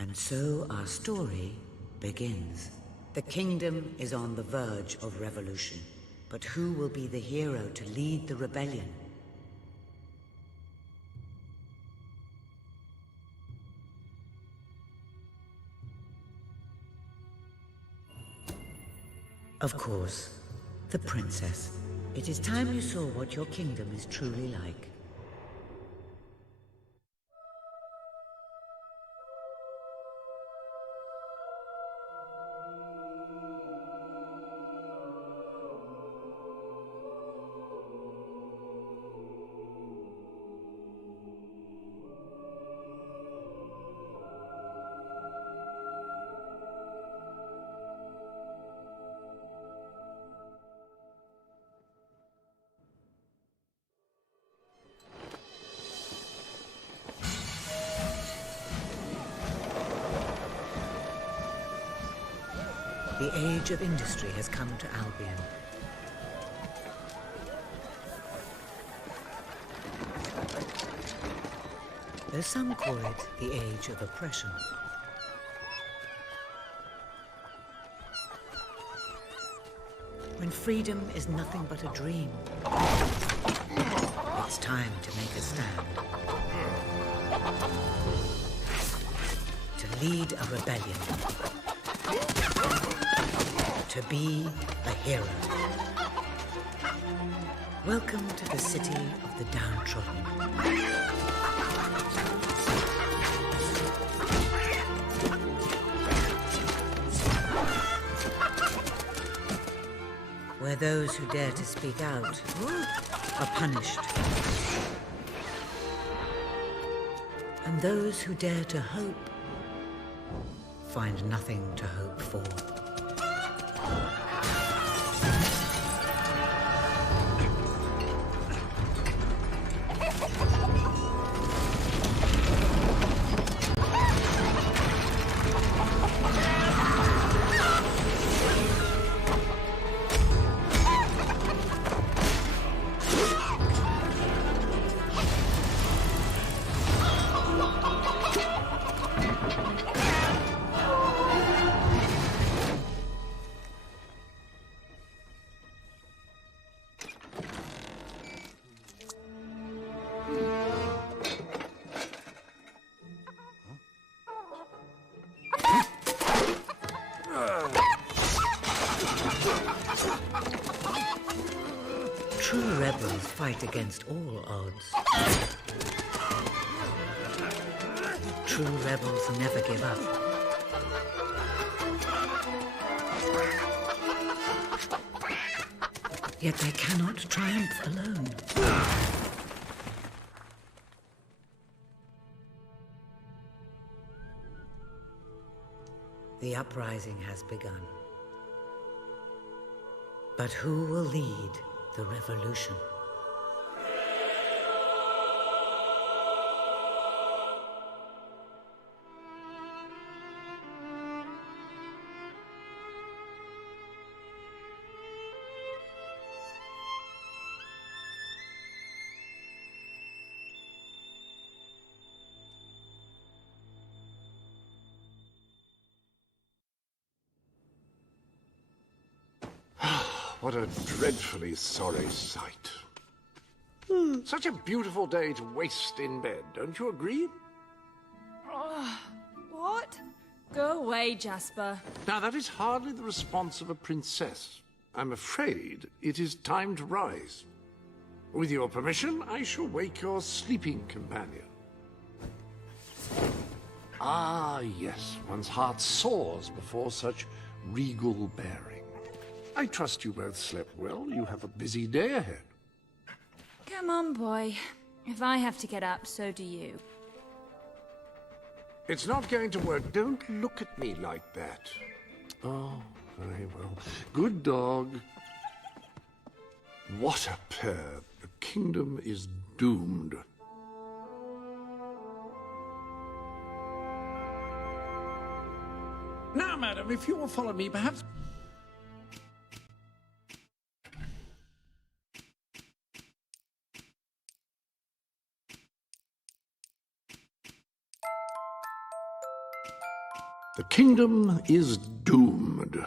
And so our story begins. The kingdom is on the verge of revolution, but who will be the hero to lead the rebellion? Of course, the princess. It is time you saw what your kingdom is truly like. The age of industry has come to Albion. Though some call it the age of oppression. When freedom is nothing but a dream, it's time to make a stand. lead a rebellion. To be a hero. Welcome to the city of the downtrodden. Where those who dare to speak out are punished. And those who dare to hope find nothing to hope for. True rebels fight against all odds. True rebels never give up. Yet they cannot triumph alone. The uprising has begun. But who will lead the revolution? What a dreadfully sorry sight. Such a beautiful day to waste in bed, don't you agree? What? Go away, Jasper. Now, that is hardly the response of a princess. I'm afraid it is time to rise. With your permission, I shall wake your sleeping companion. Ah, yes, one's heart soars before such regal bearing. I trust you both slept well. You have a busy day ahead. Come on, boy. If I have to get up, so do you. It's not going to work. Don't look at me like that. Oh, very well. Good dog. What a pair. The kingdom is doomed. Now, madam, if you will follow me, perhaps... The kingdom is doomed.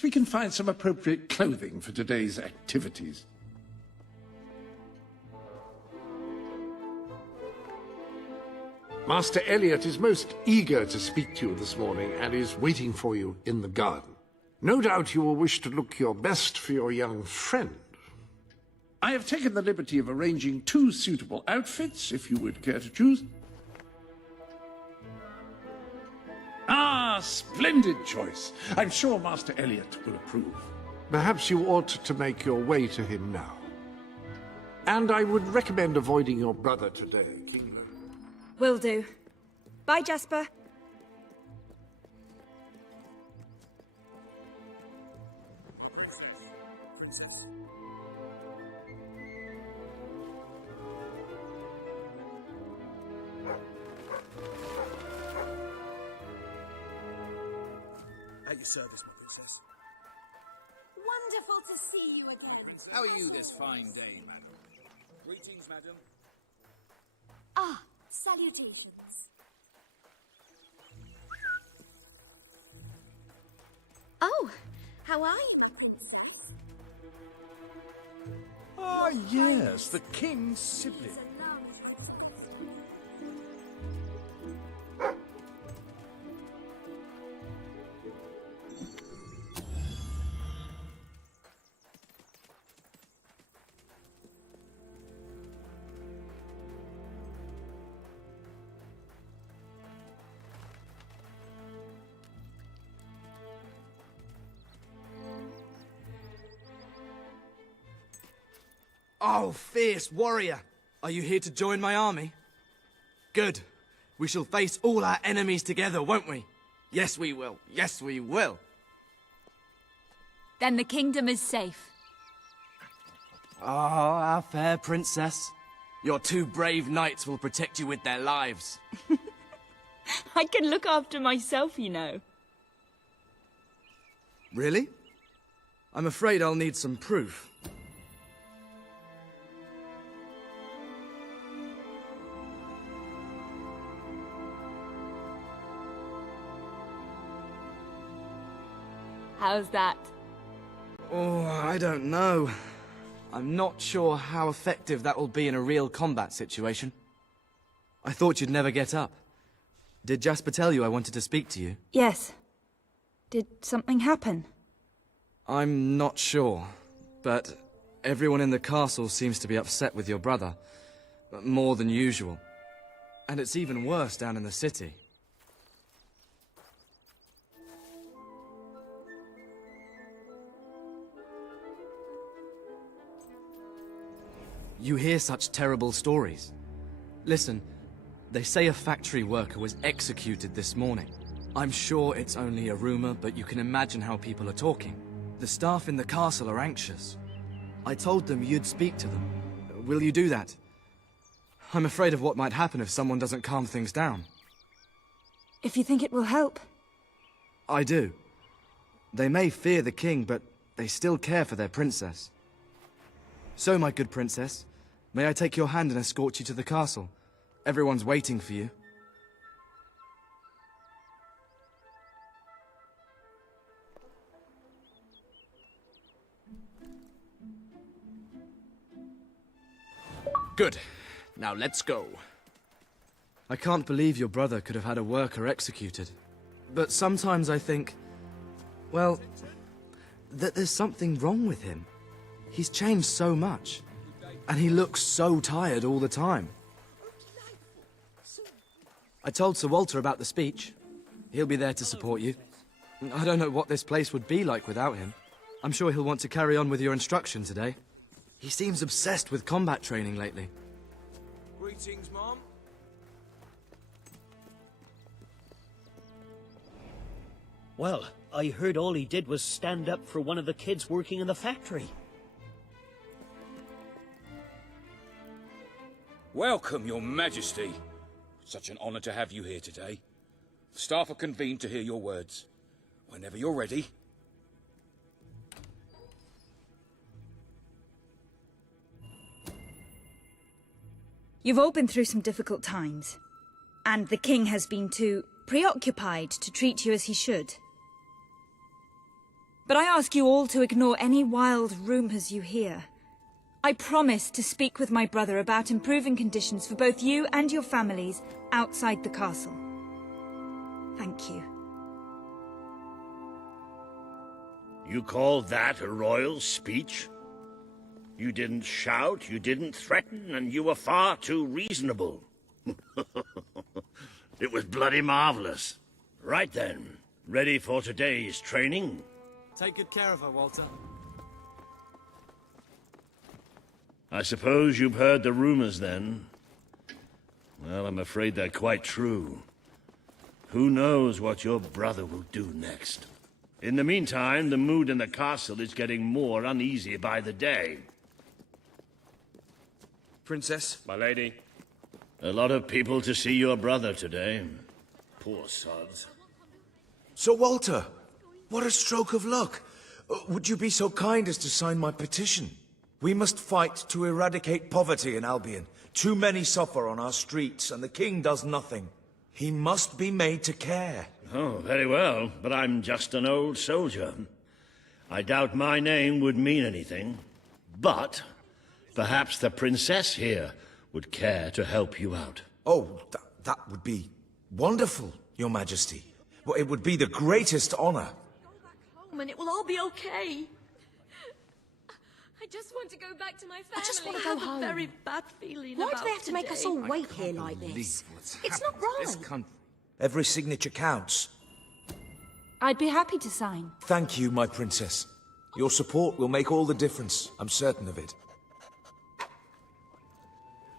We can find some appropriate clothing for today's activities. Master Elliot is most eager to speak to you this morning and is waiting for you in the garden. No doubt you will wish to look your best for your young friend. I have taken the liberty of arranging 2 suitable outfits, if you would care to choose. Ah, splendid choice. I'm sure Master Elliot will approve. Perhaps you ought to make your way to him now. And I would recommend avoiding your brother today, King Lo. Will do. Bye, Jasper. Princess. At your service, my princess. Wonderful to see you again. How are you this fine day, madam? Greetings, madam. Ah, salutations. Oh, how are you, my princess? Ah, yes, the king's sibling. Oh, fierce warrior! Are you here to join my army? Good. We shall face all our enemies together, won't we? Yes, we will. Yes, we will. Then the kingdom is safe. Ah, our fair princess. Your 2 brave knights will protect you with their lives. I can look after myself, you know. Really? I'm afraid I'll need some proof. How's that? Oh, I don't know. I'm not sure how effective that will be in a real combat situation. I thought you'd never get up. Did Jasper tell you I wanted to speak to you? Yes. Did something happen? I'm not sure, but everyone in the castle seems to be upset with your brother. More than usual. And it's even worse down in the city. You hear such terrible stories. Listen, they say a factory worker was executed this morning. I'm sure it's only a rumor, but you can imagine how people are talking. The staff in the castle are anxious. I told them you'd speak to them. Will you do that? I'm afraid of what might happen if someone doesn't calm things down. If you think it will help. I do. They may fear the king, but they still care for their princess. So, my good princess, may I take your hand and escort you to the castle? Everyone's waiting for you. Good. Now let's go. I can't believe your brother could have had a worker executed. But sometimes I think, well, that there's something wrong with him. He's changed so much. And he looks so tired all the time. I told Sir Walter about the speech. He'll be there to support you. I don't know what this place would be like without him. I'm sure he'll want to carry on with your instruction today. He seems obsessed with combat training lately. Greetings, Mom. Well, I heard all he did was stand up for one of the kids working in the factory. Welcome, Your Majesty. Such an honor to have you here today. The staff are convened to hear your words. Whenever you're ready. You've all been through some difficult times. And the king has been too preoccupied to treat you as he should. But I ask you all to ignore any wild rumors you hear. I promise to speak with my brother about improving conditions for both you and your families outside the castle. Thank you. You call that a royal speech? You didn't shout, you didn't threaten, and you were far too reasonable. It was bloody marvelous. Right then, ready for today's training? Take good care of her, Walter. I suppose you've heard the rumors then? Well, I'm afraid they're quite true. Who knows what your brother will do next? In the meantime, the mood in the castle is getting more uneasy by the day. Princess, My lady. A lot of people to see your brother today. Poor sods. Sir Walter, what a stroke of luck. Would you be so kind as to sign my petition? We must fight to eradicate poverty in Albion. Too many suffer on our streets, and the king does nothing. He must be made to care. Oh, very well, but I'm just an old soldier. I doubt my name would mean anything. But perhaps the princess here would care to help you out. Oh, that would be wonderful, Your Majesty. Well, it would be the greatest honor. Home and it will all be okay. I just want to go back to my family. I just want to go home. A very bad feeling. Why do about they have to make us all today. wait here like this? It's not right. Every signature counts. I'd be happy to sign. Thank you, my princess. Your support will make all the difference. I'm certain of it.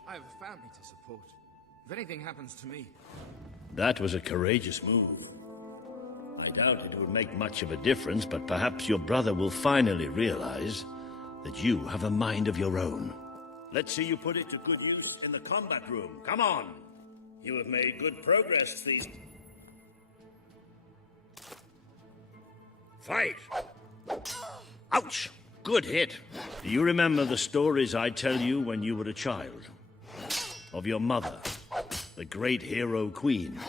I have a family to support. If anything happens to me... That was a courageous move. I doubt it would make much of a difference, but perhaps your brother will finally realize that you have a mind of your own. Let's see you put it to good use in the combat room. Come on! You have made good progress these... Fight! Ouch! Good hit. Do you remember the stories I tell you when you were a child? Of your mother, the great hero queen.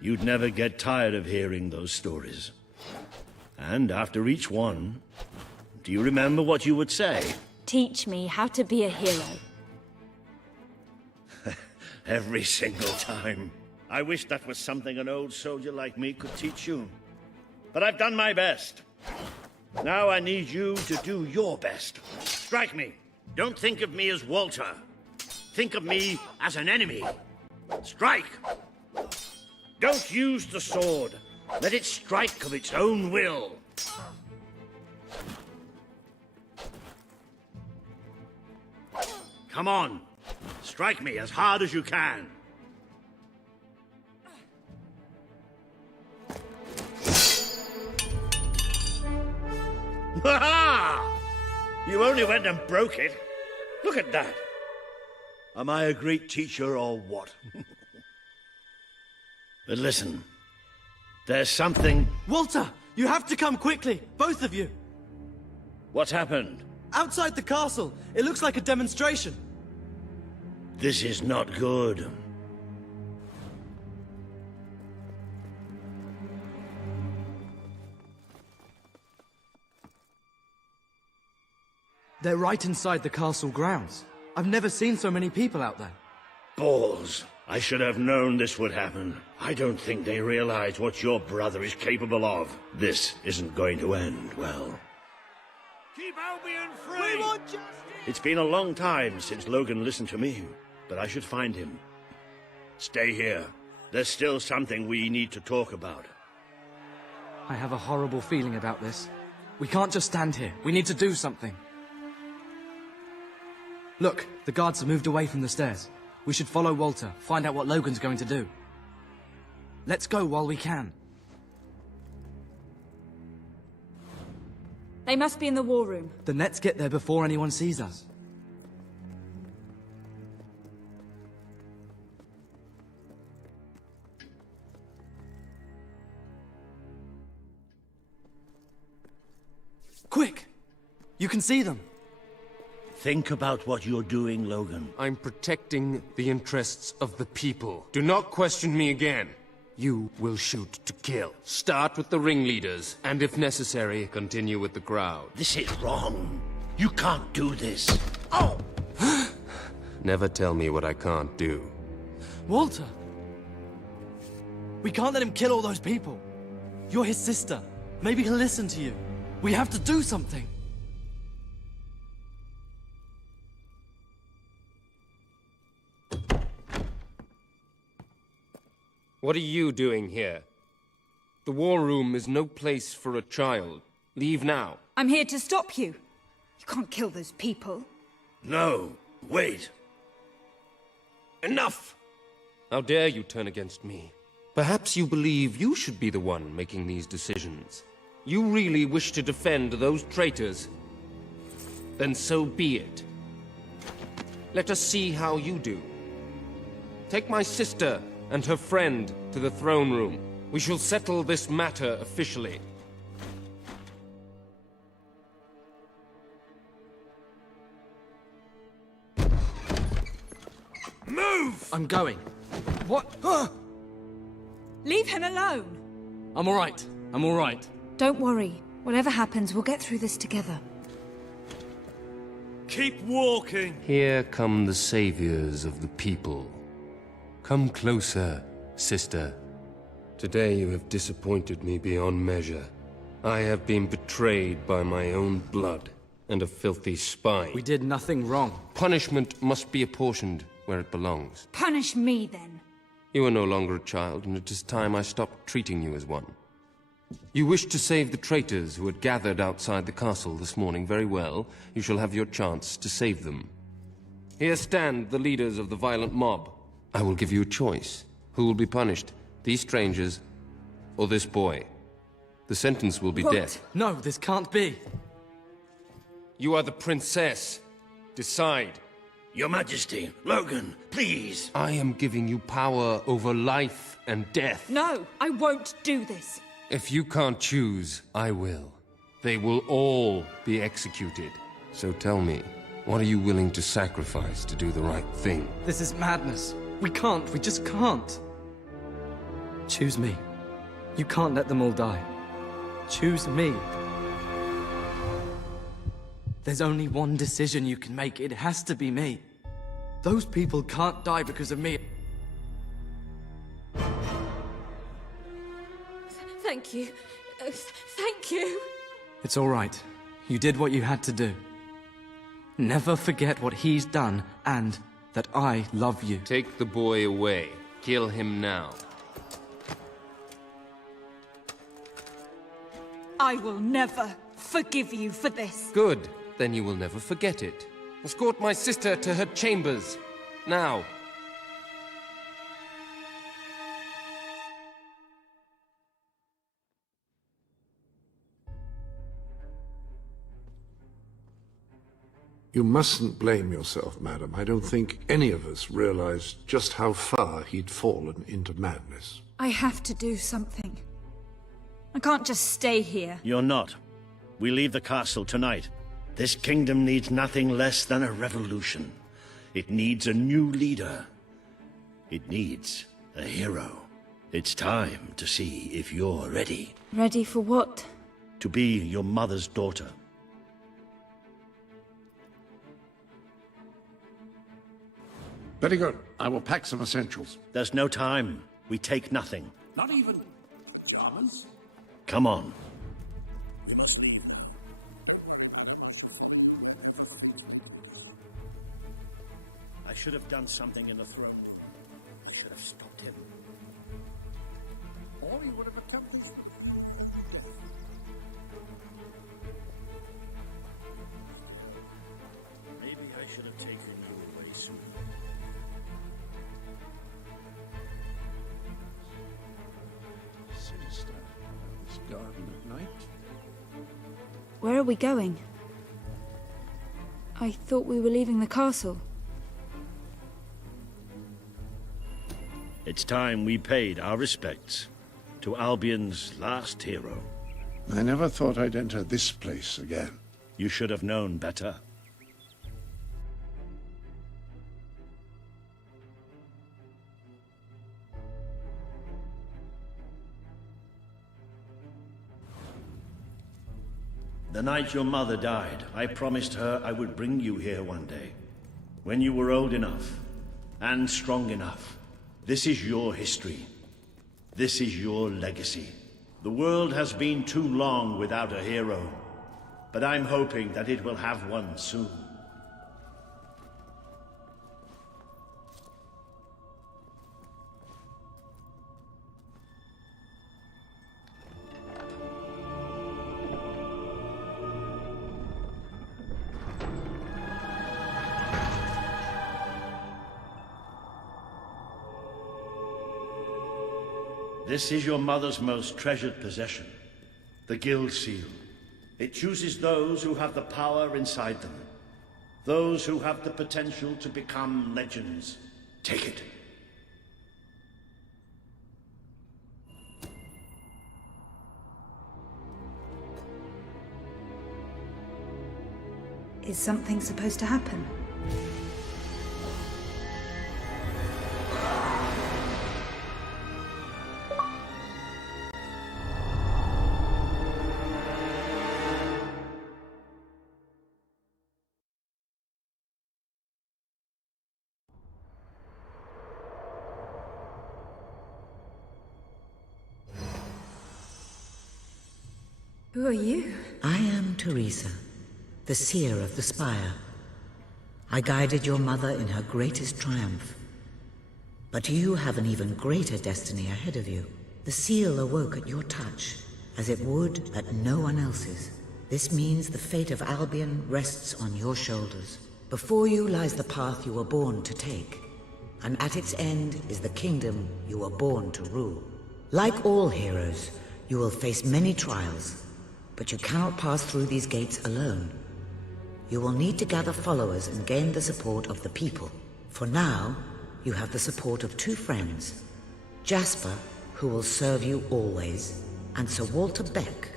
You'd never get tired of hearing those stories. And after each one, do you remember what you would say? Teach me how to be a hero. Every single time. I wish that was something an old soldier like me could teach you. But I've done my best. Now I need you to do your best. Strike me. Don't think of me as Walter. Think of me as an enemy. Strike! Don't use the sword. Let it strike of its own will. Come on. Strike me as hard as you can. Ha-ha! You only went and broke it. Look at that. Am I a great teacher or what? But listen, there's something... Walter! You have to come quickly! Both of you! What's happened? Outside the castle! It looks like a demonstration! This is not good. They're right inside the castle grounds. I've never seen so many people out there. Balls. I should have known this would happen. I don't think they realize what your brother is capable of. This isn't going to end well. Keep Albion free! We want justice! It's been a long time since Logan listened to me, but I should find him. Stay here. There's still something we need to talk about. I have a horrible feeling about this. We can't just stand here. We need to do something. Look, the guards have moved away from the stairs. We should follow Walter, find out what Logan's going to do. Let's go while we can. They must be in the war room. Then let's get there before anyone sees us. Quick! You can see them. Think about what you're doing, Logan. I'm protecting the interests of the people. Do not question me again. You will shoot to kill. Start with the ringleaders, and if necessary, continue with the crowd. This is wrong. You can't do this. Oh! Never tell me what I can't do. Walter! We can't let him kill all those people. You're his sister. Maybe he'll listen to you. We have to do something. What are you doing here? The war room is no place for a child. Leave now. I'm here to stop you. You can't kill those people. No, wait. Enough! How dare you turn against me? Perhaps you believe you should be the one making these decisions. You really wish to defend those traitors? Then so be it. Let us see how you do. Take my sister and her friend to the throne room. We shall settle this matter officially. Move! I'm going. What? Leave him alone. I'm all right. I'm all right. Don't worry. Whatever happens, we'll get through this together. Keep walking! Here come the saviors of the people. Come closer, sister. Today you have disappointed me beyond measure. I have been betrayed by my own blood and a filthy spy. We did nothing wrong. Punishment must be apportioned where it belongs. Punish me, then. You are no longer a child, and it is time I stopped treating you as one. You wish to save the traitors who had gathered outside the castle this morning. Very well. You shall have your chance to save them. Here stand the leaders of the violent mob. I will give you a choice. Who will be punished? These strangers, or this boy? The sentence will be death. No, this can't be. You are the princess. Decide. Your Majesty, Logan, please. I am giving you power over life and death. No, I won't do this. If you can't choose, I will. They will all be executed. So tell me, what are you willing to sacrifice to do the right thing? This is madness. We just can't. Choose me. You can't let them all die. Choose me. There's only one decision you can make. It has to be me. Those people can't die because of me. Thank you. Thank you. It's all right. You did what you had to do. Never forget what he's done, and that I love you. Take the boy away. Kill him now. I will never forgive you for this. Good. Then you will never forget it. Escort my sister to her chambers. Now. You mustn't blame yourself, madam. I don't think any of us realized just how far he'd fallen into madness. I have to do something. I can't just stay here. You're not. We leave the castle tonight. This kingdom needs nothing less than a revolution. It needs a new leader. It needs a hero. It's time to see if you're ready. Ready for what? To be your mother's daughter. Very good. I will pack some essentials. There's no time. We take nothing. Not even pajamas? Come on. You must leave. I should have done something in the throne room. I should have stopped him. Or he would have accomplished death. Maybe I should have taken you away sooner. Sinister. This garden at night. Where are we going? I thought we were leaving the castle. It's time we paid our respects to Albion's last hero. I never thought I'd enter this place again. You should have known better. The night your mother died, I promised her I would bring you here one day. When you were old enough and strong enough. This is your history. This is your legacy. The world has been too long without a hero, but I'm hoping that it will have one soon. This is your mother's most treasured possession, the Guild Seal. It chooses those who have the power inside them, those who have the potential to become legends. Take it. Is something supposed to happen? Who are you? I am Teresa, the seer of the spire. I guided your mother in her greatest triumph. But you have an even greater destiny ahead of you. The seal awoke at your touch, as it would at no one else's. This means the fate of Albion rests on your shoulders. Before you lies the path you were born to take, and at its end is the kingdom you were born to rule. Like all heroes, you will face many trials, but you cannot pass through these gates alone. You will need to gather followers and gain the support of the people. For now, you have the support of two friends, Jasper, who will serve you always, and Sir Walter Beck,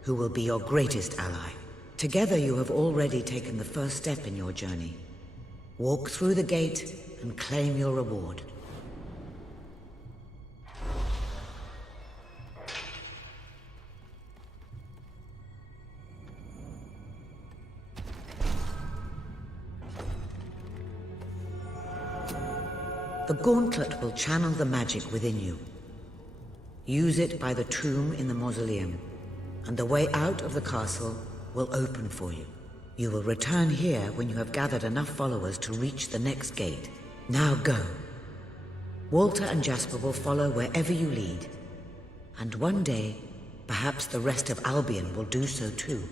who will be your greatest ally. Together you have already taken the first step in your journey. Walk through the gate and claim your reward. The gauntlet will channel the magic within you. Use it by the tomb in the mausoleum, and the way out of the castle will open for you. You will return here when you have gathered enough followers to reach the next gate. Now go. Walter and Jasper will follow wherever you lead. And one day, perhaps the rest of Albion will do so too.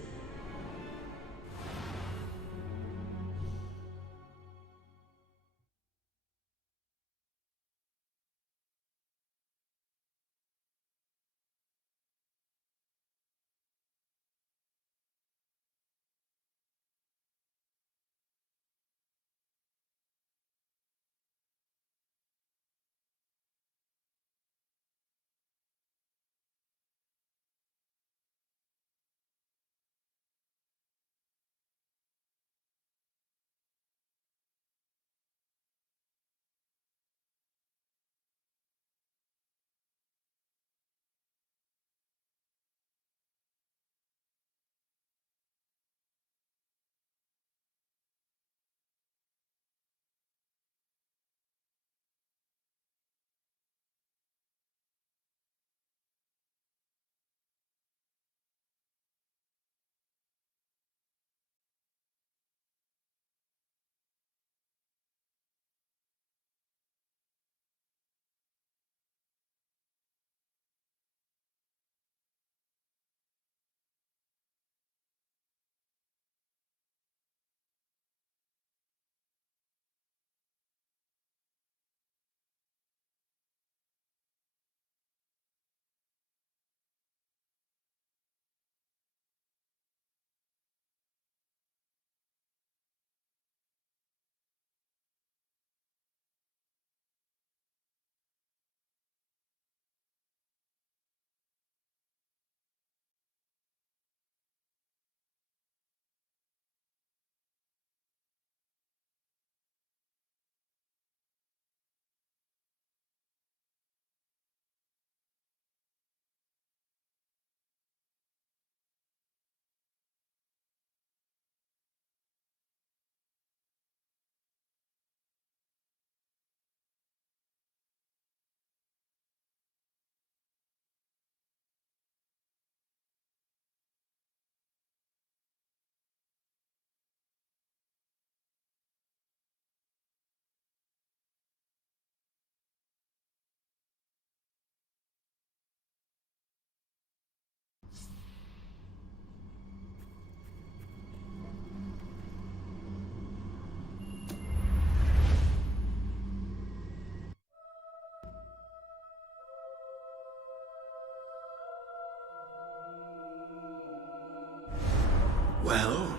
Well,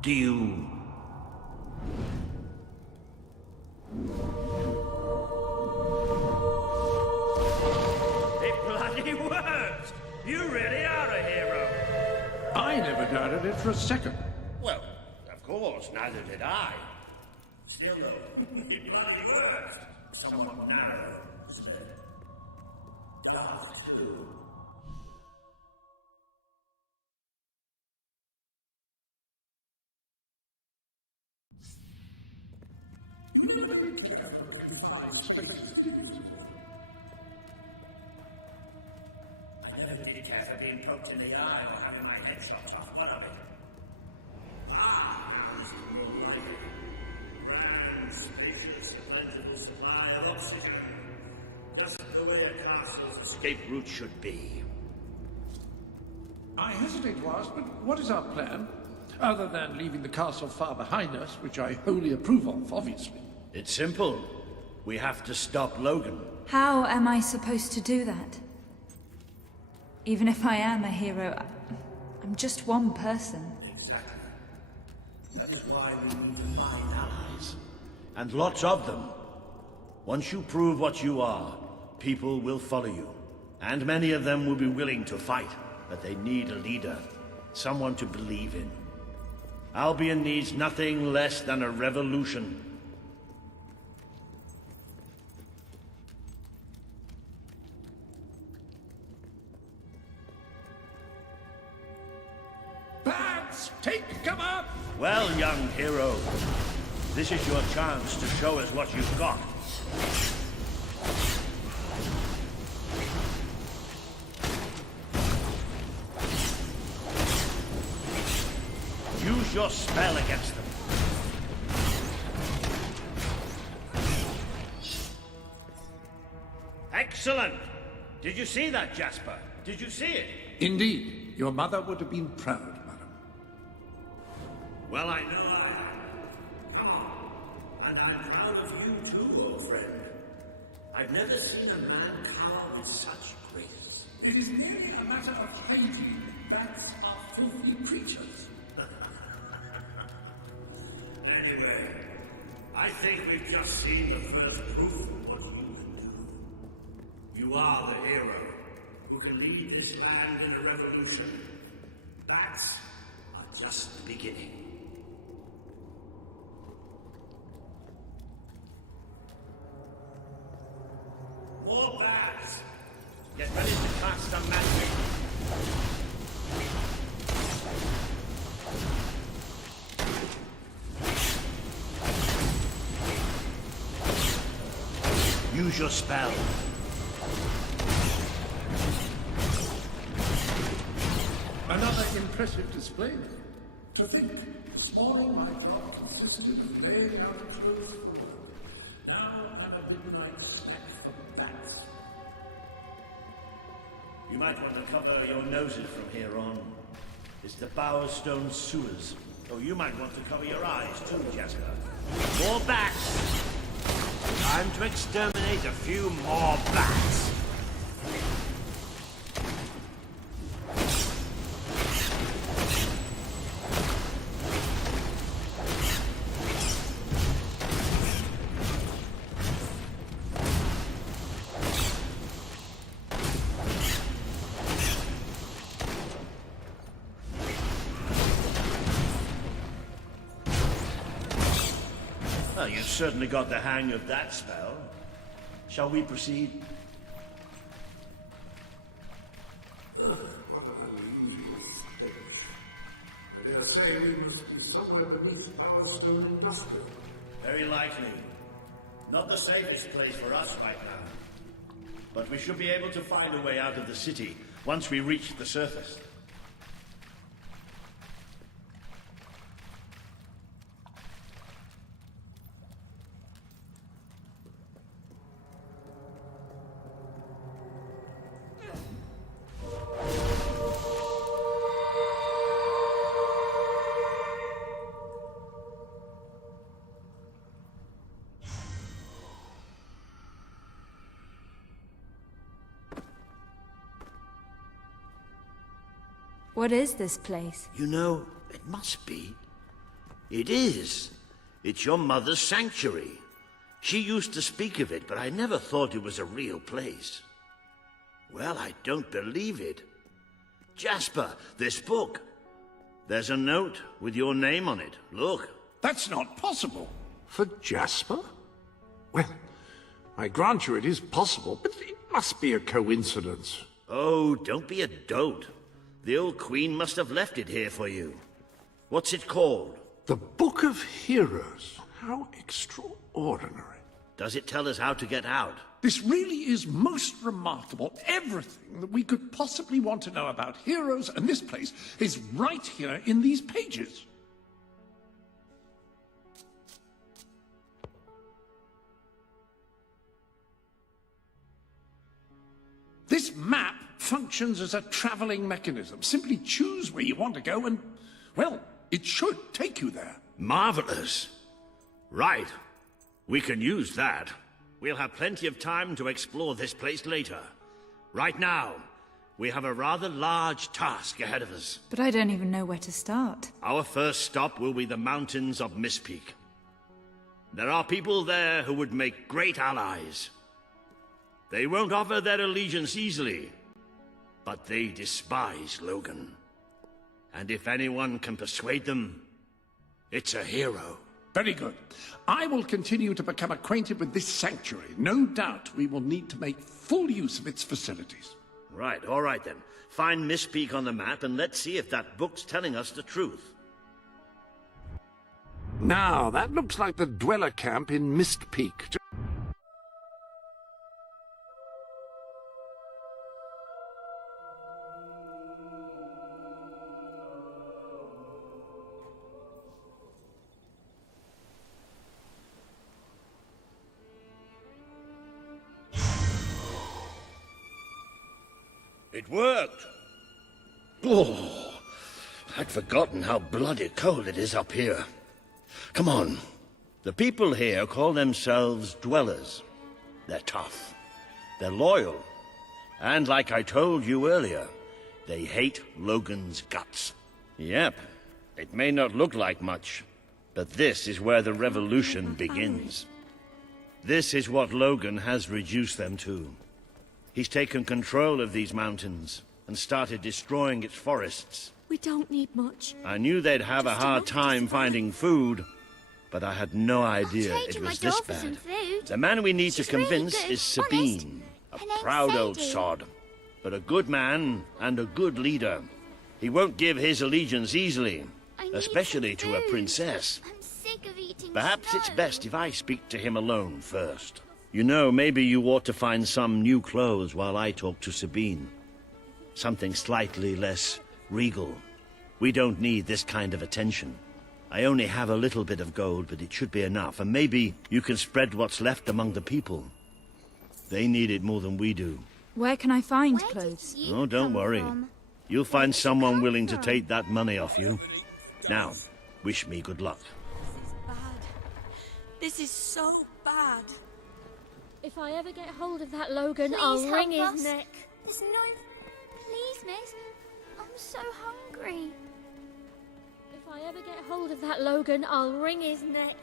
do you... It bloody worked! You really are a hero! I never doubted it for a second. Well, of course, neither did I. Still, though, it bloody worked! Somewhat narrow, isn't it? Dark, too. You never did care for the confined spaces, did you, Sir Walter? I never did care for being poked in the eye or having my head chopped off. What of it? Ah, now is more like it. Grand, spacious, a plentiful supply of oxygen. Just the way a castle's escape route should be. I hesitate to ask, but what is our plan? other than leaving the castle far behind us, which I wholly approve of, obviously. It's simple. We have to stop Logan. How am I supposed to do that? Even if I am a hero, I'm just one person. Exactly. That is why we need to find allies. And lots of them. Once you prove what you are, people will follow you. And many of them will be willing to fight. But they need a leader. Someone to believe in. Albion needs nothing less than a revolution. Bats, take cover! Well, young hero, this is your chance to show us what you've got. Use your spell against them. Excellent! Did you see that, Jasper? Did you see it? Indeed. Your mother would have been proud, madam. Well, I know I am. Come on. And I'm proud of you too, old friend. I've never seen a man cower with such grace. It is merely a matter of hygiene. Bats are filthy creatures. Anyway, I think we've just seen the first proof of what you can do. You are the hero who can lead this land in a revolution. Bats are just the beginning. More bats! Get ready to cast some magic. Use your spell. Another impressive display. To think, this morning my job consisted of laying out clothes for work. Now I'm a midnight snack for bats. You might want to cover your noses from here on. It's the Bowerstone sewers. Oh, you might want to cover your eyes too, Jasper. More bats! Time to exterminate a few more bats. Well, you've certainly got the hang of that spell. Shall we proceed? What an unusual stench. I dare say we must be somewhere beneath Bowerstone Industrial. Very likely. Not the safest place for us right now. But we should be able to find a way out of the city once we reach the surface. What is this place? You know, it must be. It is. It's your mother's sanctuary. She used to speak of it, but I never thought it was a real place. Well, I don't believe it. Jasper, this book. There's a note with your name on it. Look. That's not possible. For Jasper? Well, I grant you it is possible, but it must be a coincidence. Oh, don't be a dote. The old queen must have left it here for you. What's it called? The Book of Heroes. How extraordinary. Does it tell us how to get out? This really is most remarkable. Everything that we could possibly want to know about heroes and this place is right here in these pages. This map functions as a traveling mechanism. Simply choose where you want to go and, well, It should take you there. Marvelous. Right. We can use that. We'll have plenty of time to explore this place later. Right now, we have a rather large task ahead of us. But I don't even know where to start. Our first stop will be the mountains of Mistpeak. There are people there who would make great allies. They won't offer their allegiance easily, but they despise Logan. And if anyone can persuade them, it's a hero. Very good. I will continue to become acquainted with this sanctuary. No doubt we will need to make full use of its facilities. Right, all right then. Find Mistpeak on the map and let's see if that book's telling us the truth. Now, that looks like the dweller camp in Mistpeak. It worked! Oh, I'd forgotten how bloody cold it is up here. Come on. The people here call themselves dwellers. They're tough. They're loyal. And like I told you earlier, they hate Logan's guts. Yep. It may not look like much, but this is where the revolution begins. This is what Logan has reduced them to. He's taken control of these mountains and started destroying its forests. We don't need much. I knew they'd have a hard time finding food, but I had no idea it was this bad. The man we need to convince is Sabine, a proud old sod, but a good man and a good leader. He won't give his allegiance easily, especially to a princess. I'm sick of eating Perhaps snow. it's best if I speak to him alone first. You know, maybe you ought to find some new clothes while I talk to Sabine. Something slightly less regal. We don't need this kind of attention. I only have a little bit of gold, but it should be enough, and maybe you can spread what's left among the people. They need it more than we do. Where can I find Where clothes? did you Oh, don't come worry. from? You'll find someone come willing to from? take that money off you. Now, wish me good luck. Bad. This is so bad. If I ever get hold of that Logan, Please I'll help wring his us. neck. There's no... Please, miss. I'm so hungry. If I ever get hold of that Logan, I'll wring his neck.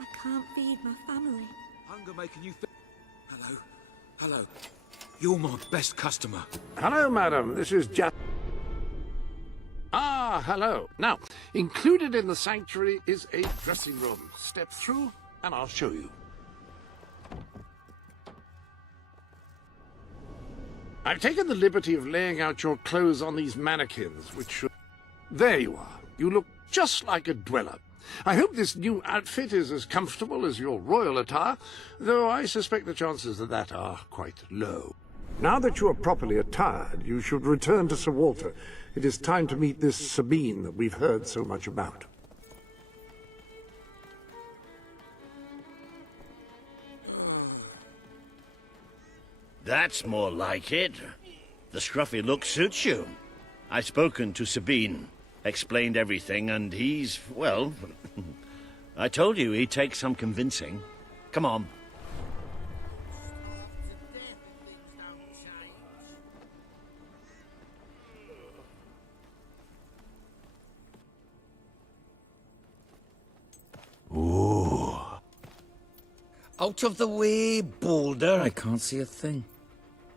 I can't feed my family. Hunger making you feel... Hello. Hello. You're my best customer. Hello, madam. This is just... Ah, hello. Now, included in the sanctuary is a dressing room. Step through, and I'll show you. I've taken the liberty of laying out your clothes on these mannequins, which should... There you are. You look just like a dweller. I hope this new outfit is as comfortable as your royal attire, though I suspect the chances of that are quite low. Now that you are properly attired, you should return to Sir Walter. It is time to meet this Sabine that we've heard so much about. That's more like it. The scruffy look suits you. I've spoken to Sabine, explained everything, and he's, well... I told you he'd take some convincing. Come on. Ooh. Out of the way, Boulder. I can't see a thing.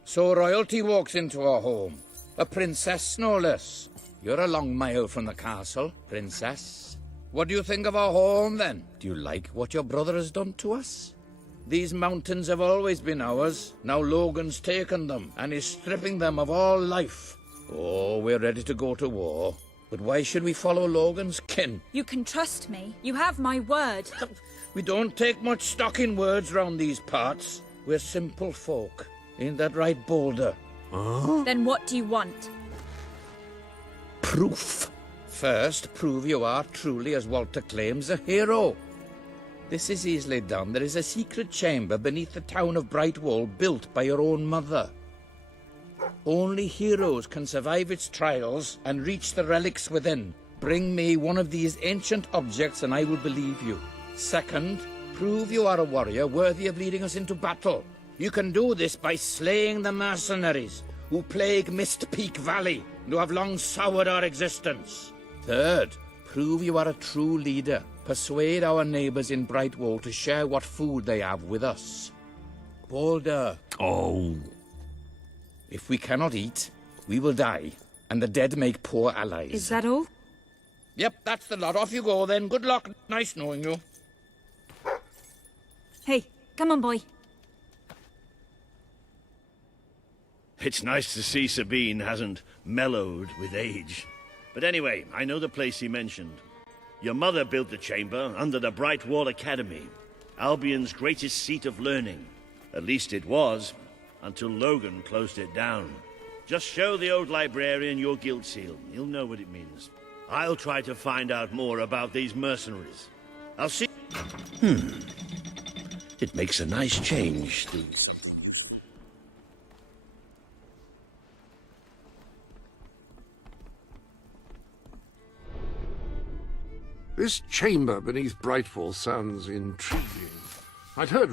So royalty walks into our home. A princess, no less. You're a long mile from the castle, princess. What do you think of our home, then? Do you like what your brother has done to us? These mountains have always been ours. Now Logan's taken them and is stripping them of all life. Oh, we're ready to go to war. But why should we follow Logan's kin? You can trust me. You have my word. We don't take much stock in words round these parts. We're simple folk. Ain't that right, Boulder? Then what do you want? Proof. First, prove you are truly, as Walter claims, a hero. This is easily done. There is a secret chamber beneath the town of Brightwall built by your own mother. Only heroes can survive its trials and reach the relics within. Bring me one of these ancient objects and I will believe you. Second, prove you are a warrior worthy of leading us into battle. You can do this by slaying the mercenaries who plague Mist Peak Valley and who have long soured our existence. Third, prove you are a true leader. Persuade our neighbors in Brightwall to share what food they have with us. Balder. Oh. If we cannot eat, we will die, and the dead make poor allies. Is that all? Yep, that's the lot. Off you go then. Good luck. Nice knowing you. Hey, come on, boy. It's nice to see Sabine hasn't mellowed with age. But anyway, I know the place he mentioned. Your mother built the chamber under the Brightwall Academy, Albion's greatest seat of learning. At least it was, until Logan closed it down. Just show the old librarian your guild seal. He'll know what it means. I'll try to find out more about these mercenaries. I'll see... It makes a nice change doing something useful. This chamber beneath Brightwall sounds intriguing. I'd heard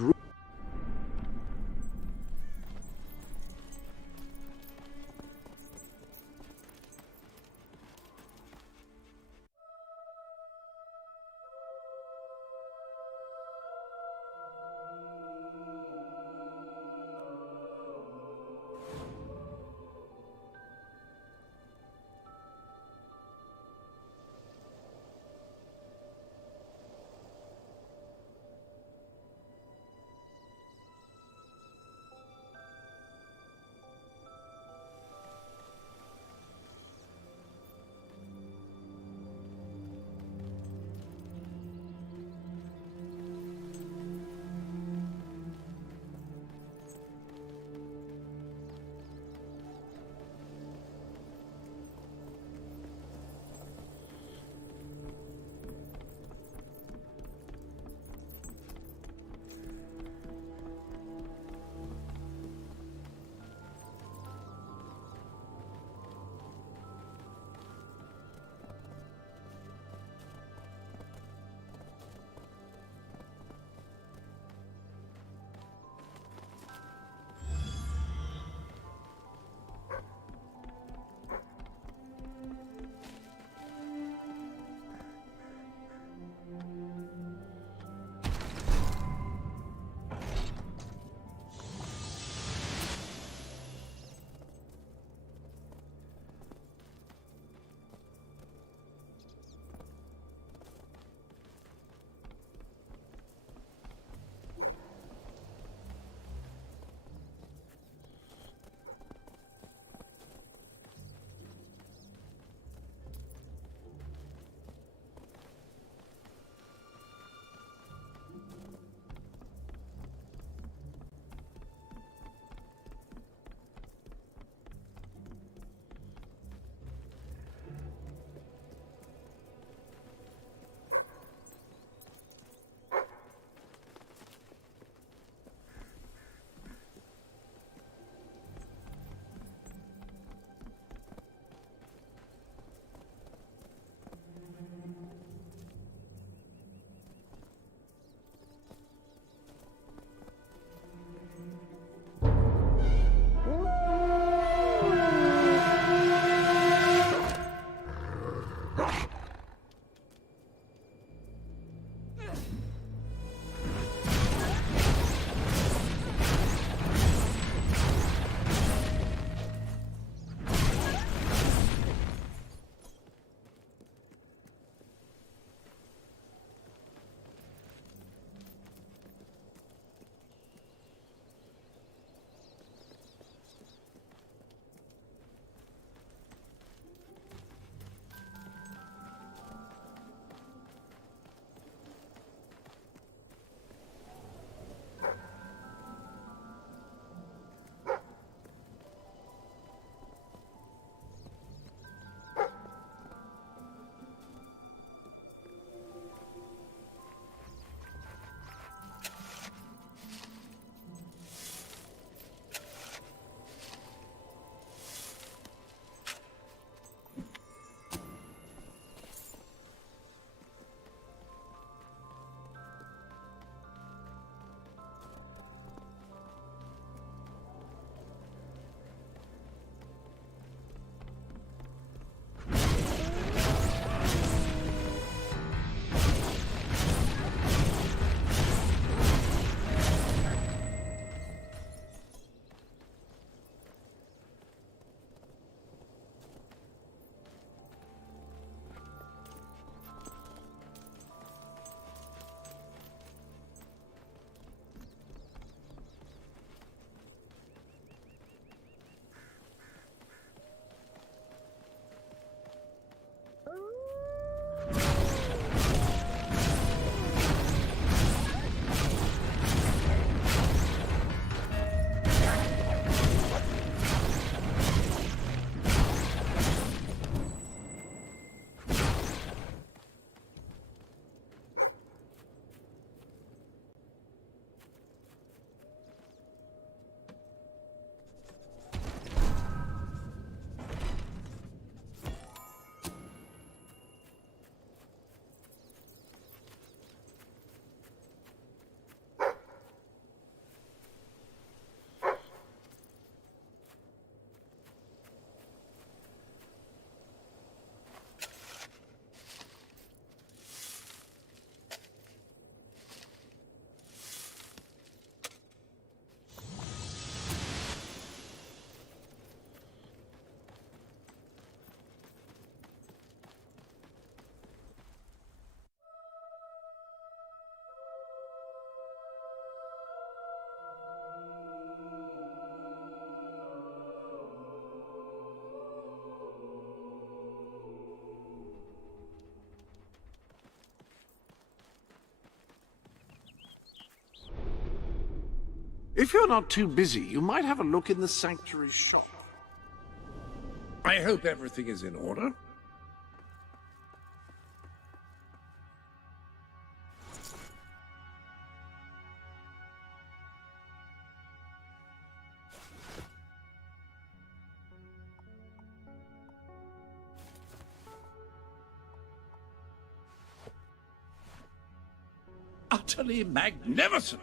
If you're not too busy, you might have a look in the sanctuary shop. I hope everything is in order. Utterly magnificent!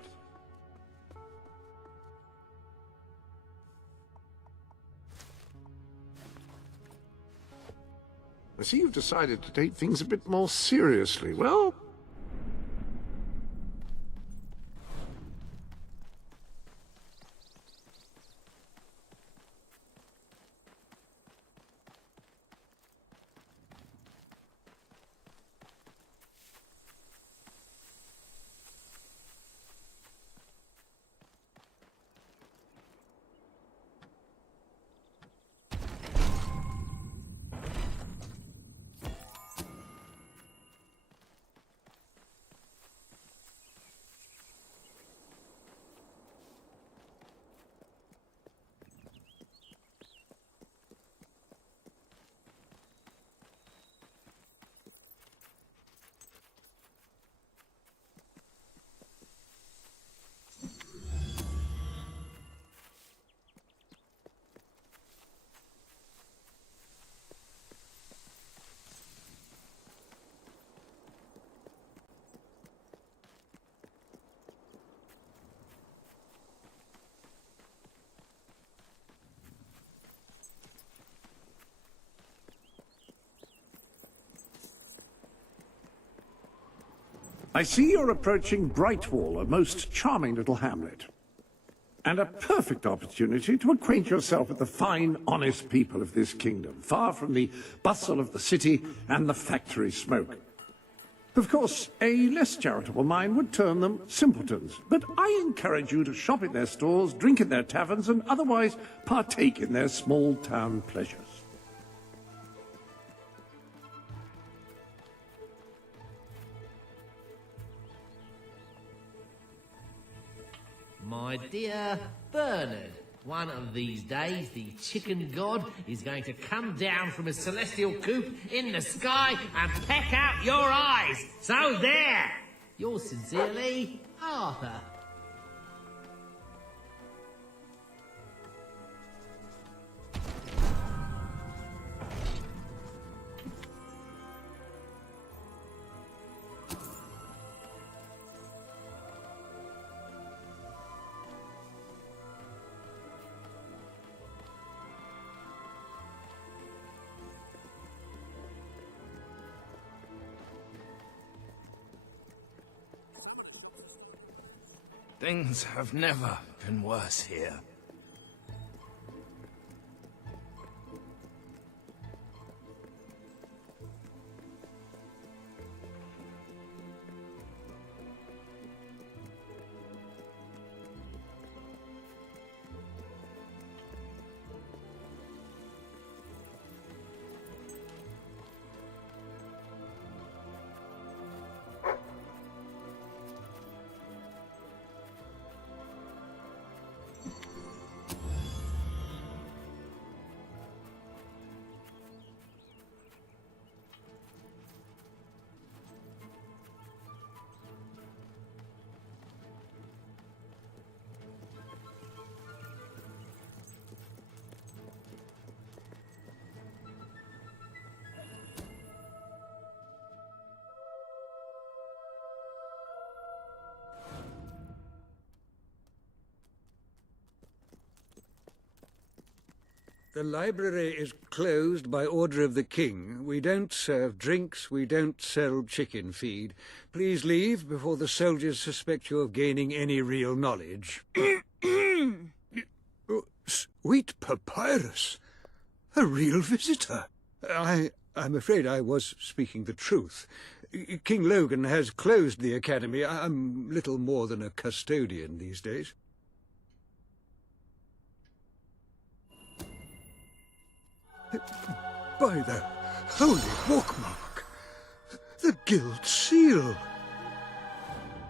I see you've decided to take things a bit more seriously. Well, I see you're approaching Brightwall, a most charming little hamlet. And a perfect opportunity to acquaint yourself with the fine, honest people of this kingdom, far from the bustle of the city and the factory smoke. Of course, a less charitable mind would term them simpletons, but I encourage you to shop in their stores, drink in their taverns, and otherwise partake in their small-town pleasures. My dear Bernard, one of these days the chicken god is going to come down from his celestial coop in the sky and peck out your eyes. So there! Yours sincerely, Arthur. Things have never been worse here. The library is closed by order of the king. We don't serve drinks, we don't sell chicken feed. Please leave before the soldiers suspect you of gaining any real knowledge. Sweet papyrus! A real visitor! I'm afraid I was speaking the truth. King Logan has closed the academy. I'm little more than a custodian these days. By the holy bookmark! The Guild Seal!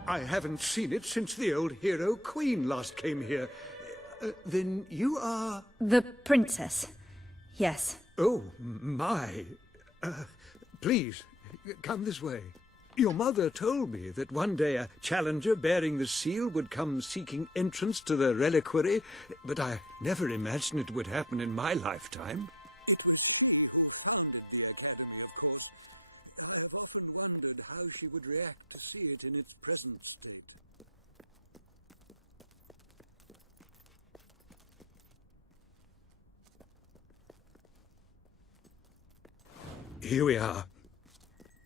I haven't seen it since the old hero queen last came here. Then you are... The princess. Yes. Oh, my. Please, come this way. Your mother told me that one day a challenger bearing the seal would come seeking entrance to the reliquary, but I never imagined it would happen in my lifetime. It founded the academy, of course. I have often wondered how she would react to see it in its present state. Here we are.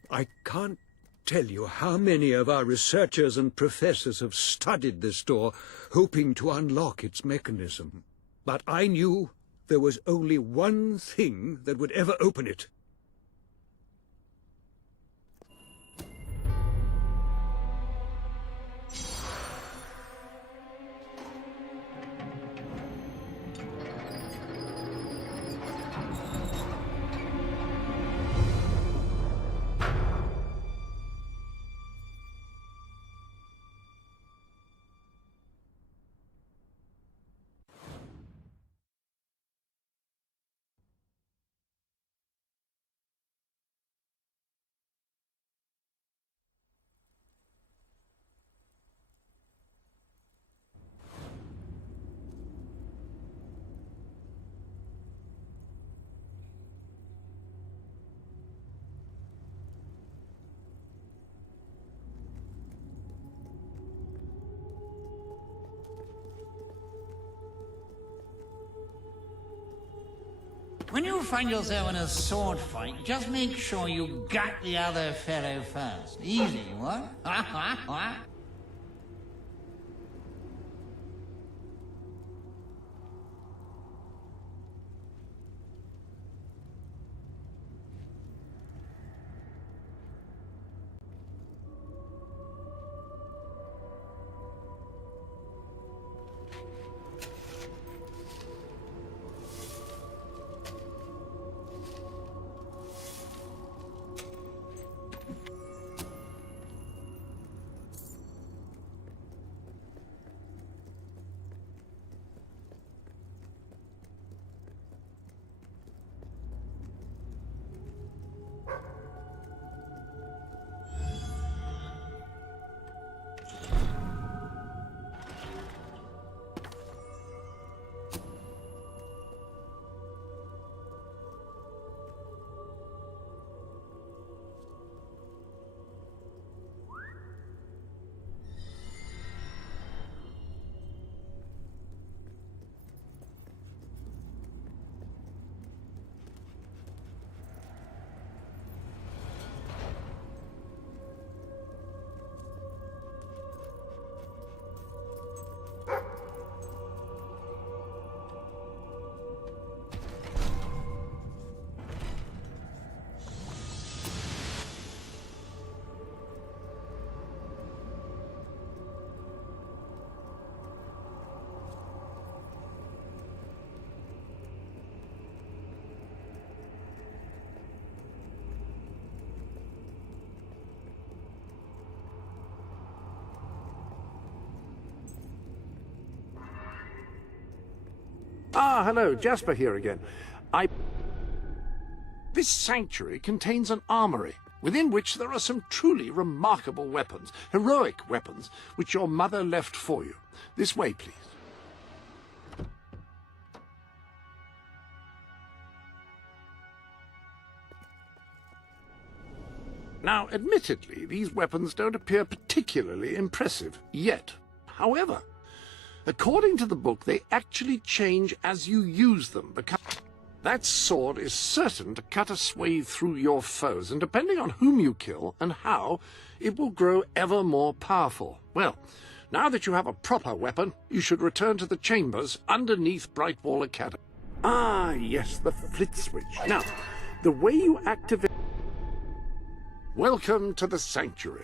I can't tell you how many of our researchers and professors have studied this door, hoping to unlock its mechanism. But I knew there was only one thing that would ever open it. When you find yourself in a sword fight, just make sure you gut the other fellow first. Easy, what? What? Ah, hello, Jasper here again. This sanctuary contains an armory, within which there are some truly remarkable weapons, heroic weapons, which your mother left for you. This way, please. Now, admittedly, these weapons don't appear particularly impressive yet. However, according to the book, they actually change as you use them. That sword is certain to cut a swathe through your foes, and depending on whom you kill and how, it will grow ever more powerful. Well, now that you have a proper weapon, you should return to the chambers underneath Brightwall Academy. Ah, yes, the flit switch. Now, the way you activate... Welcome to the sanctuary.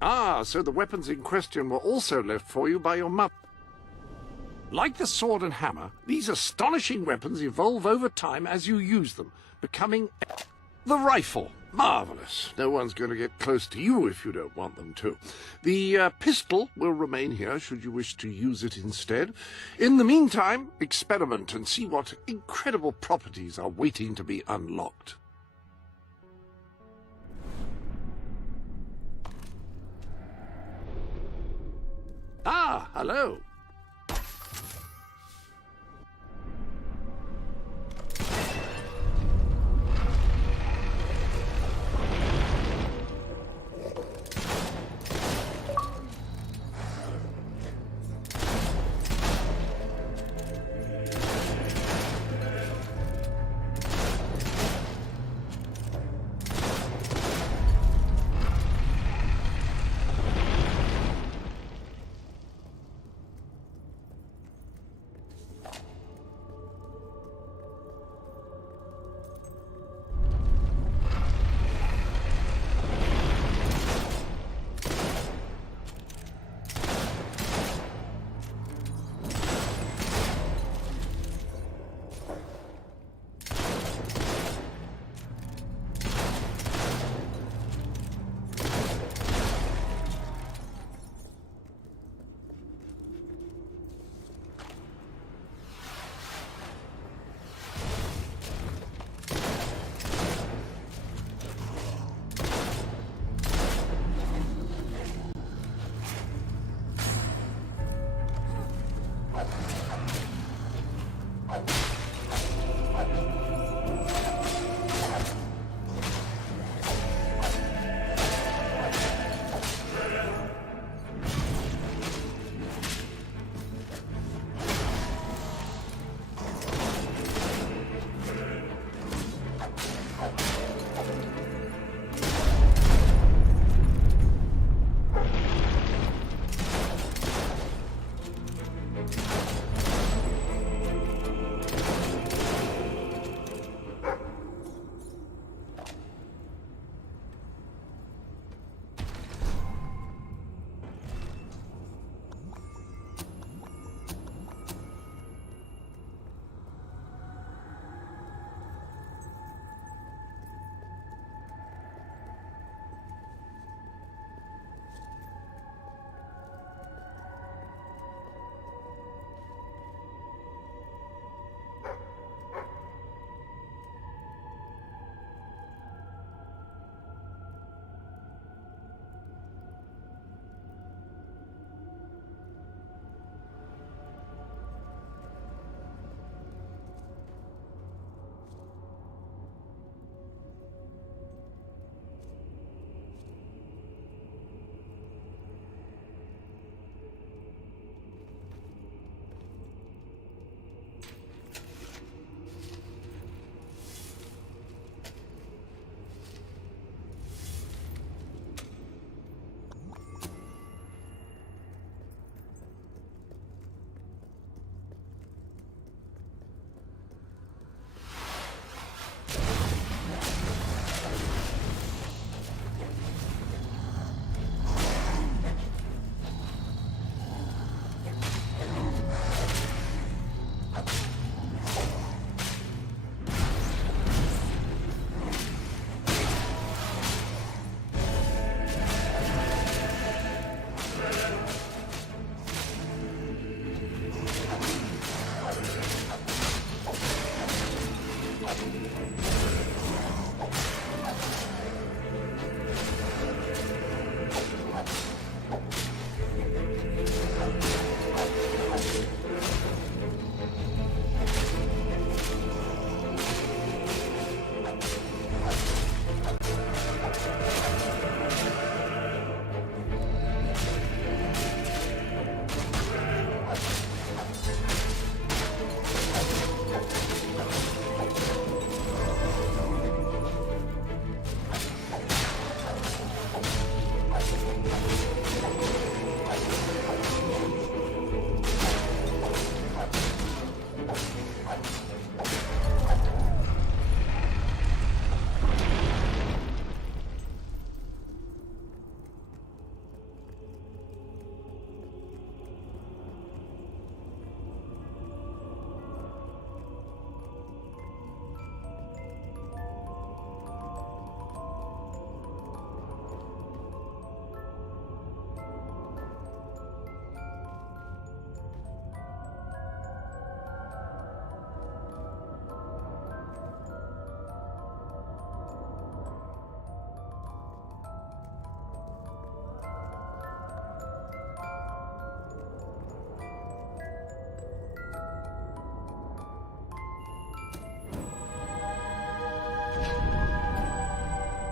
Ah, so the weapons in question were also left for you by your mother. Like the sword and hammer, these astonishing weapons evolve over time as you use them, becoming... The rifle. Marvelous. No one's going to get close to you if you don't want them to. The pistol will remain here should you wish to use it instead. In the meantime, experiment and see what incredible properties are waiting to be unlocked. Ah, hello.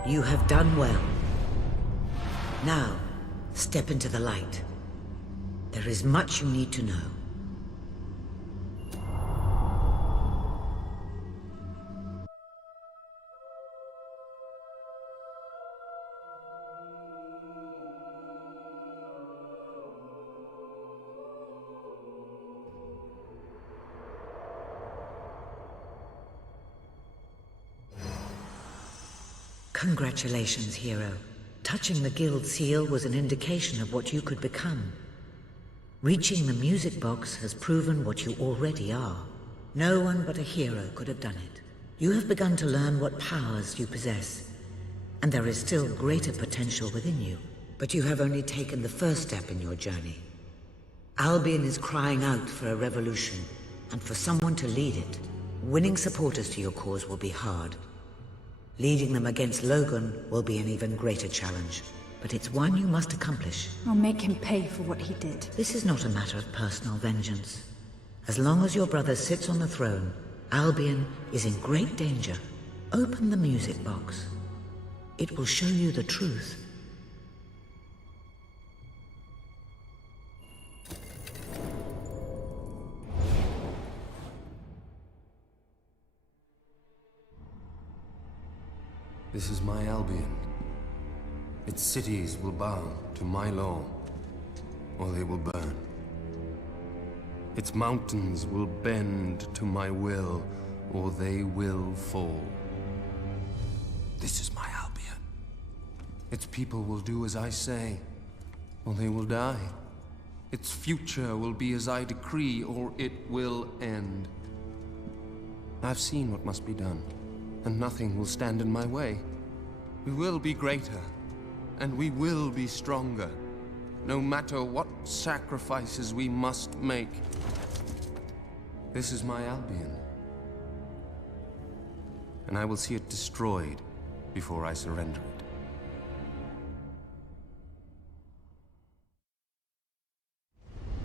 You have done well. Now, step into the light. There is much you need to know. Congratulations, hero. Touching the guild seal was an indication of what you could become. Reaching the music box has proven what you already are. No one but a hero could have done it. You have begun to learn what powers you possess, and there is still greater potential within you. But you have only taken the first step in your journey. Albion is crying out for a revolution, and for someone to lead it. Winning supporters to your cause will be hard. Leading them against Logan will be an even greater challenge, but it's one you must accomplish. I'll make him pay for what he did. This is not a matter of personal vengeance. As long as your brother sits on the throne, Albion is in great danger. Open the music box. It will show you the truth. This is my Albion. Its cities will bow to my law, or they will burn. Its mountains will bend to my will, or they will fall. This is my Albion. Its people will do as I say, or they will die. Its future will be as I decree, or it will end. I've seen what must be done, and nothing will stand in my way. We will be greater, and we will be stronger, no matter what sacrifices we must make. This is my Albion, and I will see it destroyed before I surrender it.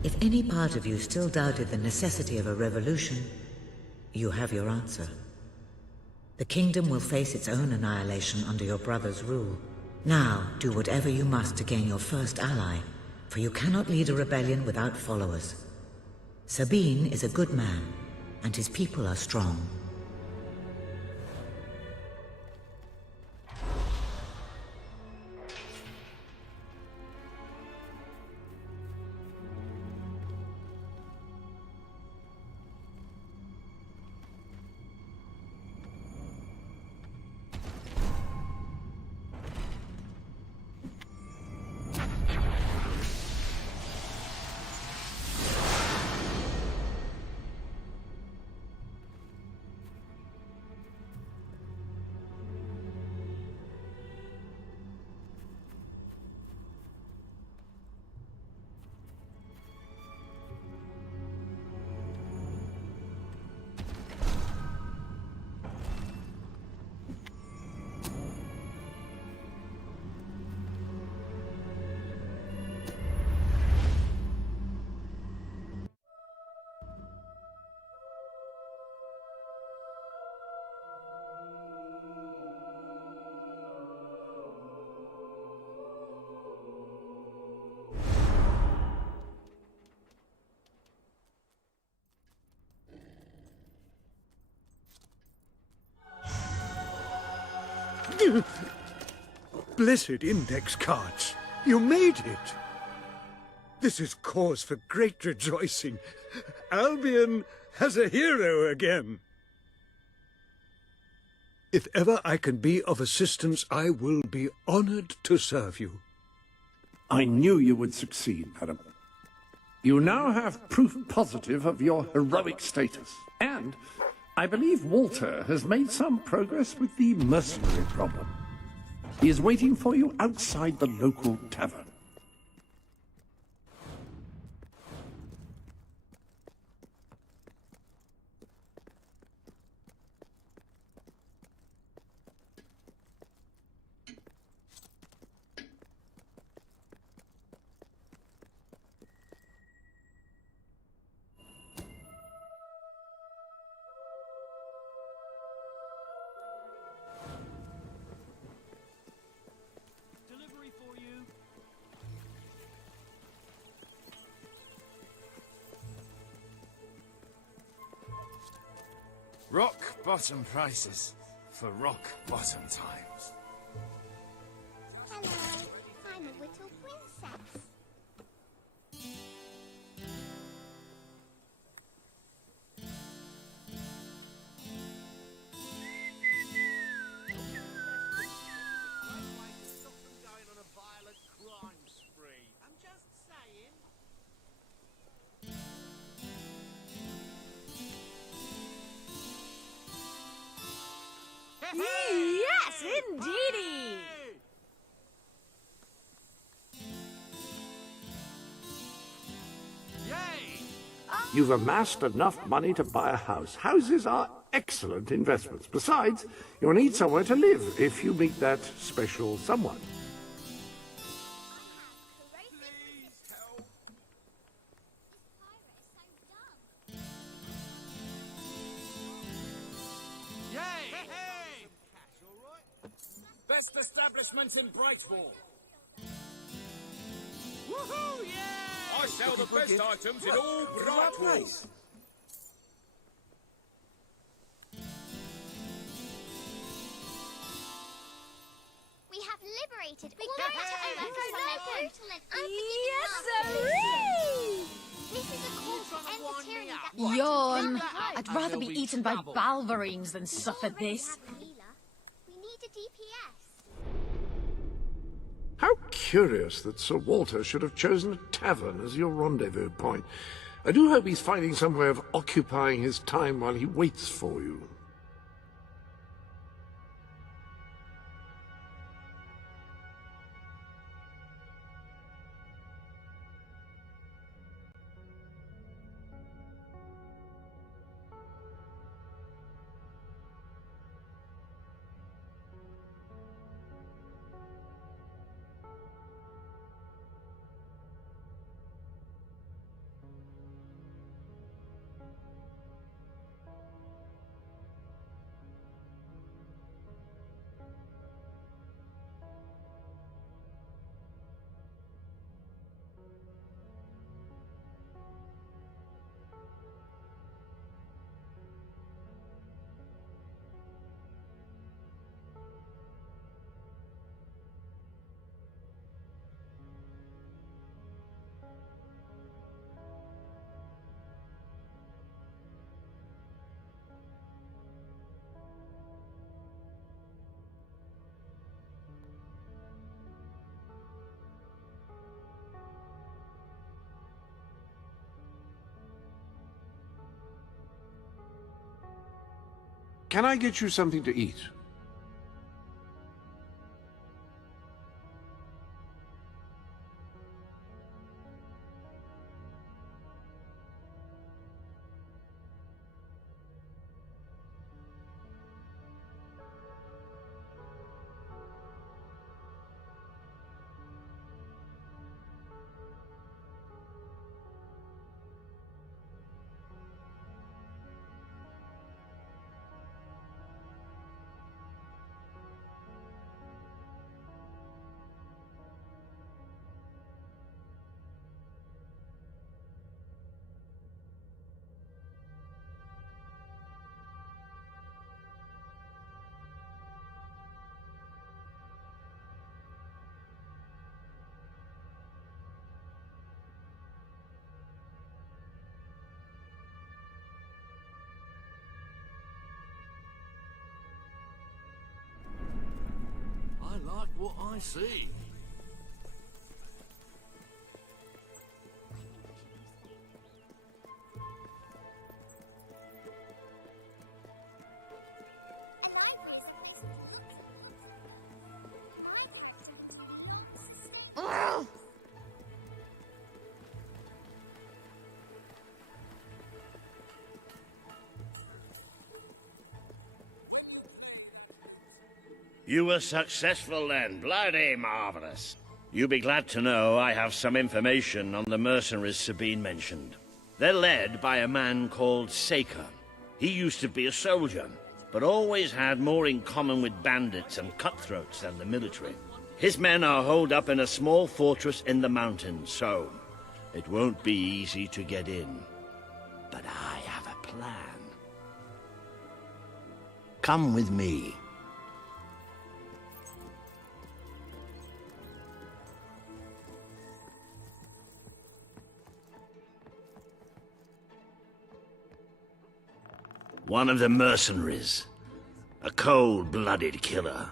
If any part of you still doubted the necessity of a revolution, you have your answer. The kingdom will face its own annihilation under your brother's rule. Now, do whatever you must to gain your first ally, for you cannot lead a rebellion without followers. Sabine is a good man, and his people are strong. Blessed index cards. You made it. This is cause for great rejoicing. Albion has a hero again. If ever I can be of assistance, I will be honored to serve you. I knew you would succeed, madam. You now have proof positive of your heroic status, and I believe Walter has made some progress with the mercenary problem. He is waiting for you outside the local tavern. bottom prices for rock bottom times. Hello, I'm a little princess. Yes, indeedy! You've amassed enough money to buy a house. Houses are excellent investments. Besides, you'll need somewhere to live if you meet that special someone. Best establishment in Brightwall. Woohoo! Yeah! I sell the best items in all Brightwall. We have liberated all right to overthrow their brutal and Yes, unforgiving masters. This is a call to end the tyranny that Yawn. I'd rather be eaten by balverines than suffer this. We need a DPS. How curious that Sir Walter should have chosen a tavern as your rendezvous point. I do hope he's finding some way of occupying his time while he waits for you. Can I get you something to eat? I like what I see. You were successful then. Bloody marvelous. You'll be glad to know I have some information on the mercenaries Sabine mentioned. They're led by a man called Saker. He used to be a soldier, but always had more in common with bandits and cutthroats than the military. His men are holed up in a small fortress in the mountains, so it won't be easy to get in. But I have a plan. Come with me. One of the mercenaries. A cold-blooded killer.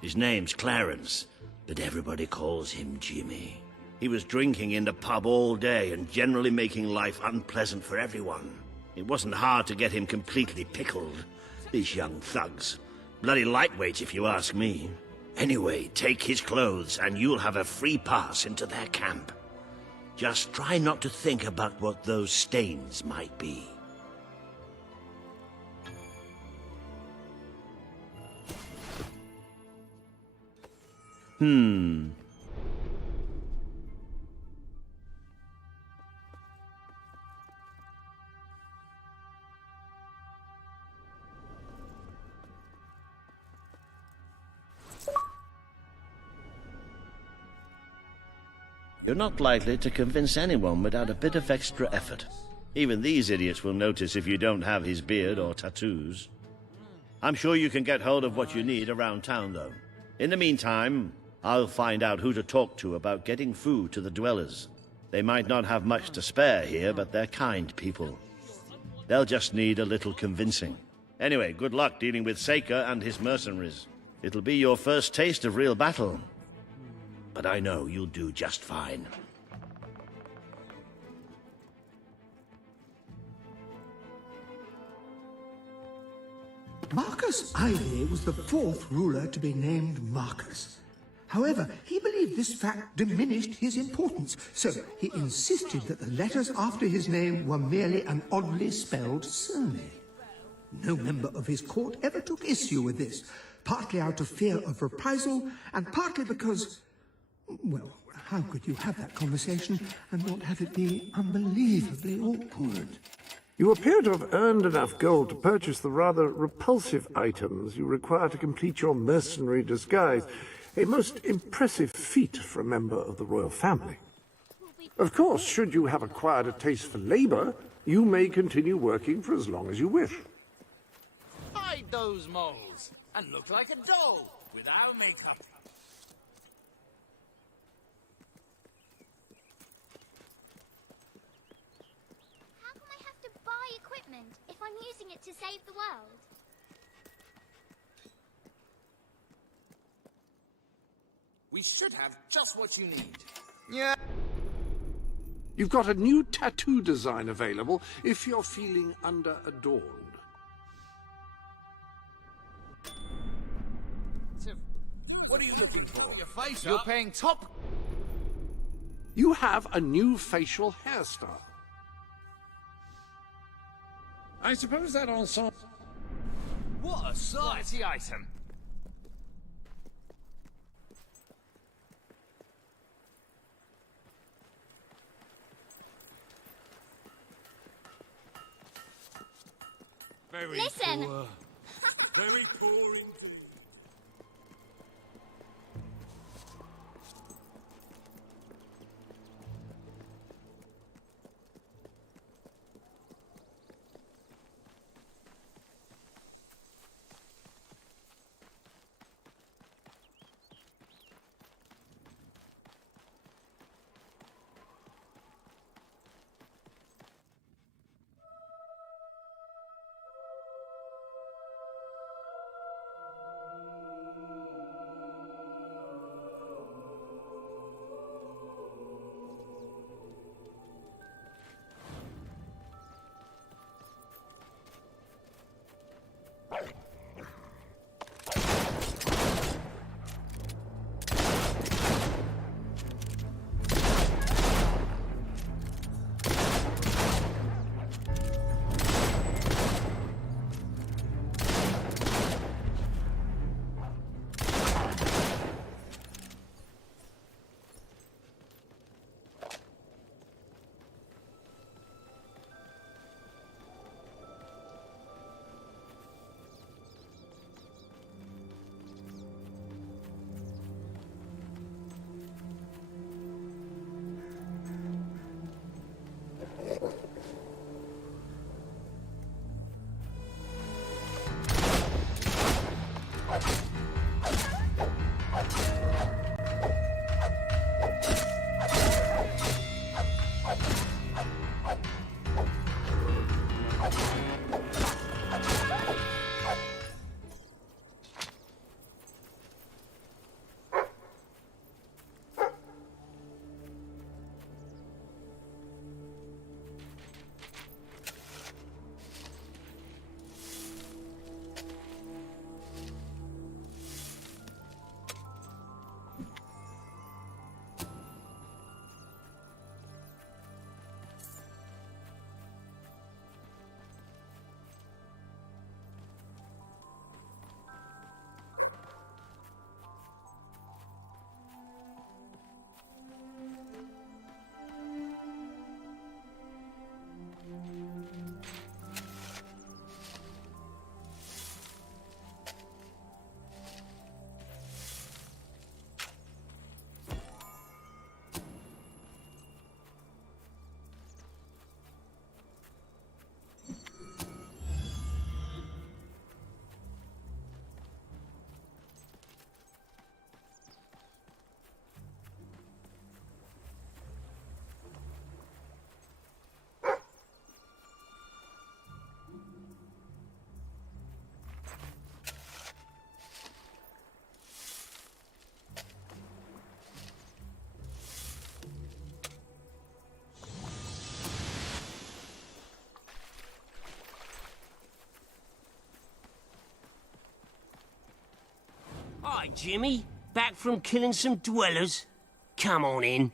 His name's Clarence, but everybody calls him Jimmy. He was drinking in the pub all day and generally making life unpleasant for everyone. It wasn't hard to get him completely pickled. These young thugs. Bloody lightweights, if you ask me. Anyway, take his clothes and you'll have a free pass into their camp. Just try not to think about what those stains might be. You're not likely to convince anyone without a bit of extra effort. Even these idiots will notice if you don't have his beard or tattoos. I'm sure you can get hold of what you need around town, though. In the meantime, I'll find out who to talk to about getting food to the dwellers. They might not have much to spare here, but they're kind people. They'll just need a little convincing. Anyway, good luck dealing with Saker and his mercenaries. It'll be your first taste of real battle. But I know you'll do just fine. Marcus Ivy was the fourth ruler to be named Marcus. However, he believed this fact diminished his importance, so he insisted that the letters after his name were merely an oddly spelled surname. No member of his court ever took issue with this, partly out of fear of reprisal, and partly because... well, how could you have that conversation and not have it be unbelievably awkward? You appear to have earned enough gold to purchase the rather repulsive items you require to complete your mercenary disguise. A most impressive feat for a member of the royal family. Of course, should you have acquired a taste for labor, you may continue working for as long as you wish. Hide those moles and look like a doll without makeup. How come I have to buy equipment if I'm using it to save the world? We should have just what you need. Yeah. You've got a new tattoo design available if you're feeling under-adorned. What are you looking for? Your face You're paying top... You have a new facial hairstyle. I suppose that ensemble... What a sighty item. Very Listen. Poor. Very poor indeed. right, Jimmy? Back from killing some dwellers? Come on in.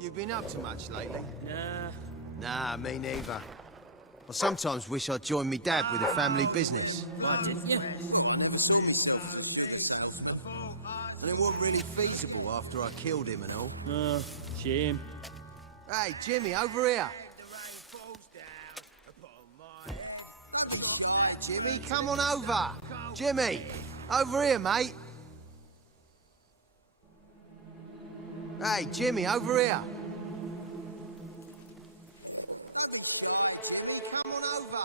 You been up to much lately? Nah, me neither. I sometimes wish I'd joined me dad with a family business. Why didn't you? And it wasn't really feasible after I killed him and all. Shame. Hey, Jimmy, over here. Hey, Jimmy, come on over. Jimmy, over here, mate. Hey, Jimmy, over here. Come on over.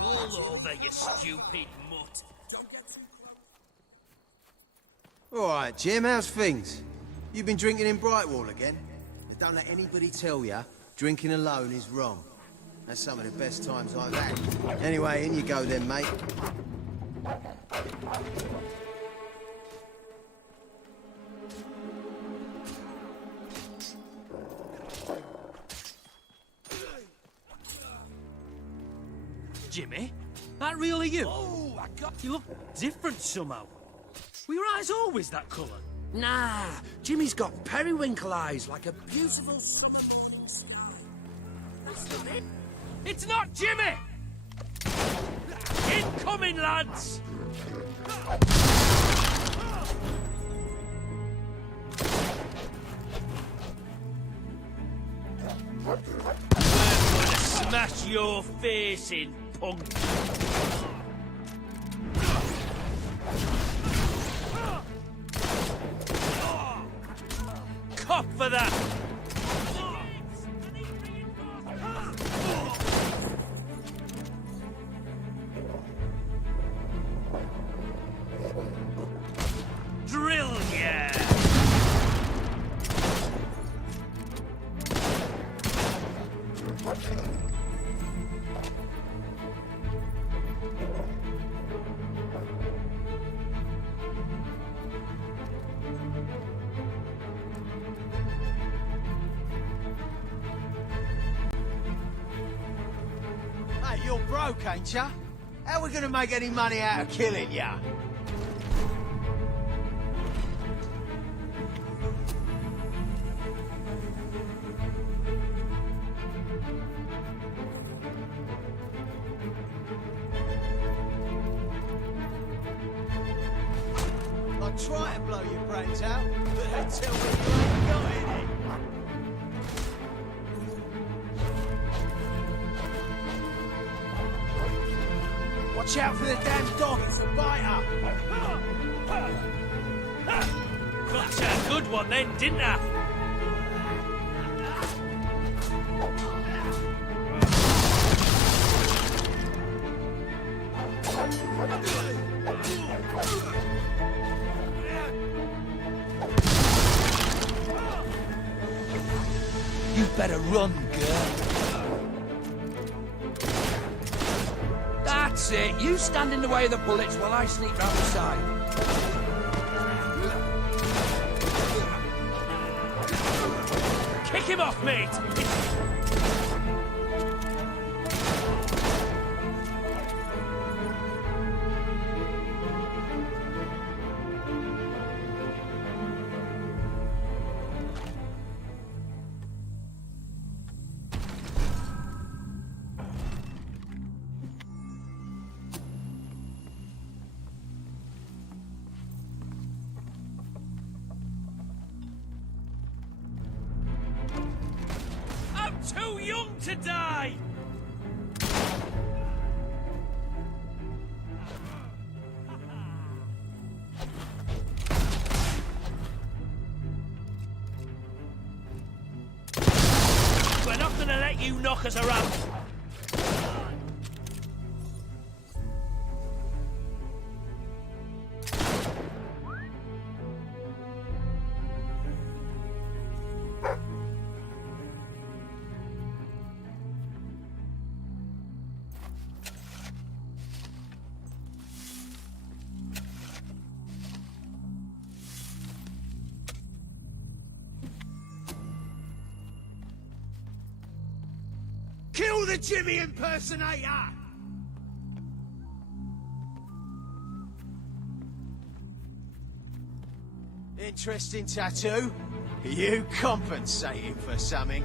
Roll over, you stupid mutt. Don't get too close. All right, Jim, how's things? You been drinking in Brightwall again? Now, don't let anybody tell you drinking alone is wrong. That's some of the best times I've had. Anyway, in you go then, mate. Jimmy, that really you? Oh, I got you. Look different somehow. Were your eyes always that colour? Nah, Jimmy's got periwinkle eyes like a beautiful summer morning sky. That's not it. It's not Jimmy! Incoming, lads! We're gonna smash your face in, punk! Cop for that! Drill ya! Hey, you're broke, ain't ya? How are we gonna make any money out of killing ya? I'll try and blow your brains out, but they tell me you ain't got any. Watch out for the damn dog, it's a biter! Got a good one then, didn't I? You better run, girl. That's it. You stand in the way of the bullets while I sneak round the side. Kick him off, mate! to die! We're not gonna let you knock us around! Kill the Jimmy impersonator! Interesting tattoo. Are you compensating for something?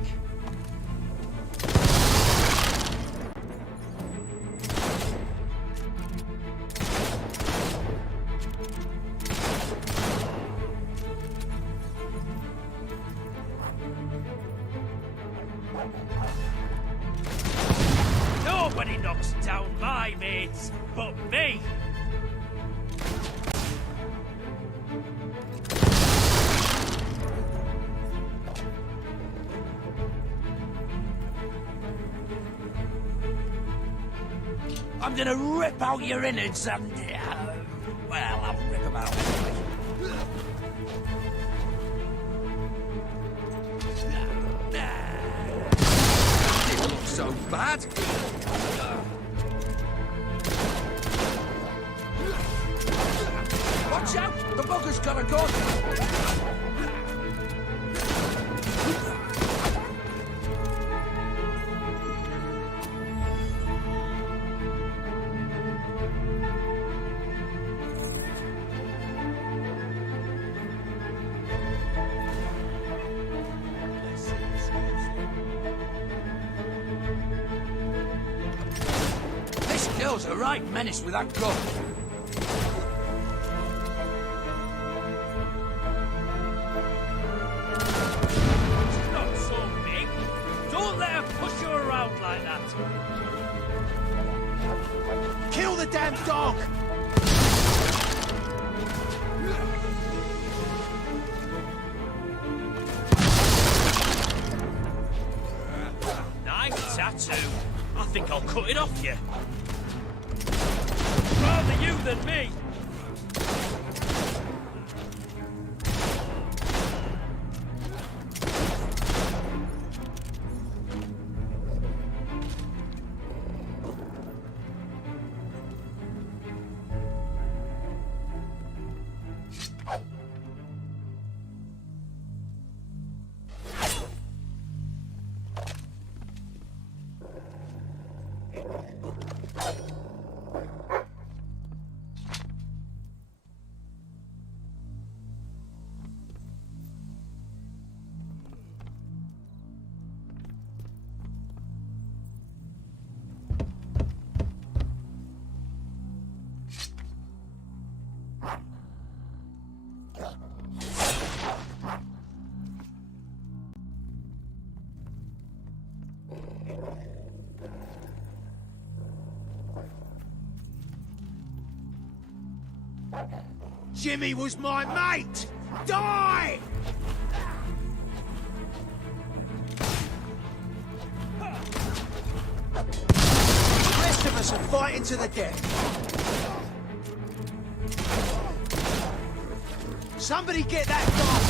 Nobody knocks down my mates, but me! I'm gonna rip out your innards and... well, I'll rip them out anyway. Didn't look so bad. Watch out! The bugger's got a gun! This girl's a right menace with that gun. She's not so big. Don't let her push you around like that. Kill the damn dog! Nice tattoo. I think I'll cut it off you. Rather you than me. Jimmy was my mate! Die! The rest of us are fighting to the death. Somebody get that dog!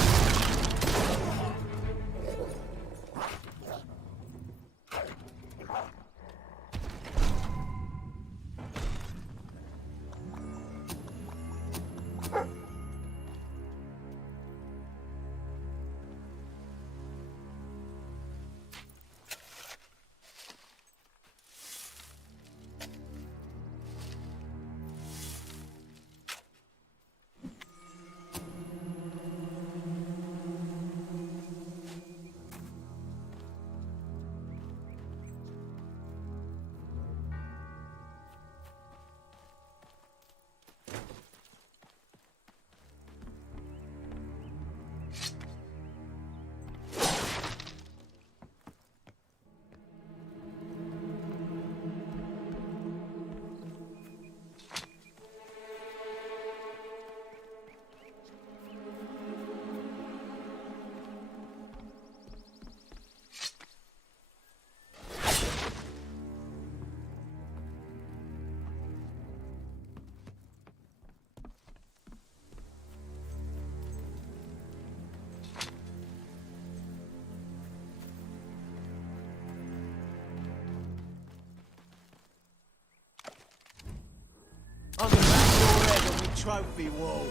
trophy wall.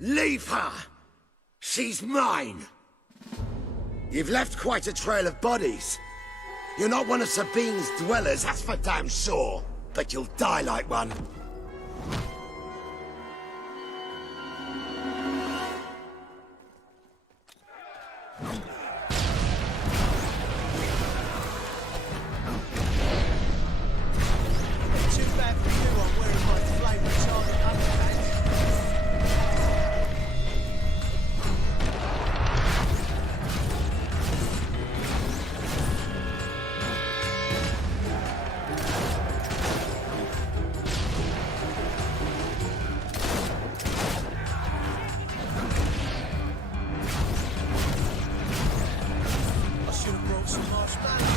Leave her! She's mine! You've left quite a trail of bodies. You're not one of Sabine's dwellers, that's for damn sure. But you'll die like one. Too bad for you, I'm wearing my flame retardant underpants. I should have brought some marshmallows.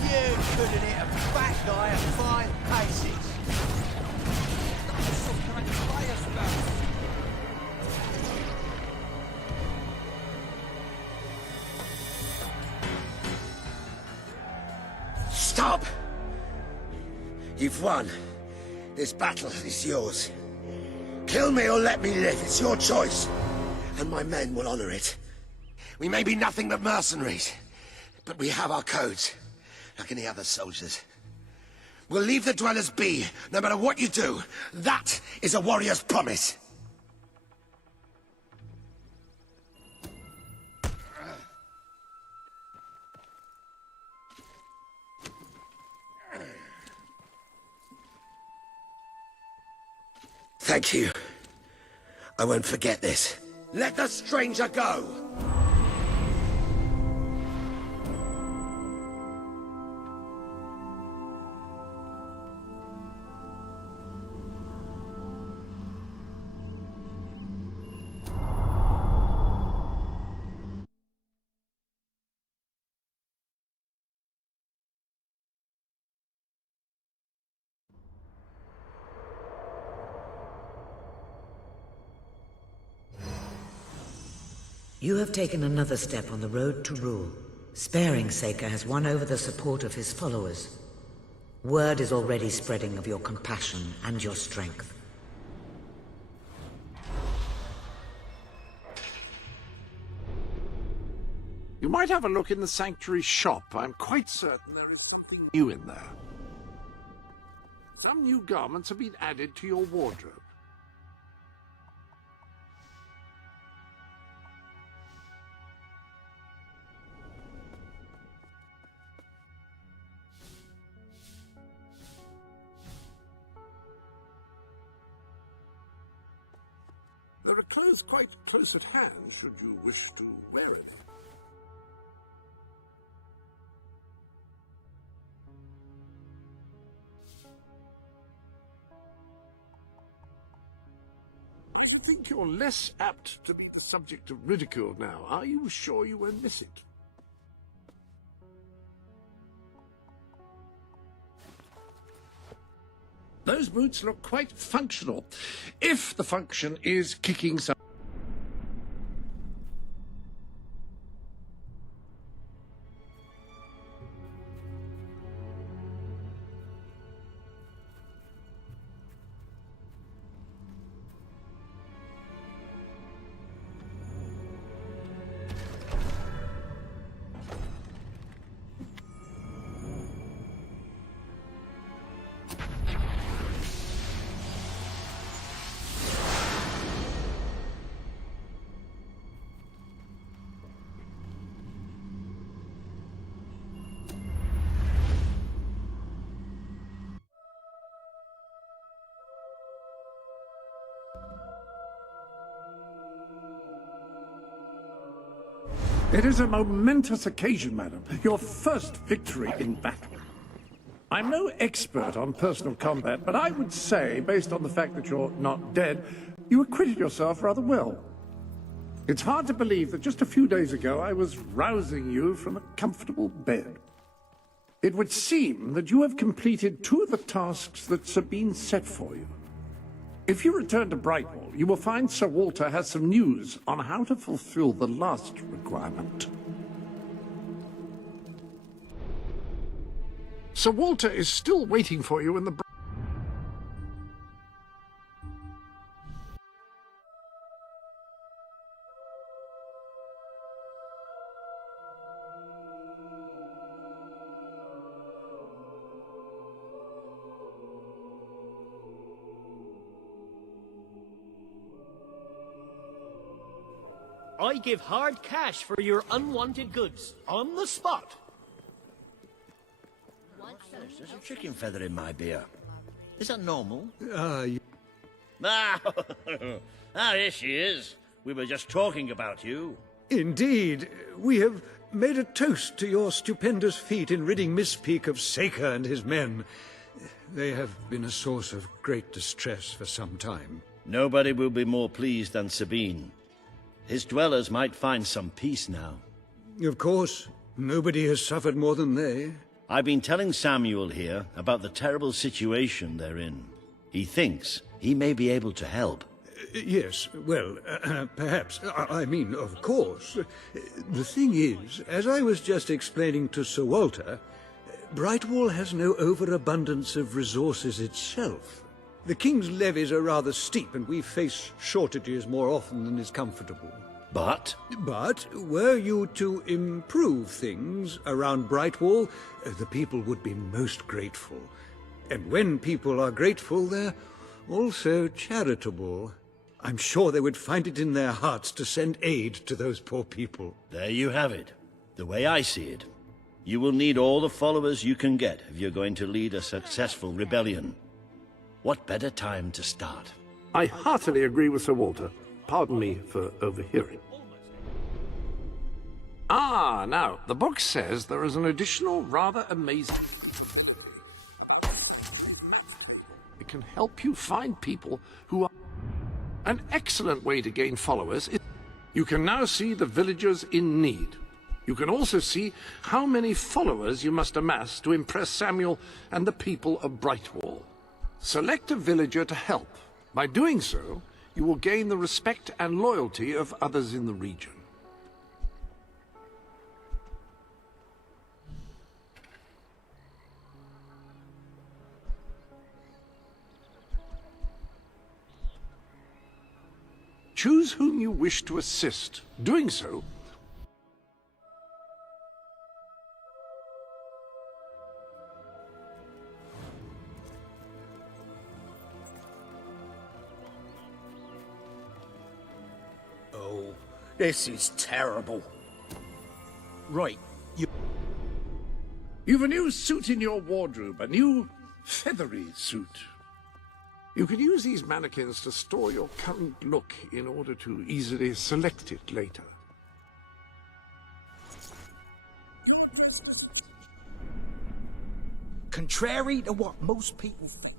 You couldn't hit a fat guy at 5 paces. That's the sort of kind of player stuff. Stop! You've won. This battle is yours. Kill me or let me live, it's your choice. And my men will honor it. We may be nothing but mercenaries, but we have our codes, like any other soldiers. We'll leave the dwellers be, no matter what you do. That is a warrior's promise. Thank you. I won't forget this. Let the stranger go! You have taken another step on the road to rule. Sparing Saker has won over the support of his followers. Word is already spreading of your compassion and your strength. You might have a look in the sanctuary shop. I'm quite certain there is something new in there. Some new garments have been added to your wardrobe. There are clothes quite close at hand, should you wish to wear any. think you're less apt to be the subject of ridicule now. Are you sure you won't miss it? Those boots look quite functional. If the function is kicking some... It is a momentous occasion, madam. Your first victory in battle. I'm no expert on personal combat, but I would say, based on the fact that you're not dead, you acquitted yourself rather well. It's hard to believe that just a few days ago I was rousing you from a comfortable bed. It would seem that you have completed 2 of the tasks that Sabine set for you. If you return to Brightwall, you will find Sir Walter has some news on how to fulfill the last requirement. Sir Walter is still waiting for you in the... I give hard cash for your unwanted goods, on the spot. There's a chicken feather in my beer. Is that normal? Ah, here she is. We were just talking about you. Indeed. We have made a toast to your stupendous feat in ridding Misspeak of Saker and his men. They have been a source of great distress for some time. Nobody will be more pleased than Sabine. His dwellers might find some peace now. Of course. Nobody has suffered more than they. I've been telling Samuel here about the terrible situation they're in. He thinks he may be able to help. Yes, well, perhaps. I mean, of course. The thing is, as I was just explaining to Sir Walter, Brightwall has no overabundance of resources itself. The King's levies are rather steep, and we face shortages more often than is comfortable. But? But, were you to improve things around Brightwall, the people would be most grateful. And when people are grateful, they're also charitable. I'm sure they would find it in their hearts to send aid to those poor people. There you have it. The way I see it, you will need all the followers you can get if you're going to lead a successful rebellion. What better time to start? I heartily agree with Sir Walter. Pardon me for overhearing. Now, the book says there is an additional rather amazing... It can help you find people who are... An excellent way to gain followers is... You can now see the villagers in need. You can also see how many followers you must amass to impress Samuel and the people of Brightwall. Select a villager to help. By doing so, you will gain the respect and loyalty of others in the region. Choose whom you wish to assist. Doing so, Oh, this is terrible. Right, You've a new suit in your wardrobe, a new feathery suit. You can use these mannequins to store your current look in order to easily select it later. Contrary to what most people think.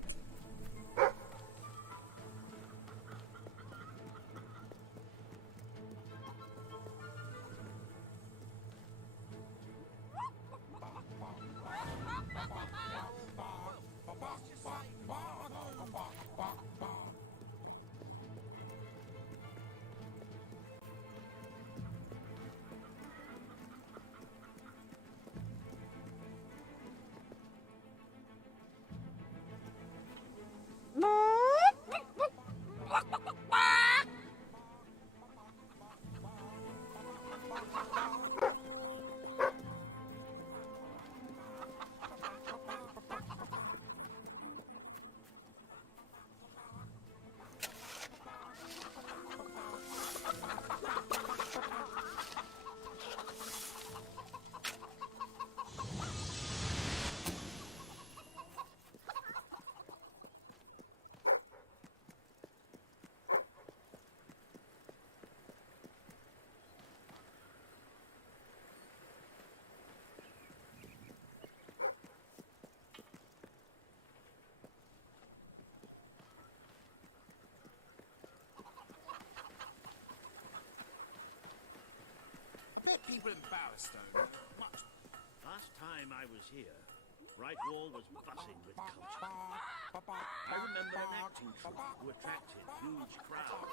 bet people in Barrowstone much. Last time I was here, Brightwall was buzzing with culture. I remember an acting troupe who attracted huge crowds.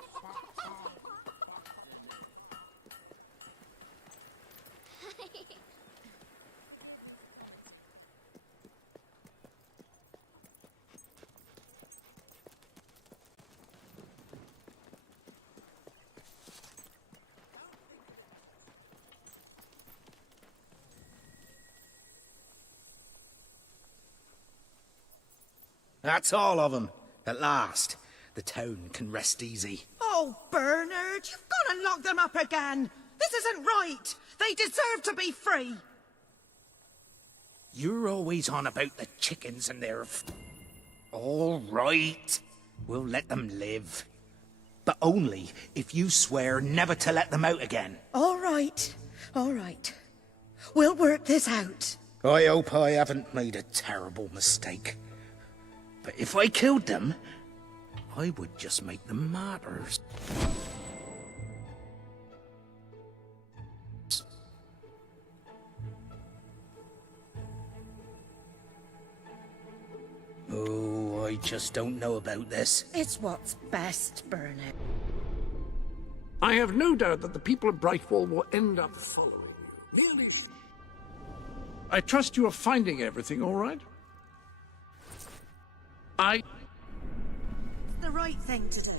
That's all of them. At last, the town can rest easy. Oh, Bernard, you've gone and locked them up again. This isn't right. They deserve to be free. You're always on about the chickens and their... All right. We'll let them live. But only if you swear never to let them out again. All right. All right. We'll work this out. I hope I haven't made a terrible mistake. But if I killed them, I would just make them martyrs. Oh, I just don't know about this. It's what's best, Bernard. I have no doubt that the people of Brightwall will end up following you. Merely... I trust you are finding everything all right? It's the right thing to do.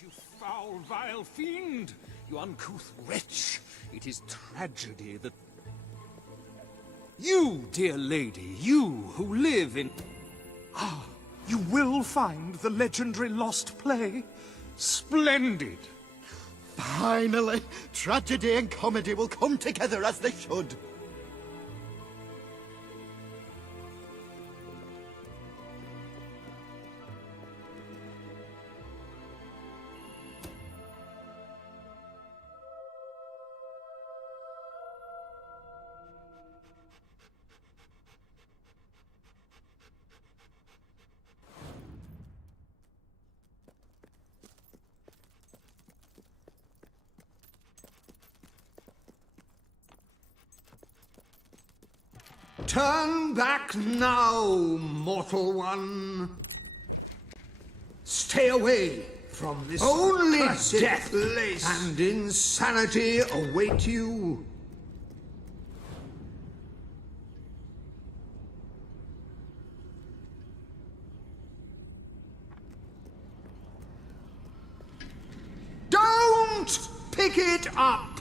You foul, vile fiend! You uncouth wretch! It is tragedy that... You, dear lady, you who live in... Ah, you will find the legendary lost play? Splendid! Finally, tragedy and comedy will come together as they should. Turn back now, mortal one. Stay away from this Only cursed death place, and insanity await you. Don't pick it up!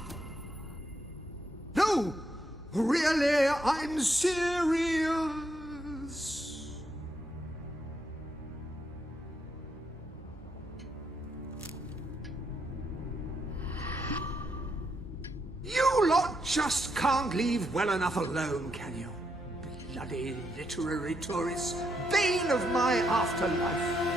No! Really, I'm serious. You lot just can't leave well enough alone, can you? Bloody literary tourists, bane of my afterlife.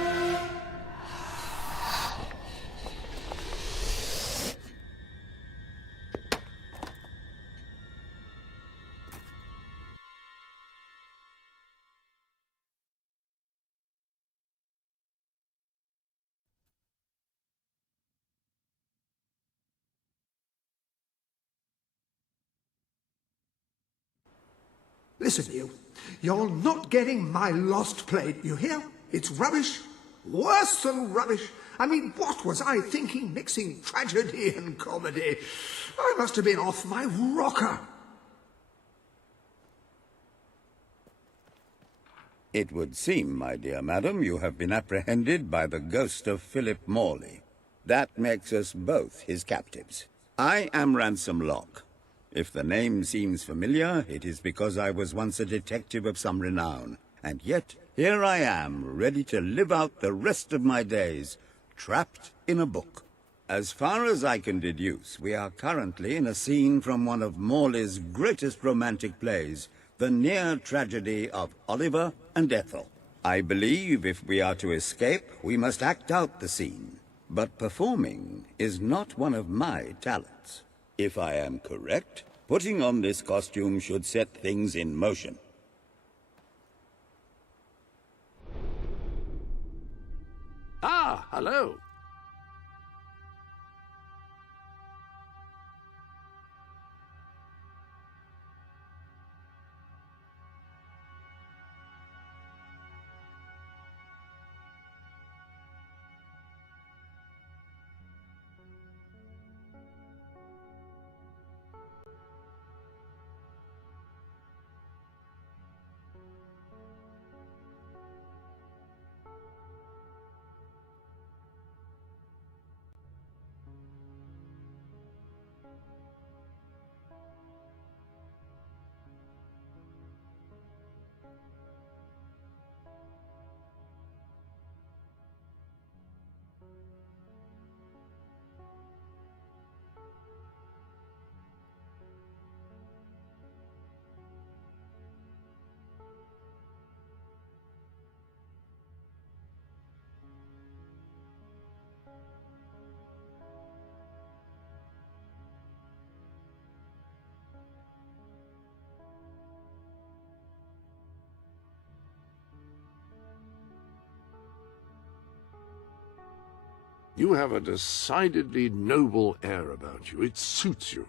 Listen, you. You're not getting my lost plate, you hear? It's rubbish. Worse than rubbish. I mean, what was I thinking mixing tragedy and comedy? I must have been off my rocker. It would seem, my dear madam, you have been apprehended by the ghost of Philip Morley. That makes us both his captives. I am Ransom Locke. If the name seems familiar, it is because I was once a detective of some renown. And yet, here I am, ready to live out the rest of my days, trapped in a book. As far as I can deduce, we are currently in a scene from one of Morley's greatest romantic plays, the near tragedy of Oliver and Ethel. I believe if we are to escape, we must act out the scene. But performing is not one of my talents. If I am correct, putting on this costume should set things in motion. Ah, hello. You have a decidedly noble air about you. It suits you.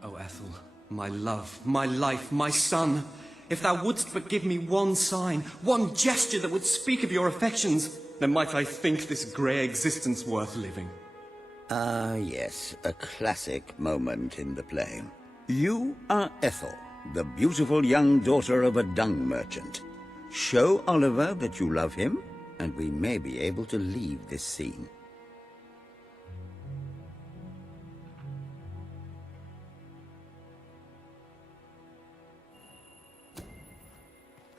O Ethel, my love, my life, my son, if thou wouldst but give me one sign, one gesture that would speak of your affections, then might I think this grey existence worth living. Ah, yes, a classic moment in the play. You are Ethel, the beautiful young daughter of a dung merchant. Show Oliver that you love him, and we may be able to leave this scene.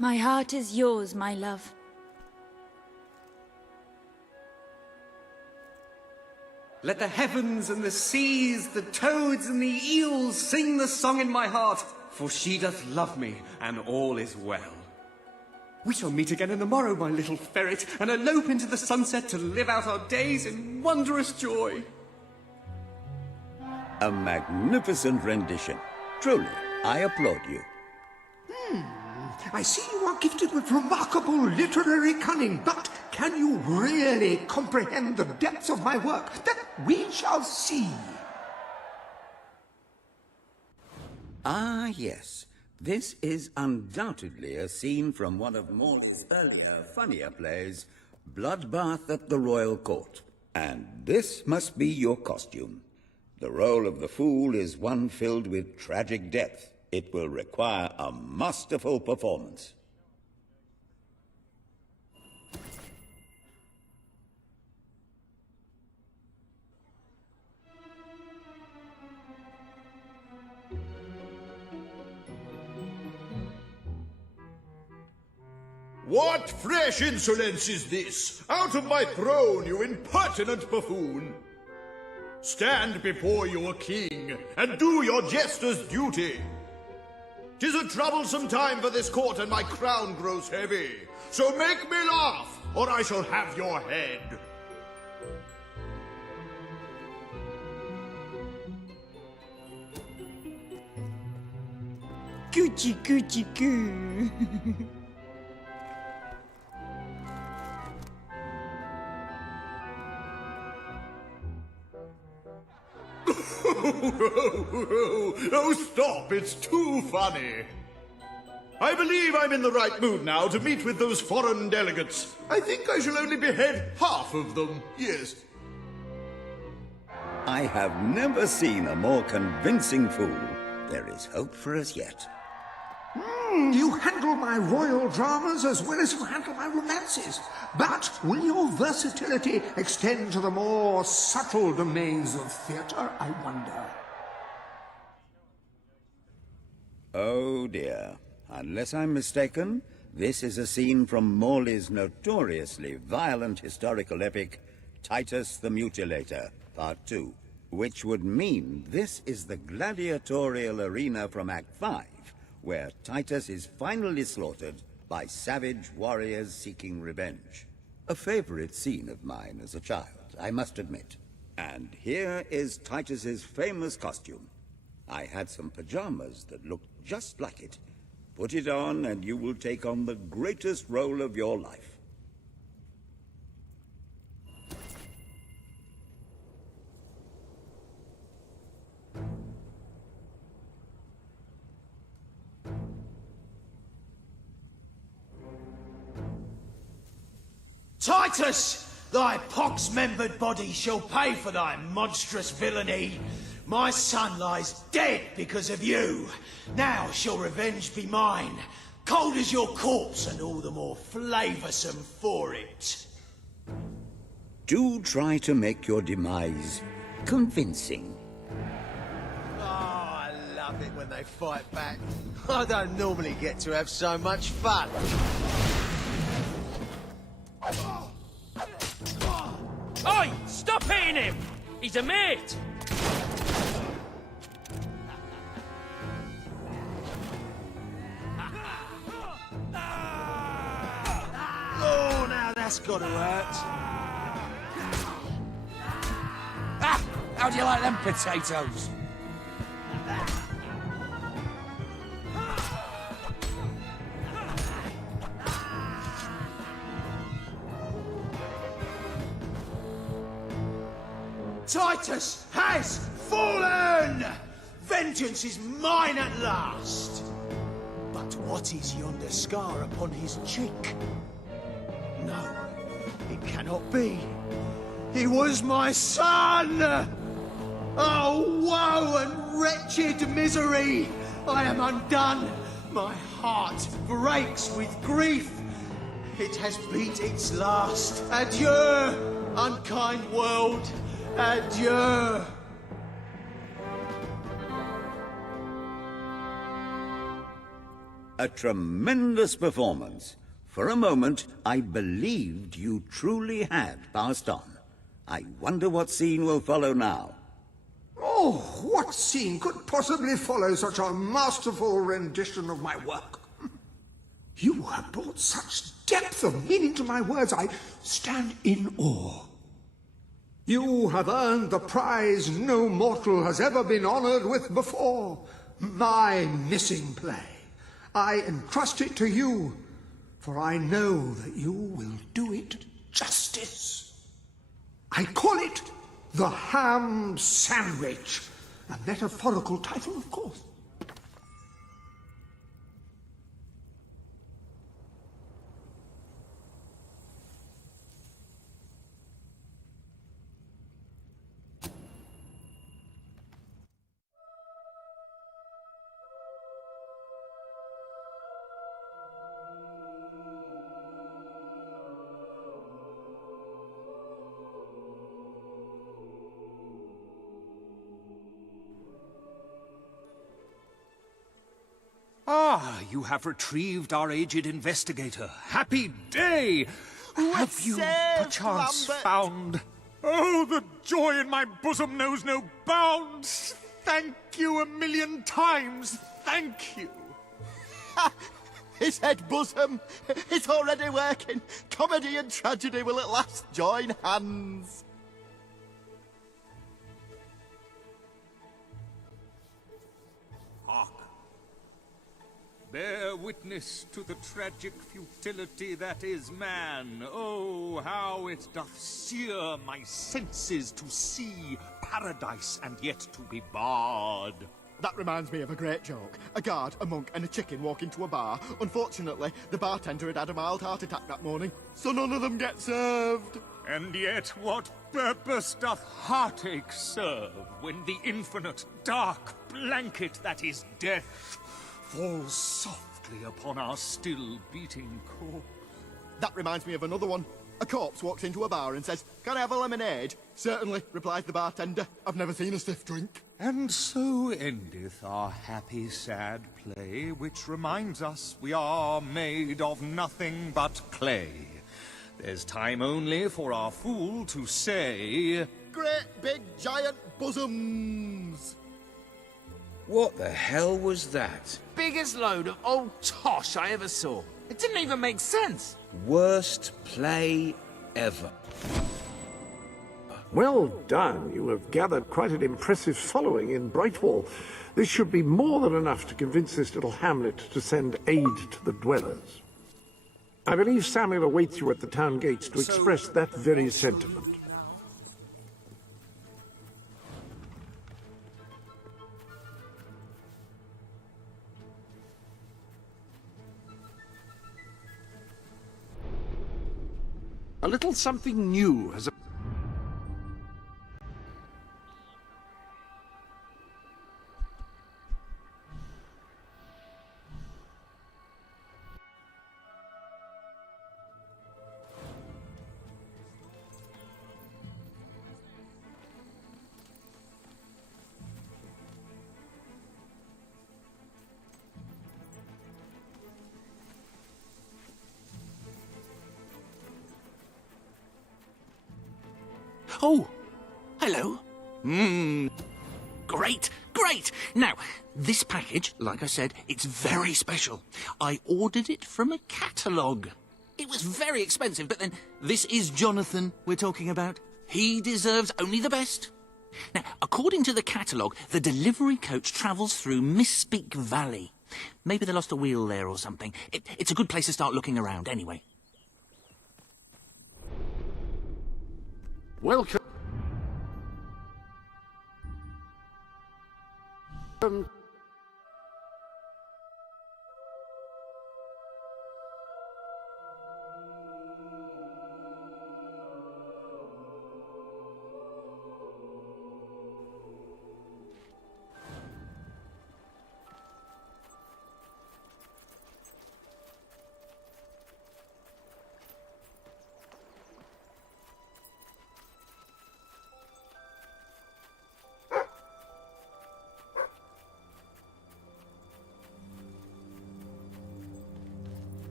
My heart is yours, my love. Let the heavens and the seas, the toads and the eels sing the song in my heart, for she doth love me, and all is well. We shall meet again in the morrow, my little ferret, and elope into the sunset to live out our days in wondrous joy. A magnificent rendition. Truly, I applaud you. I see you are gifted with remarkable literary cunning, but can you really comprehend the depths of my work? That we shall see. Ah, yes. This is undoubtedly a scene from one of Morley's earlier, funnier plays, Bloodbath at the Royal Court. And this must be your costume. The role of the fool is one filled with tragic depth. It will require a masterful performance. What fresh insolence is this? Out of my throne, you impertinent buffoon! Stand before your king, and do your jester's duty. 'Tis a troublesome time for this court, and my crown grows heavy. So make me laugh, or I shall have your head. Coochie coochie coo. Oh, stop, it's too funny. I believe I'm in the right mood now to meet with those foreign delegates. I think I shall only behead half of them, yes. I have never seen a more convincing fool. There is hope for us yet. You handle my royal dramas as well as you handle my romances. But will your versatility extend to the more subtle domains of theatre, I wonder? Oh dear. Unless I'm mistaken, this is a scene from Morley's notoriously violent historical epic, Titus the Mutilator, Part 2, which would mean this is the gladiatorial arena from Act 5, where Titus is finally slaughtered by savage warriors seeking revenge. A favorite scene of mine as a child, I must admit. And here is Titus's famous costume. I had some pajamas that looked just like it. Put it on and you will take on the greatest role of your life. Titus! Thy pox-membered body shall pay for thy monstrous villainy. My son lies dead because of you. Now shall revenge be mine, cold as your corpse and all the more flavoursome for it. Do try to make your demise convincing. Oh, I love it when they fight back. I don't normally get to have so much fun. Oi! Stop hitting him! He's a mate! Oh, now that's gotta hurt. Ah! How do you like them potatoes? Titus has fallen! Vengeance is mine at last! But what is yonder scar upon his cheek? No, it cannot be. He was my son! Oh, woe and wretched misery! I am undone! My heart breaks with grief! It has beat its last. Adieu, unkind world! Adieu! A tremendous performance. For a moment, I believed you truly had passed on. I wonder what scene will follow now. Oh, what scene could possibly follow such a masterful rendition of my work? You have brought such depth of meaning to my words, I stand in awe. You have earned the prize no mortal has ever been honored with before. My missing play. I entrust it to you, for I know that you will do it justice. I call it The Ham Sandwich, a metaphorical title, of course. Ah, you have retrieved our aged investigator. Happy day! Have you perchance found... Oh, the joy in my bosom knows no bounds! Thank you a million times, thank you! His head bosom! It's already working! Comedy and tragedy will at last join hands! Hark! Bear witness to the tragic futility that is man. Oh, how it doth sear my senses to see paradise and yet to be barred. That reminds me of a great joke. A guard, a monk, and a chicken walk into a bar. Unfortunately, the bartender had had a mild heart attack that morning, so none of them get served. And yet what purpose doth heartache serve when the infinite dark blanket that is death falls softly upon our still beating corpse? That reminds me of another one. A corpse walks into a bar and says, "Can I have a lemonade?" "Certainly," replies the bartender. "I've never seen a stiff drink." And so endeth our happy sad play, which reminds us we are made of nothing but clay. There's time only for our fool to say, "Great big giant bosoms!" What the hell was that? Biggest load of old tosh I ever saw. It didn't even make sense. Worst play ever. Well done. You have gathered quite an impressive following in Brightwall. This should be more than enough to convince this little hamlet to send aid to the dwellers. I believe Samuel awaits you at the town gates to express that very sentiment. A little something new has... Oh, hello. Great, great. Now, this package, like I said, it's very special. I ordered it from a catalogue. It was very expensive, but then this is Jonathan we're talking about. He deserves only the best. Now, according to the catalogue, the delivery coach travels through Misspeak Valley. Maybe they lost a wheel there or something. It's a good place to start looking around anyway. Welcome.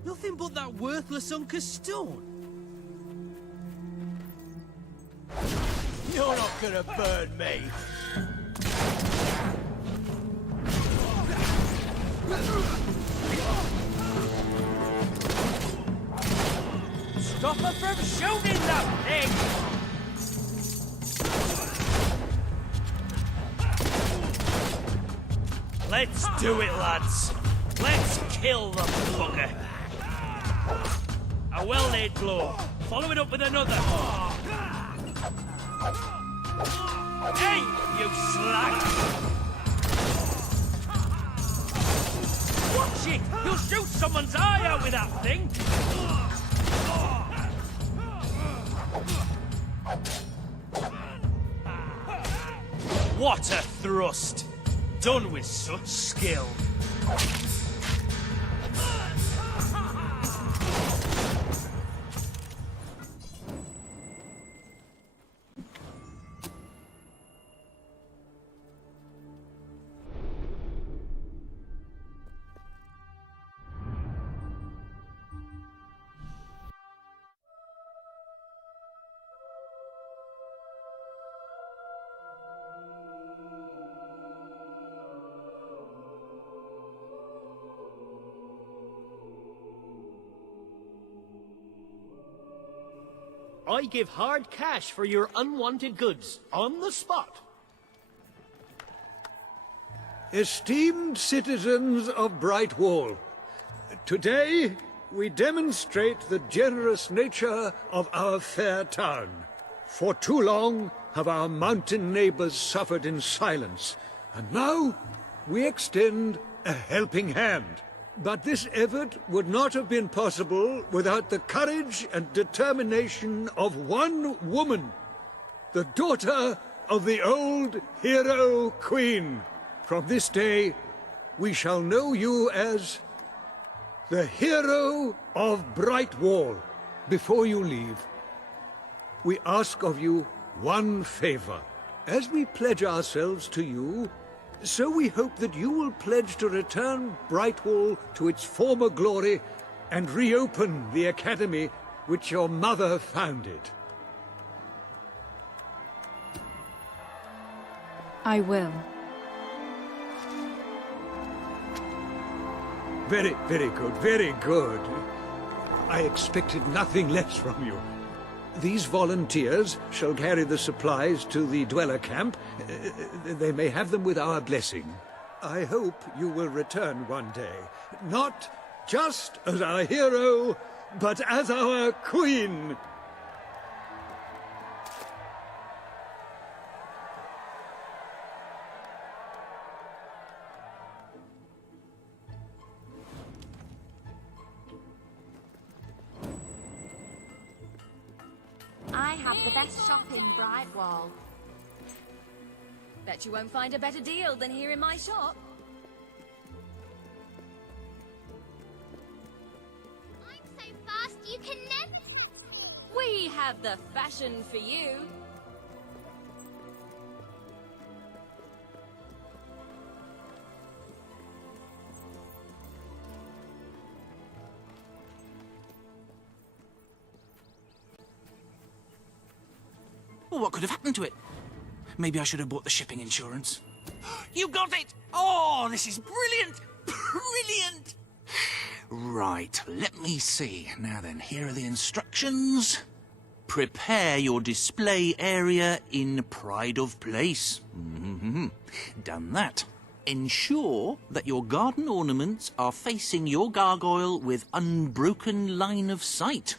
Nothing but that worthless hunk of stone. You're not gonna burn me. Stop her from shooting that thing! Let's do it, lads. Let's kill the bugger. A well-laid blow. Follow it up with another. Hey, you slag! Watch it! You'll shoot someone's eye out with that thing! What a thrust! Done with such skill. I give hard cash for your unwanted goods, on the spot. Esteemed citizens of Brightwall, today we demonstrate the generous nature of our fair town. For too long have our mountain neighbors suffered in silence, and now we extend a helping hand. But this effort would not have been possible without the courage and determination of one woman, the daughter of the old hero queen. From this day, we shall know you as the hero of Brightwall. Before you leave, we ask of you one favor. As we pledge ourselves to you, so we hope that you will pledge to return Brightwall to its former glory and reopen the academy which your mother founded. I will. Very, very good, very good. I expected nothing less from you. These volunteers shall carry the supplies to the dweller camp. They may have them with our blessing. I hope you will return one day, not just as our hero, but as our queen. I have the best shop in Brightwall. Bet you won't find a better deal than here in my shop. I'm so fast you can never... We have the fashion for you. Well, what could have happened to it? Maybe I should have bought the shipping insurance. You got it! Oh, this is brilliant! Brilliant! Right, let me see. Now then, here are the instructions. Prepare your display area in pride of place. Done that. Ensure that your garden ornaments are facing your gargoyle with unbroken line of sight.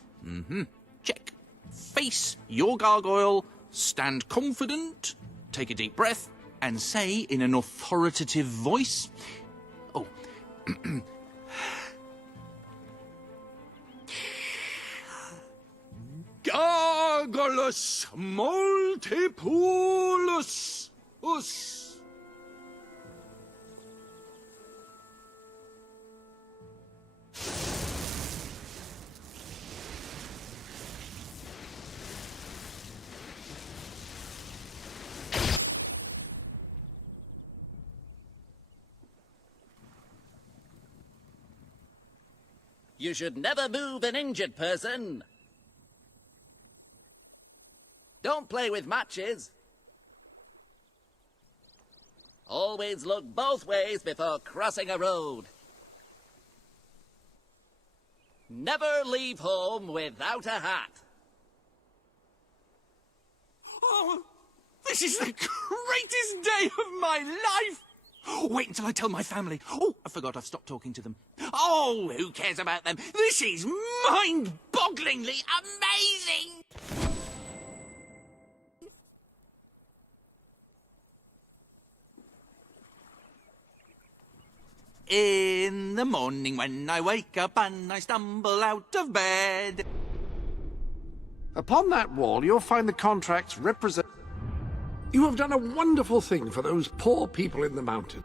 Check. Face your gargoyle, stand confident, take a deep breath, and say in an authoritative voice, oh, Gargulus multipulus us. You should never move an injured person. Don't play with matches. Always look both ways before crossing a road. Never leave home without a hat. Oh, this is the greatest day of my life! Wait until I tell my family. Oh, I forgot I've stopped talking to them. Oh, who cares about them? This is mind-bogglingly amazing! In the morning when I wake up and I stumble out of bed. Upon that wall, you'll find the contracts represent... You have done a wonderful thing for those poor people in the mountain.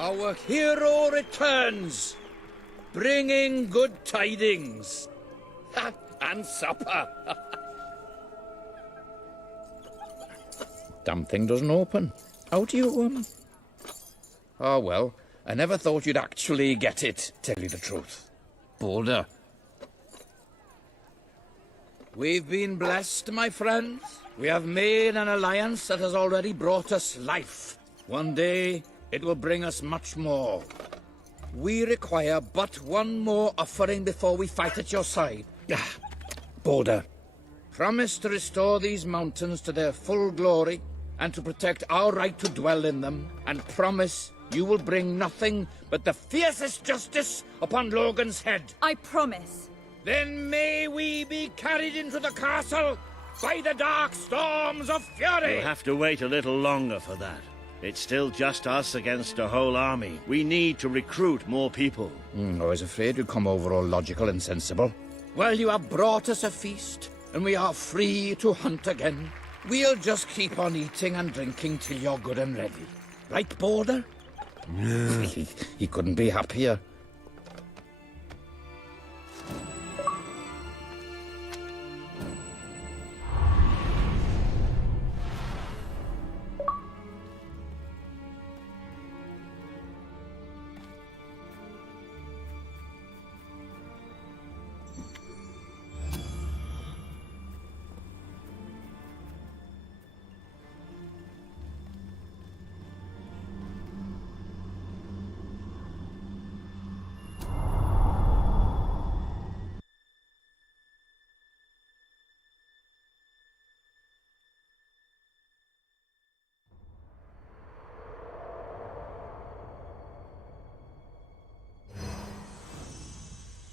Our hero returns, bringing good tidings. And supper. Damn thing doesn't open. How do you, Oh, well, I never thought you'd actually get it, tell you the truth. Boulder. We've been blessed, my friends. We have made an alliance that has already brought us life. One day, it will bring us much more. We require but one more offering before we fight at your side. Boulder. Promise to restore these mountains to their full glory, and to protect our right to dwell in them, and promise you will bring nothing but the fiercest justice upon Logan's head. I promise. Then may we be carried into the castle by the dark storms of fury! You'll have to wait a little longer for that. It's still just us against a whole army. We need to recruit more people. I was afraid you'd come over all logical and sensible. Well, you have brought us a feast, and we are free to hunt again. We'll just keep on eating and drinking till you're good and ready. Right, Boulder? He couldn't be happier.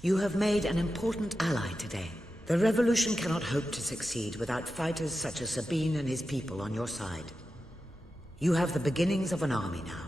You have made an important ally today. The revolution cannot hope to succeed without fighters such as Sabine and his people on your side. You have the beginnings of an army now.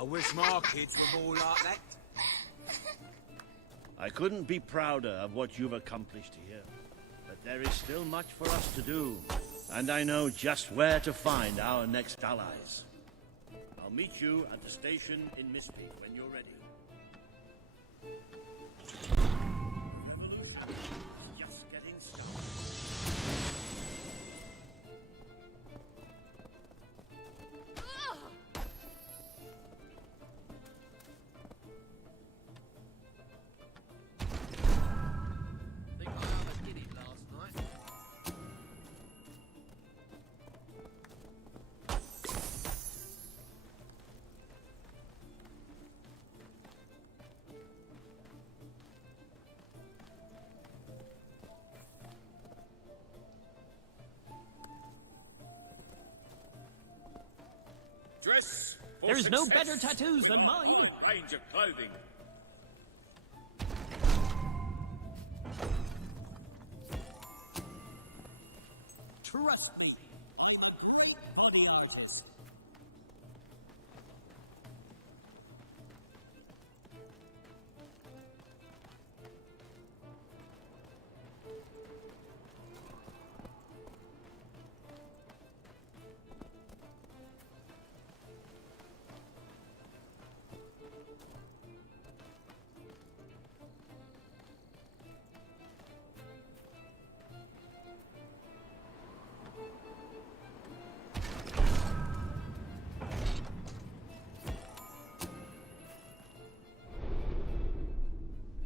I wish my kids were more like that. I couldn't be prouder of what you've accomplished here. But there is still much for us to do. And I know just where to find our next allies. I'll meet you at the station in Mistpeak when you're ready. Revolution is just getting started. Dress there is no better tattoos than mine. Range of clothing. Trust me, body artist.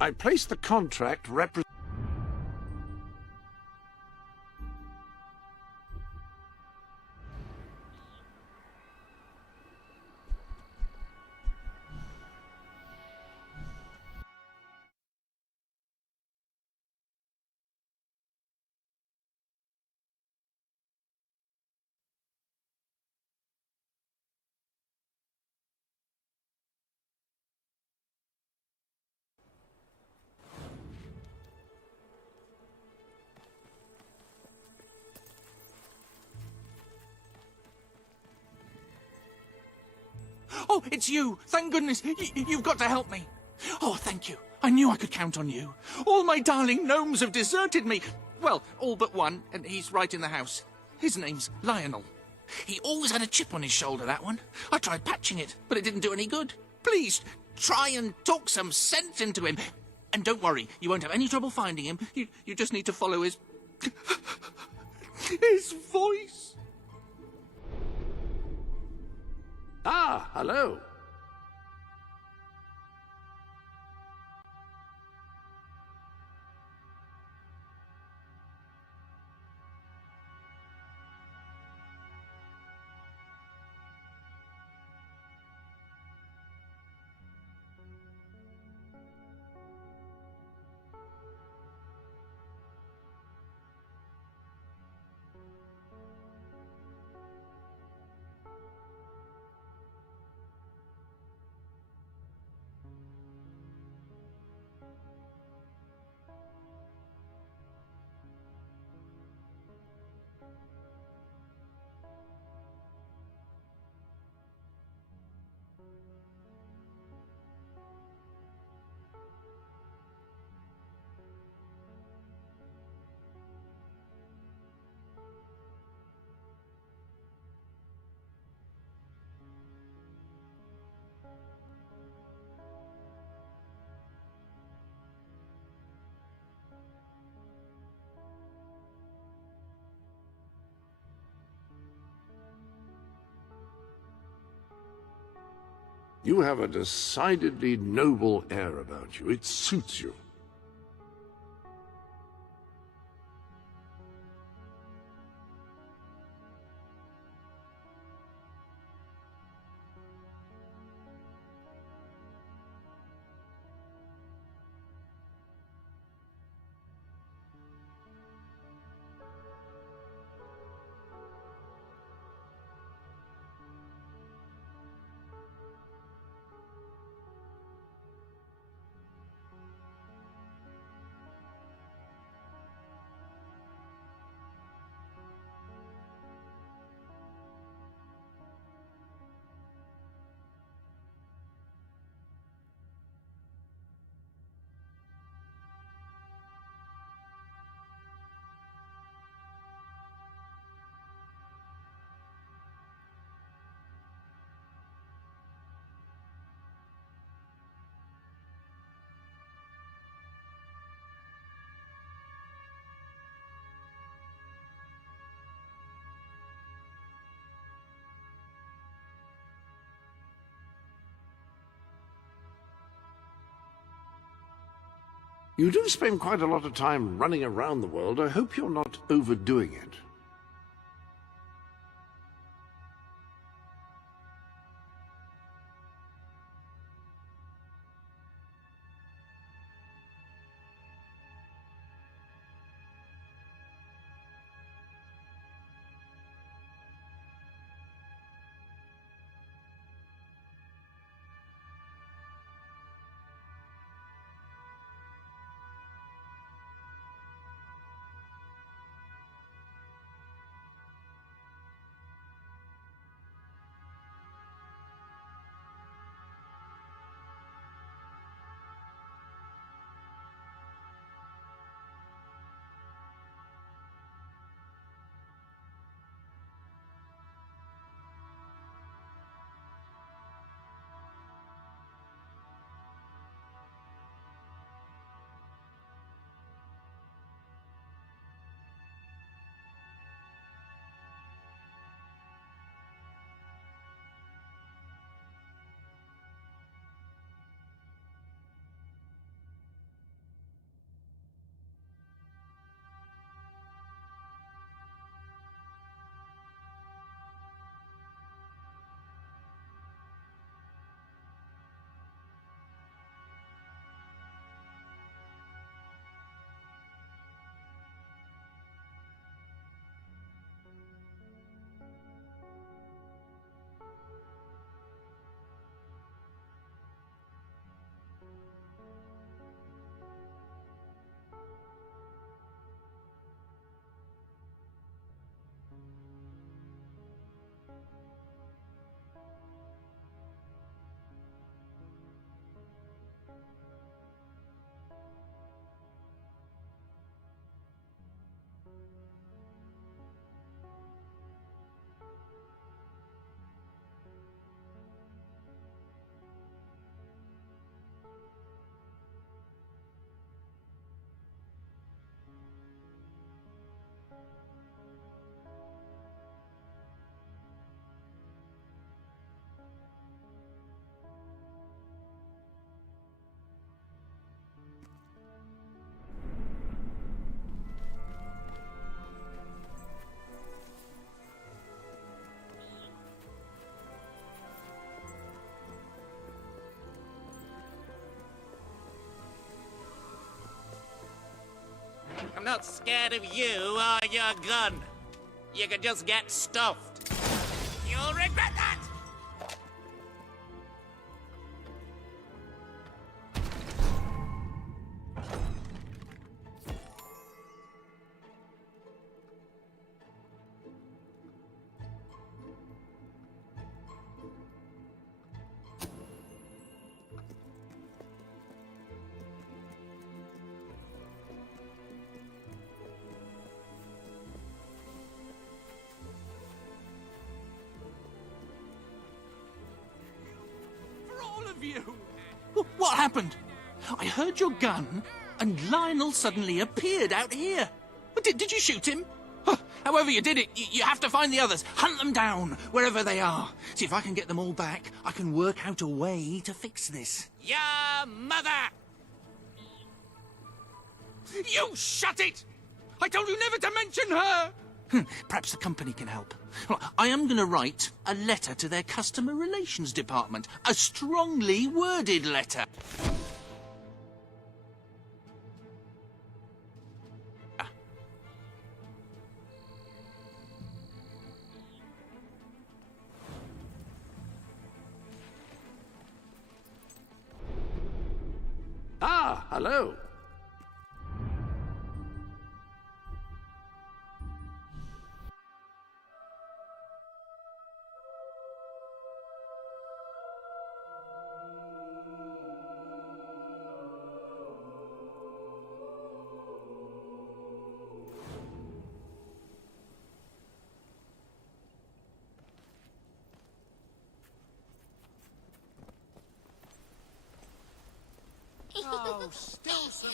I place the contract Oh, it's you! Thank goodness! You've got to help me! Oh, thank you. I knew I could count on you. All my darling gnomes have deserted me. Well, all but one, and he's right in the house. His name's Lionel. He always had a chip on his shoulder, that one. I tried patching it, but it didn't do any good. Please, try and talk some sense into him. And don't worry, you won't have any trouble finding him. You just need to follow his... his voice. Ah, hello. You have a decidedly noble air about you. It suits you. You do spend quite a lot of time running around the world. I hope you're not overdoing it. I'm not scared of you or your gun. You can just get stuffed. You'll regret that! You. What happened? I heard your gun, and Lionel suddenly appeared out here. Did you shoot him? However you did it, you have to find the others. Hunt them down, wherever they are. See if I can get them all back. I can work out a way to fix this. Your mother! You shut it! I told you never to mention her! Perhaps the company can help. I am going to write a letter to their customer relations department. A strongly worded letter. Ah, hello. Oh, still some...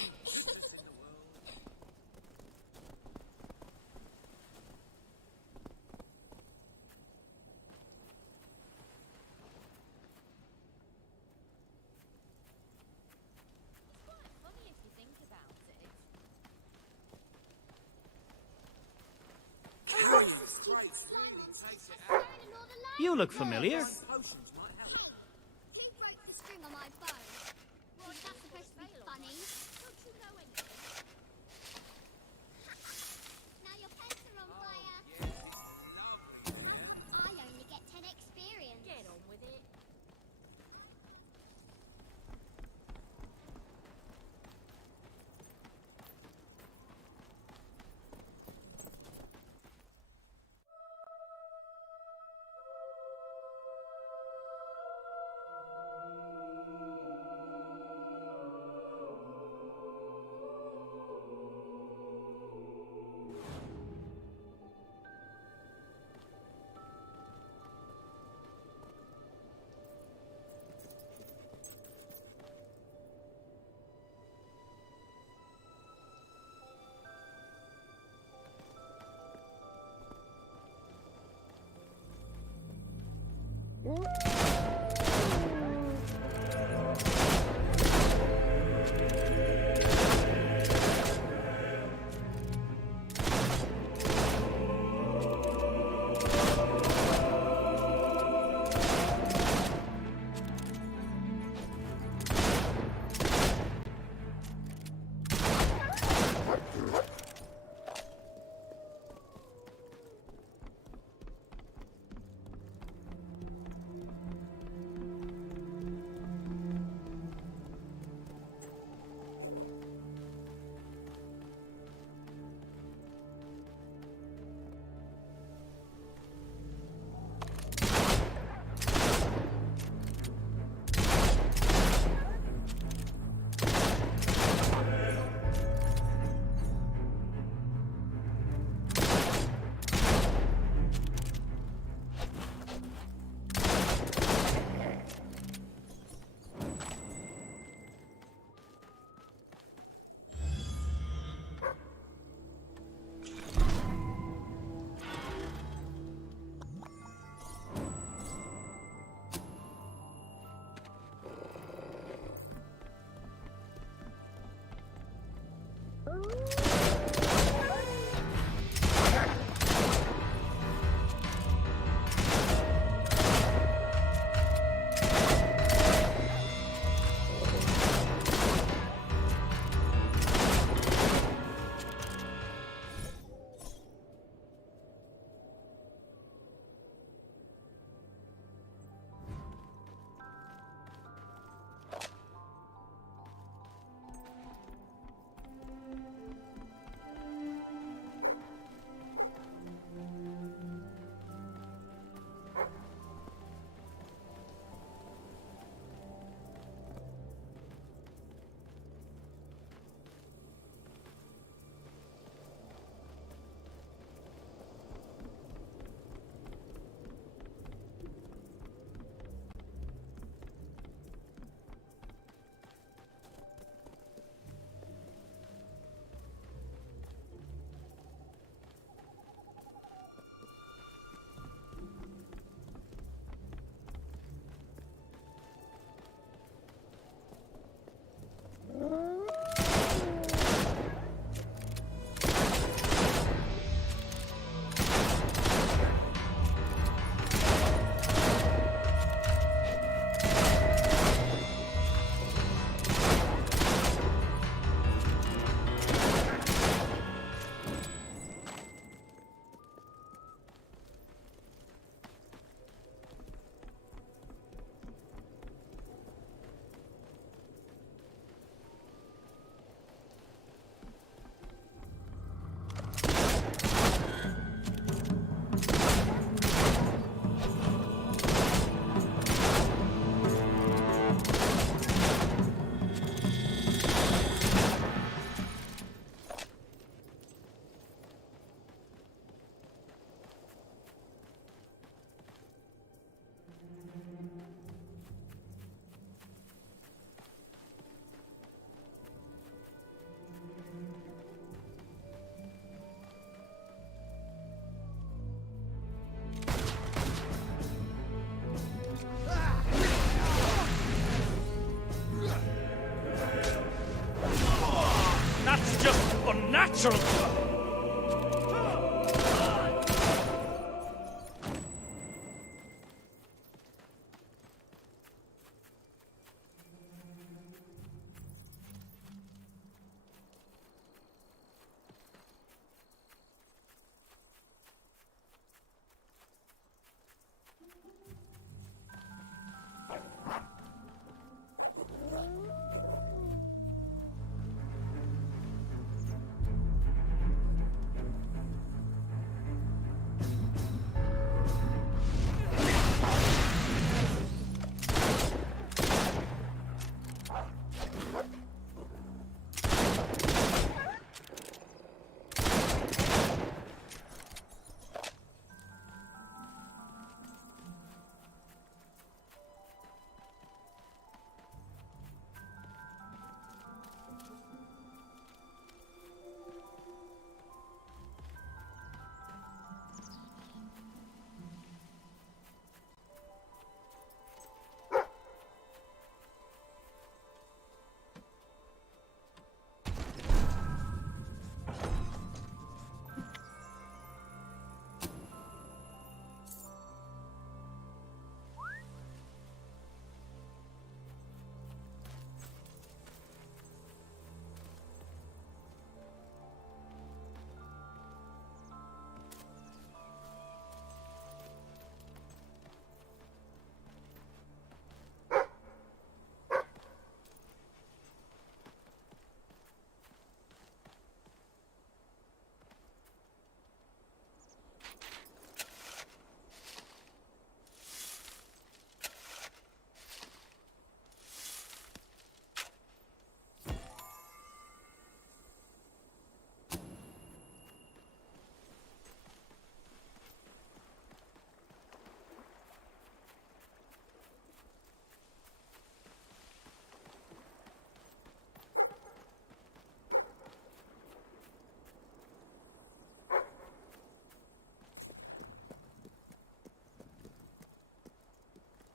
You look familiar.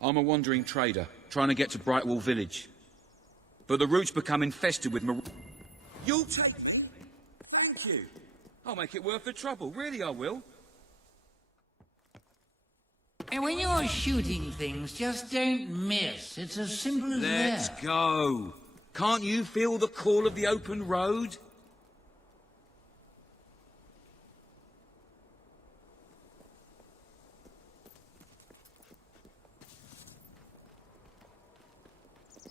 I'm a wandering trader, trying to get to Brightwall Village. But the route's become infested with You'll take it? Thank you. I'll make it worth the trouble, really I will. And when you're shooting things, just don't miss. It's as simple as Let's that. go. Can't you feel the call of the open road?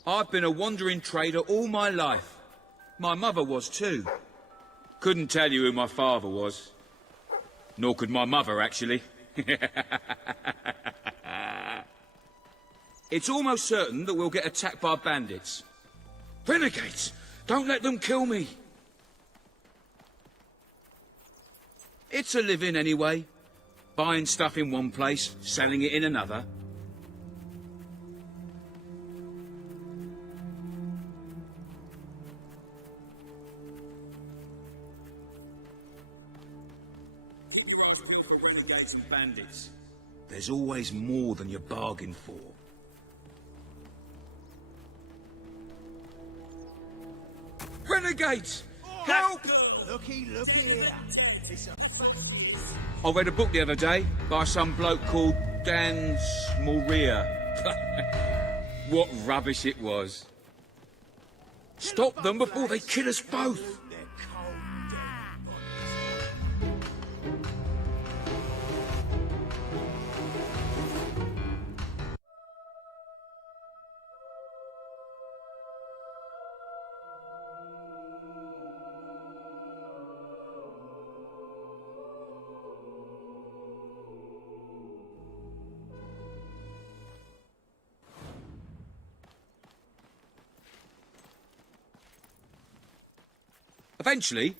I've been a wandering trader all my life. My mother was too. Couldn't tell you who my father was. Nor could my mother, actually. It's almost certain that we'll get attacked by bandits. Renegades! Don't let them kill me! It's a living anyway. Buying stuff in one place, selling it in another. Keep your eyes peeled for renegades and bandits. There's always more than you bargained for. Renegades! Help! Looky here. It's a fact. I read a book the other day by some bloke called Dan Smoria. What rubbish it was. Stop them before they kill us both. Eventually,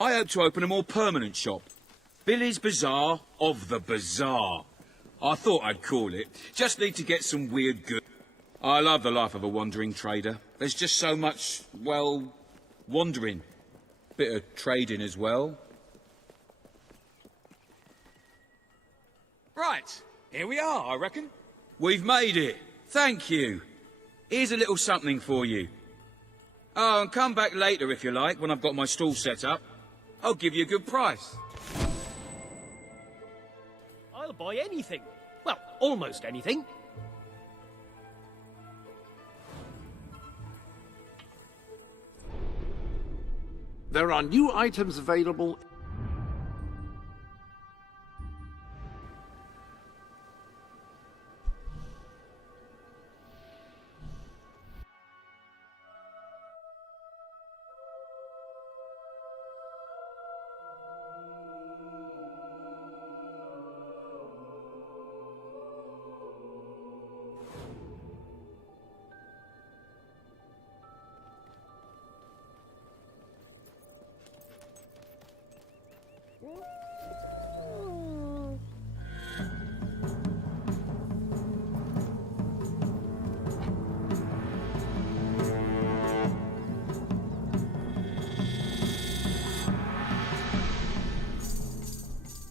I hope to open a more permanent shop. Billy's Bazaar of the Bazaar. I thought I'd call it. Just need to get some weird goods. I love the life of a wandering trader. There's just so much, well, wandering. Bit of trading as well. Right, here we are, I reckon. We've made it. Thank you. Here's a little something for you. Oh, and come back later if you like, when I've got my stall set up. I'll give you a good price. I'll buy anything. Well, almost anything. There are new items available.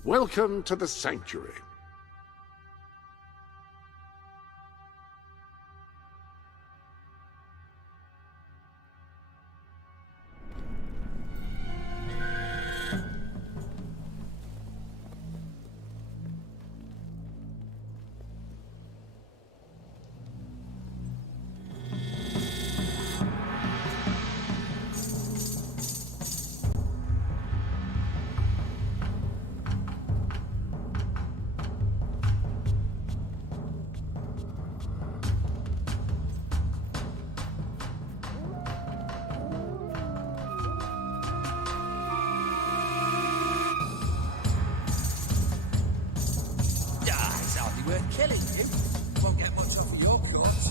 Welcome to the Sanctuary. It's hardly worth killing you. Won't get much off of your corpse.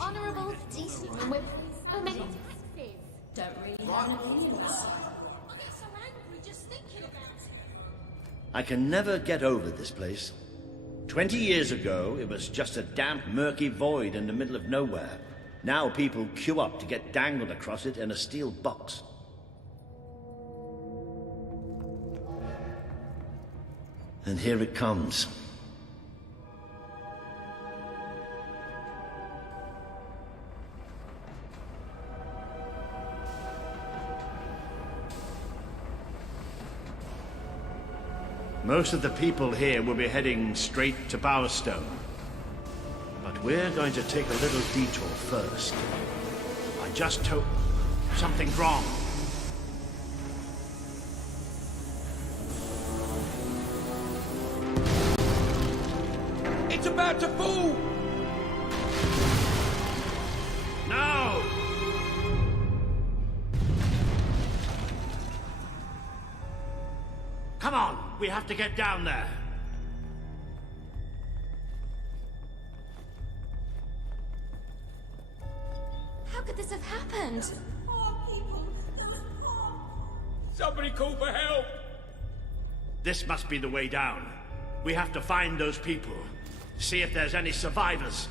Honourable, decent, and with so many don't really want to be in us. I get so angry just thinking about it. I can never get over this place. 20 years ago, it was just a damp, murky void in the middle of nowhere. Now people queue up to get dangled across it in a steel box. And here it comes. Most of the people here will be heading straight to Bowerstone. But we're going to take a little detour first. I just hope something's wrong. It's about to fall! No! Come on, we have to get down there. How could this have happened? Somebody call for help! This must be the way down. We have to find those people. See if there's any survivors.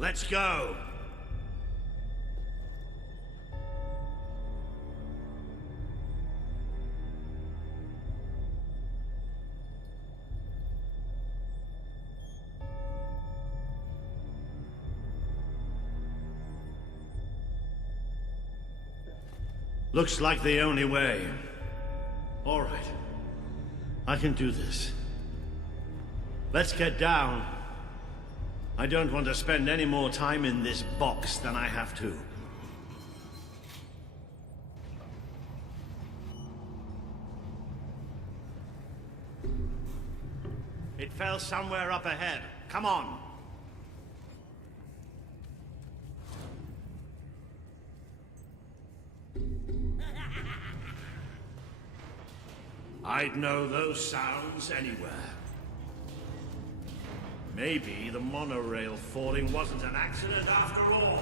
Let's go. Looks like the only way. All right. I can do this. Let's get down. I don't want to spend any more time in this box than I have to. It fell somewhere up ahead. Come on. I'd know those sounds anywhere. Maybe the monorail falling wasn't an accident after all.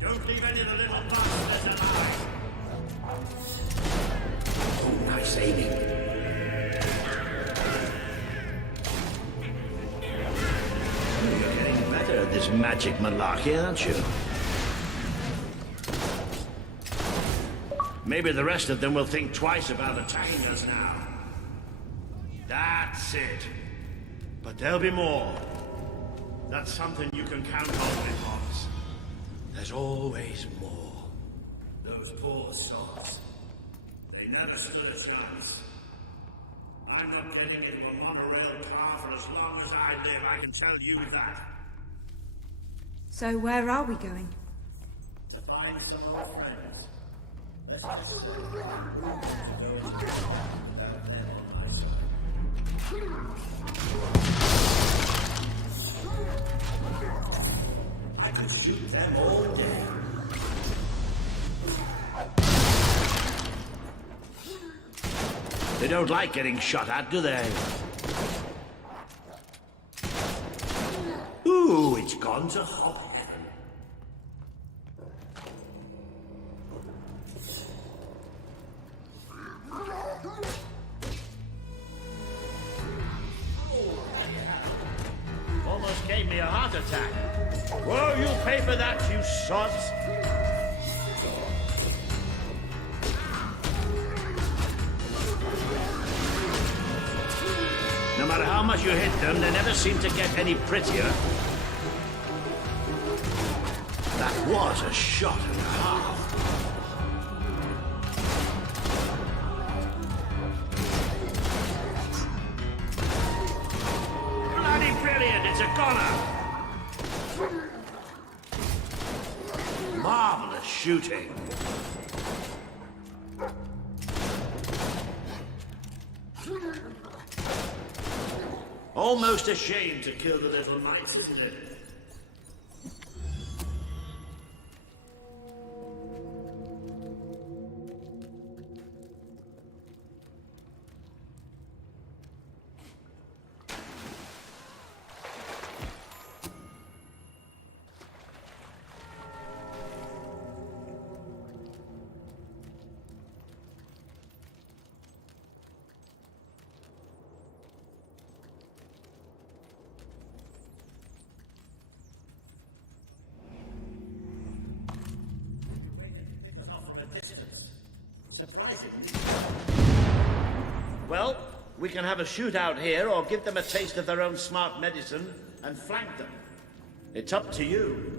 Don't leave any of the little bastards alive. Oh, nice aiming. You're getting better at this magic malarkey, aren't you? Maybe the rest of them will think twice about attacking us now. That's it. But there'll be more. That's something you can count on, Hobbs. There's always more. Those poor sods. They never stood a chance. I'm not getting into a monorail car for as long as I live, I can tell you that. So where are we going? To find some old friends. Let's just I could shoot them all day. They don't like getting shot at, do they? Ooh, it's gone to hot heaven. Almost gave me a heart attack. Whoa, you'll pay for that, you sods! No matter how much you hit them, they never seem to get any prettier. That was a shot and a half. Bloody brilliant, it's a goner! Marvelous shooting. Almost a shame to kill the little mites, isn't it? Well, we can have a shootout here, or give them a taste of their own smart medicine and flank them. It's up to you.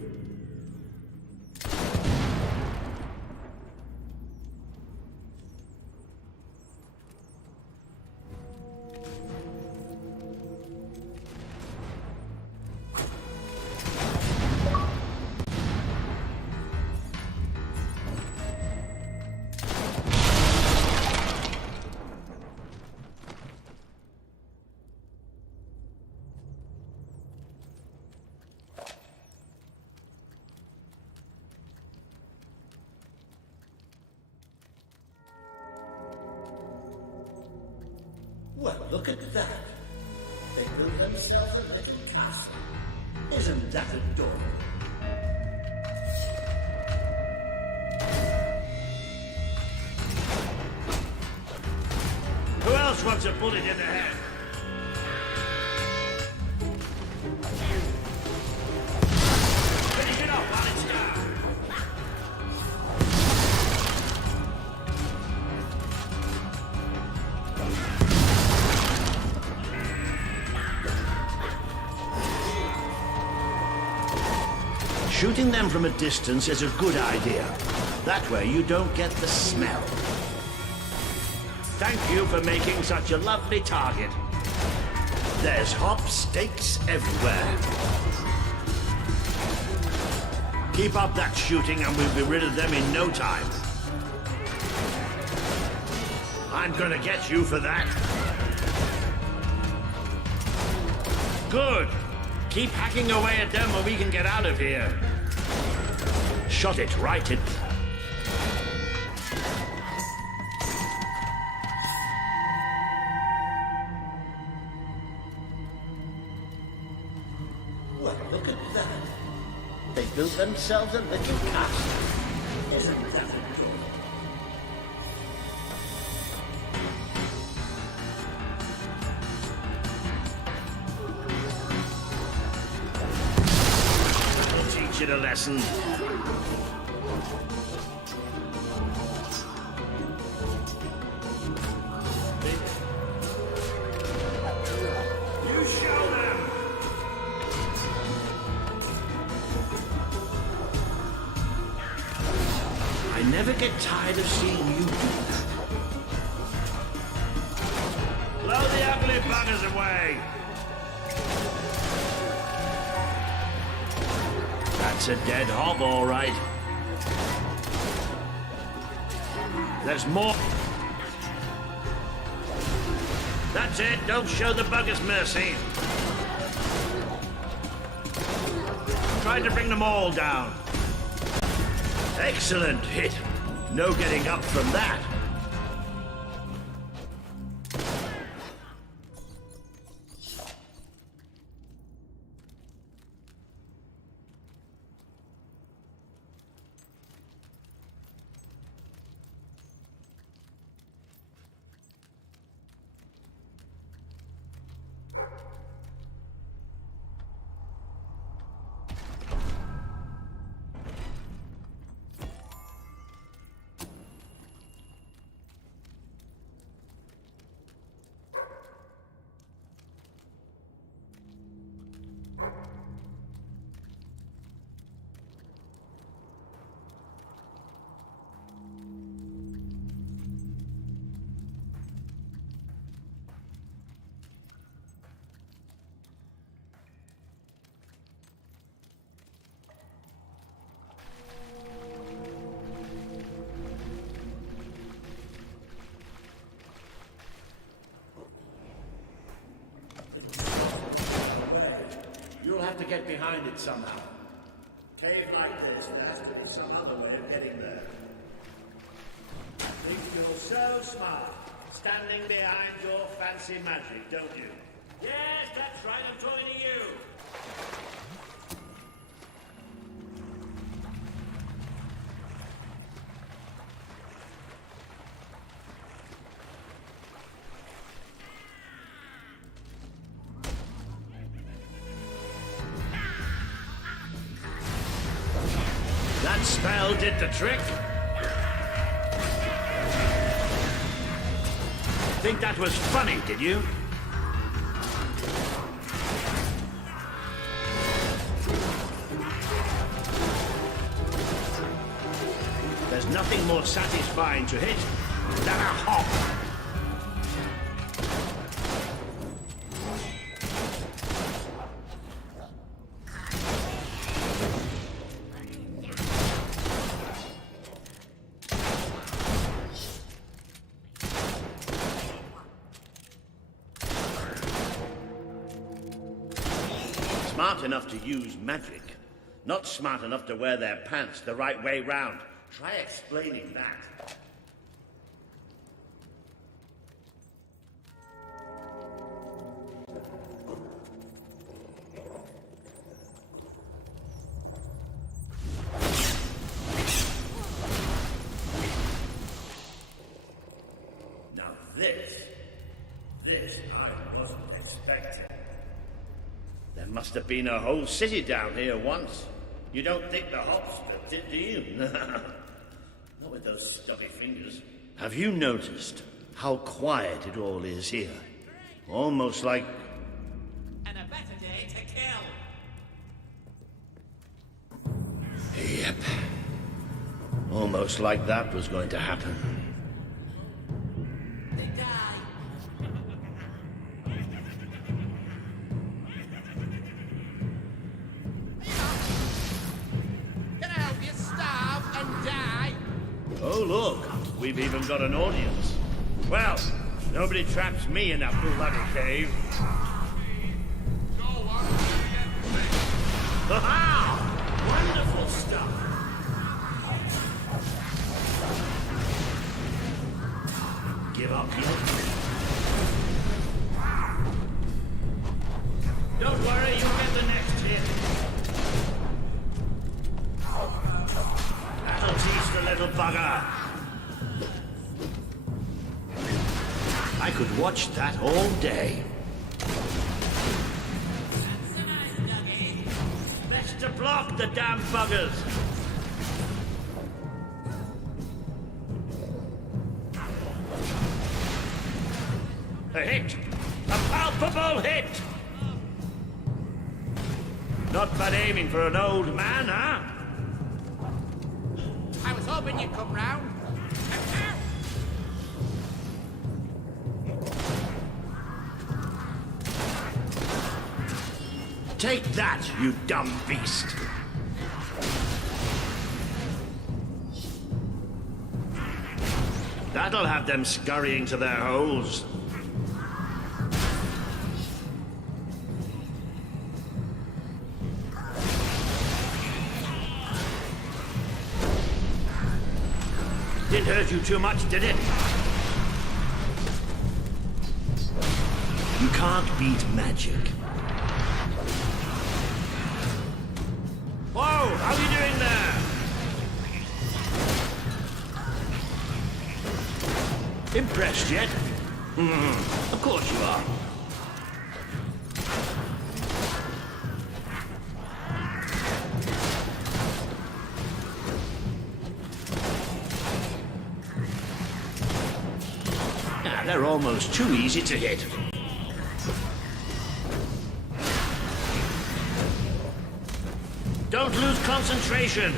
look at that. They built themselves a little castle. Isn't that adorable? Who else wants a bullet in the head? Finish it off while it's down. Shooting them from a distance is a good idea. That way you don't get the smell. Thank you for making such a lovely target. There's hop stakes everywhere. Keep up that shooting and we'll be rid of them in no time. I'm gonna get you for that. Good. Keep hacking away at them or we can get out of here. Shot it right in. Well, look at that. They built themselves a little castle. Isn't that adorable? I'll teach it a lesson. You show them! I never get tired of seeing you do that. Blow the ugly buggers away! That's a dead hob, all right. There's more. That's it. Don't show the buggers mercy. Tried to bring them all down. Excellent hit. No getting up from that. You'll have to get behind it somehow. Cave like this, there has to be some other way of getting there. Think you're so smart, standing behind your fancy magic, don't you? Yes, that's right, I'm talking to you. That spell did the trick. Think that was funny, did you? There's nothing more satisfying to hit than a hop. Smart enough to use magic, not smart enough to wear their pants the right way round. Try explaining that. Must have been a whole city down here once. You don't think the hops flipped it, do you? Not with those stubby fingers. Have you noticed how quiet it all is here? Almost like... And a better day to kill. Yep. Almost like that was going to happen. They die. Can I help you starve and die? Oh, look. We've even got an audience. Well, nobody traps me in that bloody cave. Ha-ha! Wonderful stuff. Give up yet? Don't worry, you'll get the next hit. That'll teach the little bugger. I could watch that all day. Best to block the damn buggers. A hit! A palpable hit! Not bad aiming for an old man, huh? I was hoping you'd come round. Take that, you dumb beast! That'll have them scurrying to their holes. Didn't hurt you too much, did it? You can't beat magic. Whoa! How are you doing there? Impressed yet? Of course you are. Ah, they're almost too easy to hit. Don't lose concentration.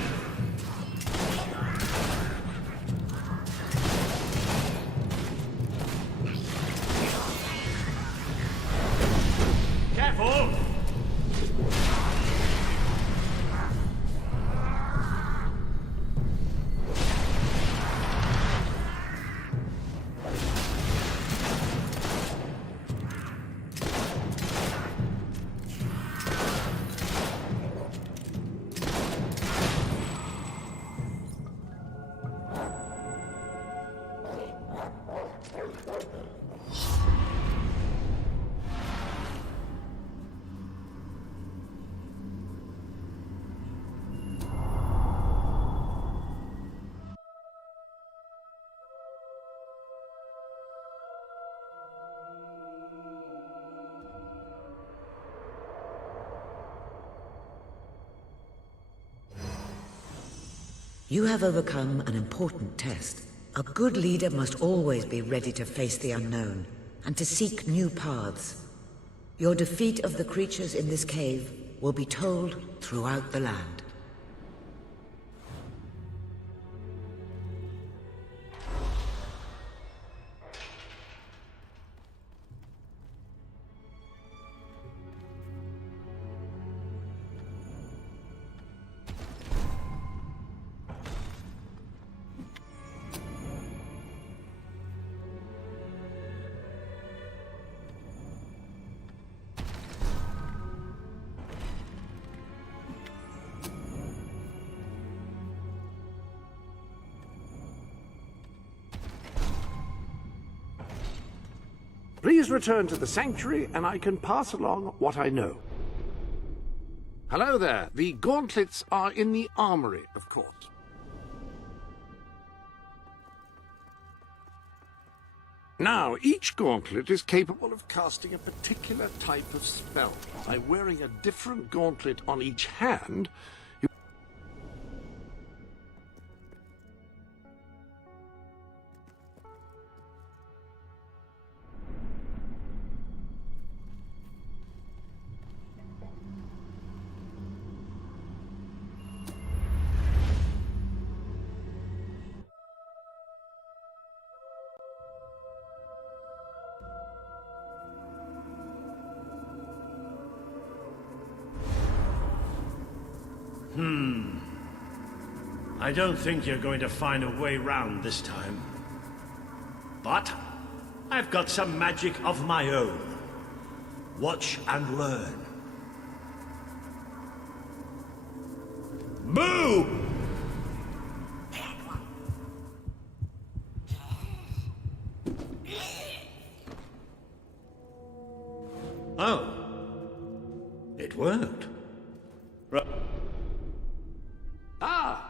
Careful! You have overcome an important test. A good leader must always be ready to face the unknown and to seek new paths. Your defeat of the creatures in this cave will be told throughout the land. Please return to the sanctuary, and I can pass along what I know. Hello there. The gauntlets are in the armory, of course. Now, each gauntlet is capable of casting a particular type of spell. By wearing a different gauntlet on each hand, you... I don't think you're going to find a way round this time. But I've got some magic of my own. Watch and learn. Boo! Oh. It worked. Right. Ah!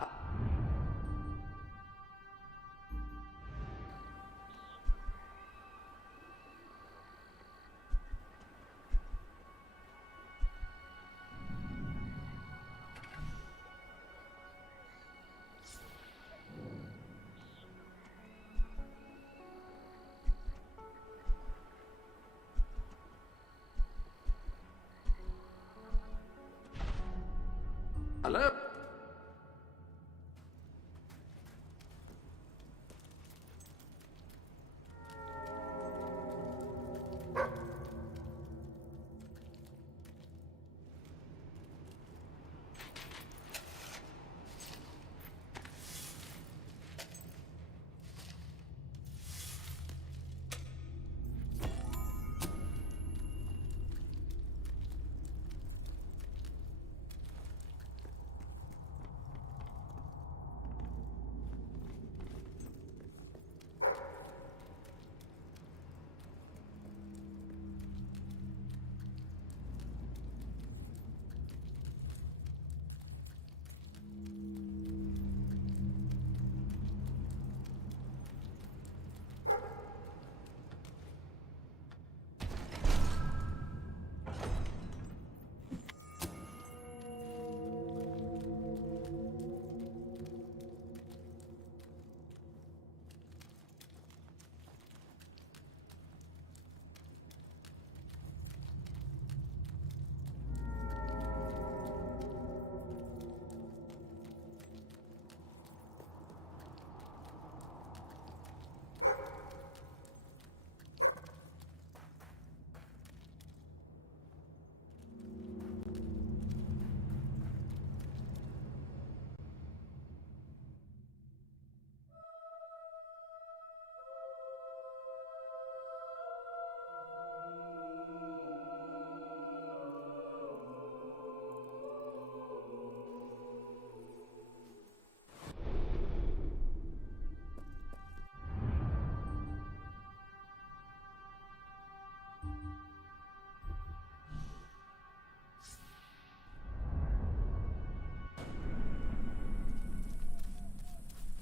Hello?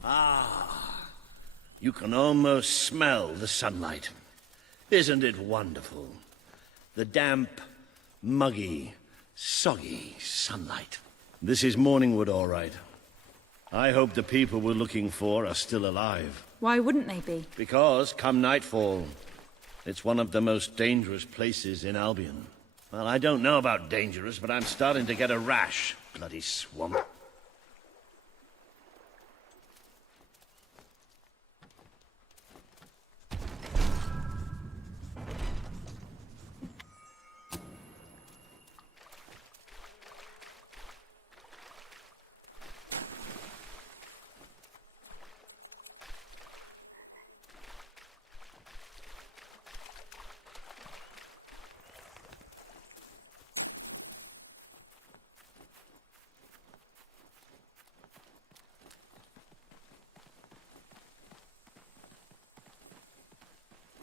Ah, you can almost smell the sunlight. Isn't it wonderful? The damp, muggy, soggy sunlight. This is Morningwood, all right. I hope the people we're looking for are still alive. Why wouldn't they be? Because, come nightfall, it's one of the most dangerous places in Albion. Well, I don't know about dangerous, but I'm starting to get a rash. Bloody swamp.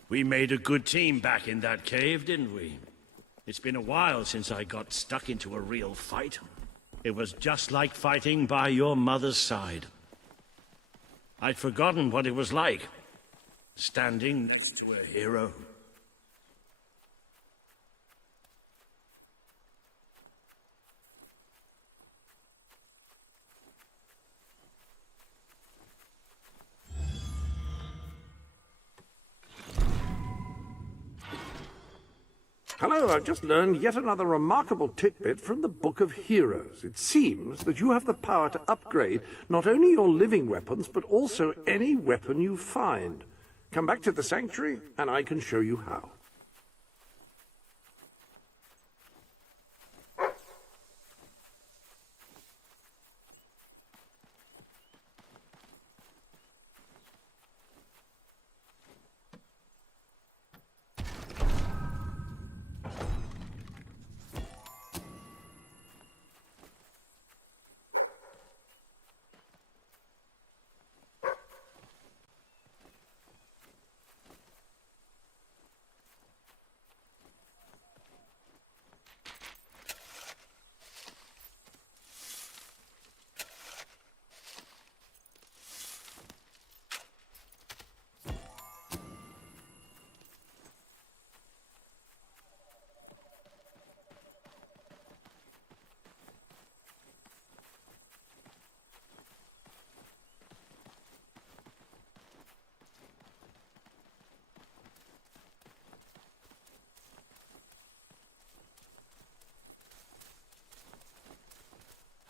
We made a good team back in that cave, didn't we? It's been a while since I got stuck into a real fight. It was just like fighting by your mother's side. I'd forgotten what it was like. standing next to a hero. Hello, I've just learned yet another remarkable tidbit from the Book of Heroes. It seems that you have the power to upgrade not only your living weapons, but also any weapon you find. Come back to the Sanctuary, and I can show you how.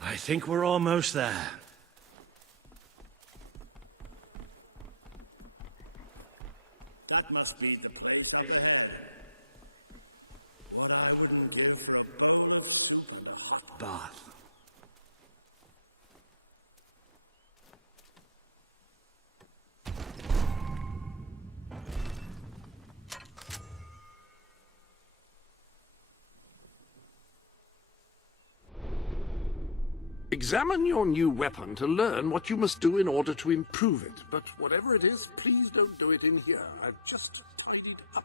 I think we're almost there. That must be the place. What I would do is a hot bath. Examine your new weapon to learn what you must do in order to improve it. But whatever it is, please don't do it in here. I've just tidied up.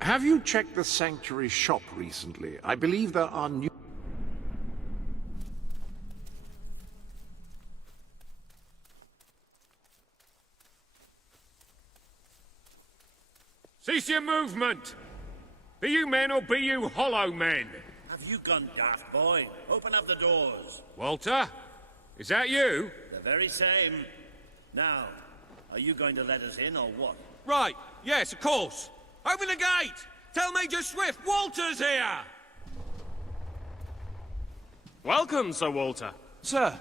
Have you checked the Sanctuary shop recently? I believe there are new... Cease your movement! Be you men or be you hollow men? Have you gone daft, boy? Open up the doors. Walter? Is that you? The very same. Now, are you going to let us in or what? Right, yes, of course. Open the gate! Tell Major Swift Walter's here! Welcome, Sir Walter. Sir.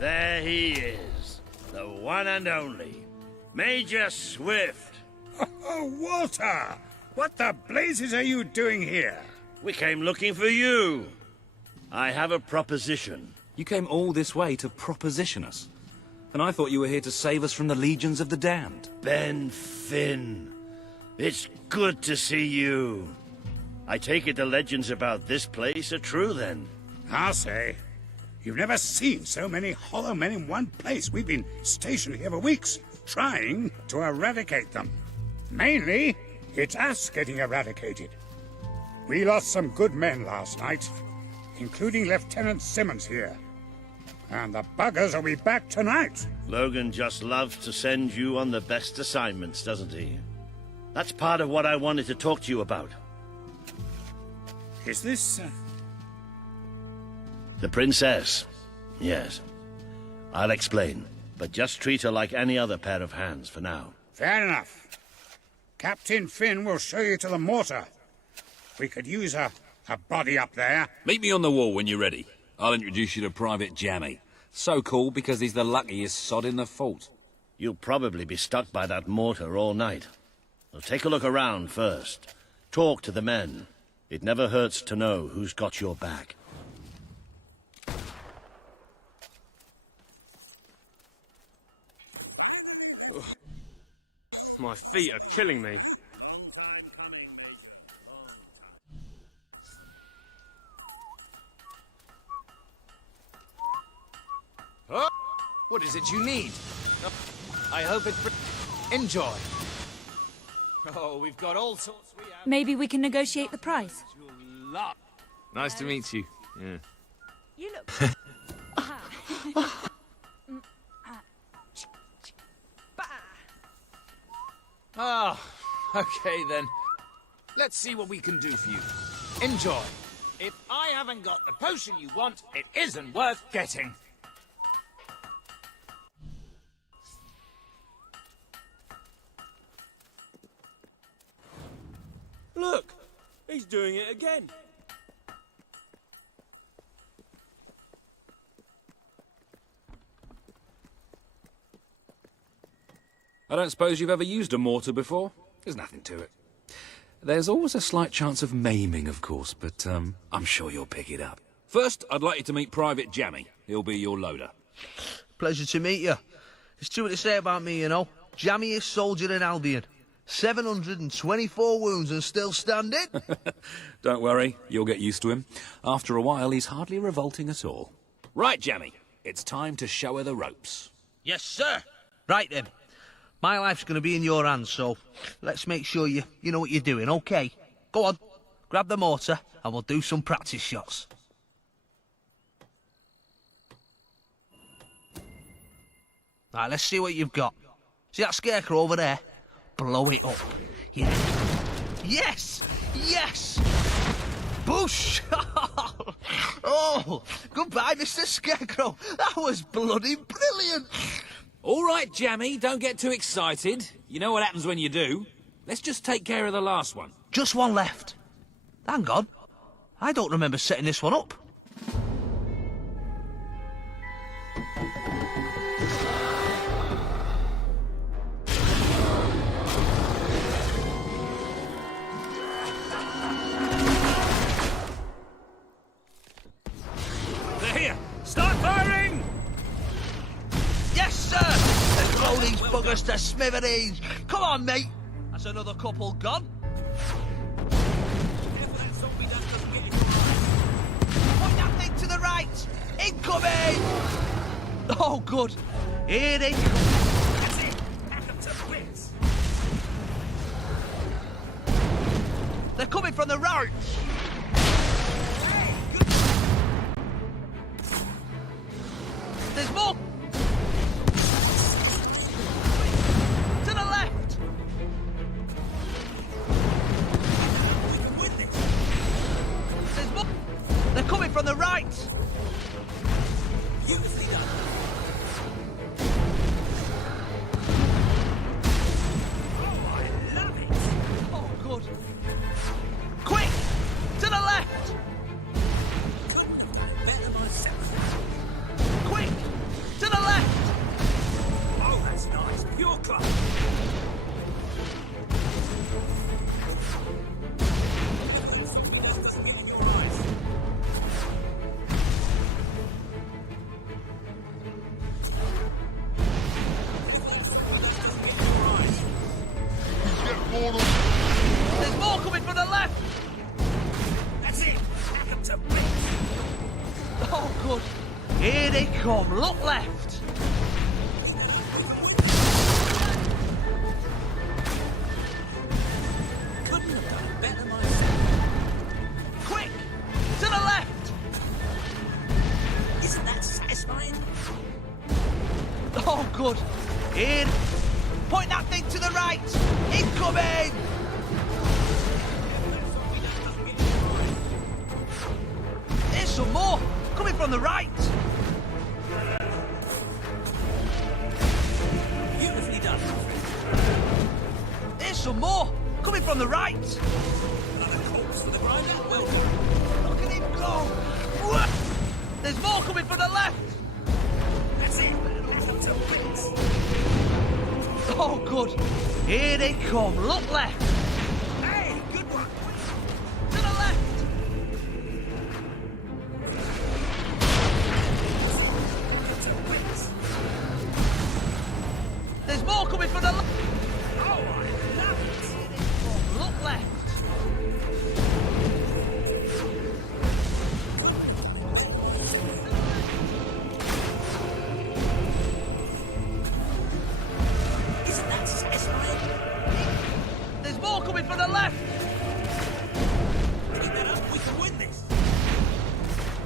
There he is. The one and only. Major Swift. Oh, Walter! What the blazes are you doing here? We came looking for you. I have a proposition. You came all this way to proposition us. And I thought you were here to save us from the legions of the damned. Ben Finn. It's good to see you. I take it the legends about this place are true, then? I'll say. You've never seen so many hollow men in one place. We've been stationed here for weeks, trying to eradicate them. Mainly, it's us getting eradicated. We lost some good men last night, including Lieutenant Simmons here. And the buggers will be back tonight. Logan just loves to send you on the best assignments, doesn't he? That's part of what I wanted to talk to you about. Is this... The princess. Yes. I'll explain, but just treat her like any other pair of hands for now. Fair enough. Captain Finn will show you to the mortar. We could use a body up there. Meet me on the wall when you're ready. I'll introduce you to Private Jammy. So cool because he's the luckiest sod in the fort. You'll probably be stuck by that mortar all night. Well, take a look around first. Talk to the men. It never hurts to know who's got your back. My feet are killing me. is it you need? I hope it... Enjoy. Oh, we've got all sorts we have. Maybe we can negotiate the price. Nice to meet you. Yeah. You look... Oh, okay then. Let's see what we can do for you. Enjoy. If I haven't got the potion you want, it isn't worth getting. Look, he's doing it again. I don't suppose you've ever used a mortar before? There's nothing to it. There's always a slight chance of maiming, of course, but I'm sure you'll pick it up. First, I'd like you to meet Private Jammy. He'll be your loader. Pleasure to meet you. There's too much to say about me, you know. Jammiest soldier in Albion. 724 wounds and still standing. Don't worry, you'll get used to him. After a while, he's hardly revolting at all. Right, Jammy, it's time to show her the ropes. Yes, sir. Right then. My life's going to be in your hands, so let's make sure you know what you're doing, okay? Go on, grab the mortar and we'll do some practice shots. Right, let's see what you've got. See that scarecrow over there? Blow it up. Yeah. Yes! Yes! Boosh! Oh, goodbye, Mr. Scarecrow. That was bloody brilliant. All right, Jammy, don't get too excited. You know what happens when you do. Let's just take care of the last one. Just one left. Hang on. I don't remember setting this one up. They're here. Start firing! Yes, sir! Let's blow these buggers to smithereens. Come on, mate. That's another couple gone. Point that thing to the right. Incoming! Oh, good. Here they come. That's it. Hack them to bits. They're coming from the right. There's more. To the left. There's more. They're coming from the right. Beautifully done. Oh, I love it. Oh, good. Quick! To the left. Better myself. Quick! To the left. Oh, that's nice. Pure club. There's more coming from the left. That's it. Hack them to bits. Oh, good. Here they come. Look left. Couldn't have done it better myself. Quick! To the left. Isn't that satisfying? Oh, good. In. Point that thing to the right. Incoming. There's some more coming from the right. Beautifully done. There's some more coming from the right. Another corpse for the grinder. Well Look at him go. There's more coming from the left. that's it. Hack them to bits. Oh, good. Here they come. Look left. Hey, good one. To the left. To bits. There's more coming from the left. Oh, I love it. Look left.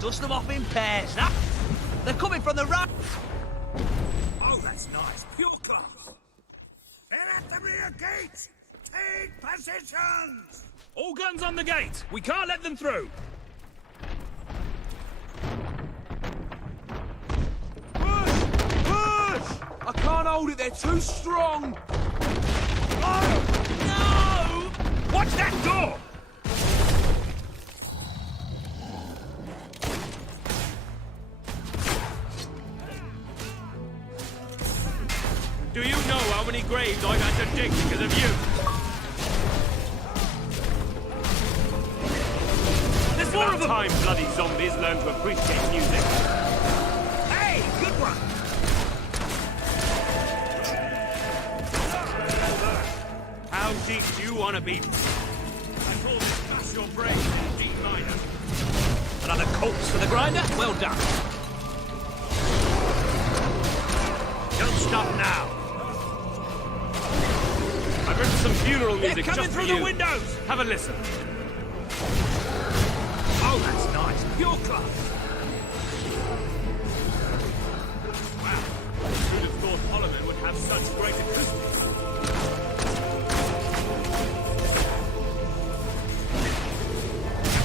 Dust them off in pairs, that. They're coming from the right. Oh, that's nice. Pure class. They're at the rear gate. Take positions. All guns on the gate. We can't let them through. Push! I can't hold it, they're too strong! Oh, no! Watch that door! Do you know how many graves I've had to dig because of you? There's more of them! Time bloody zombies learn to appreciate music. Hey, good one. How deep do you want to be? I call this smash your brain in D minor. Another corpse for the grinder? Well done. Don't stop now. I've written some funeral music They're coming just for through you. the windows! Have a listen. Oh, that's nice. Pure class. Wow. Who'd have thought Holloman would have such great acoustics?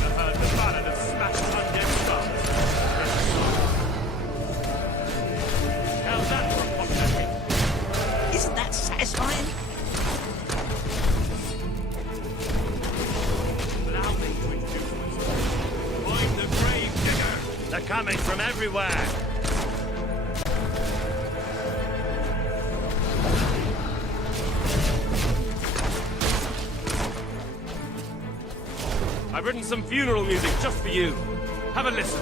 Never heard the ballad of smashed undead skulls. How's that for a popular hit? Isn't that satisfying? Allow me to introduce myself. Find the grave digger. They're coming from everywhere. I've written some funeral music just for you. Have a listen.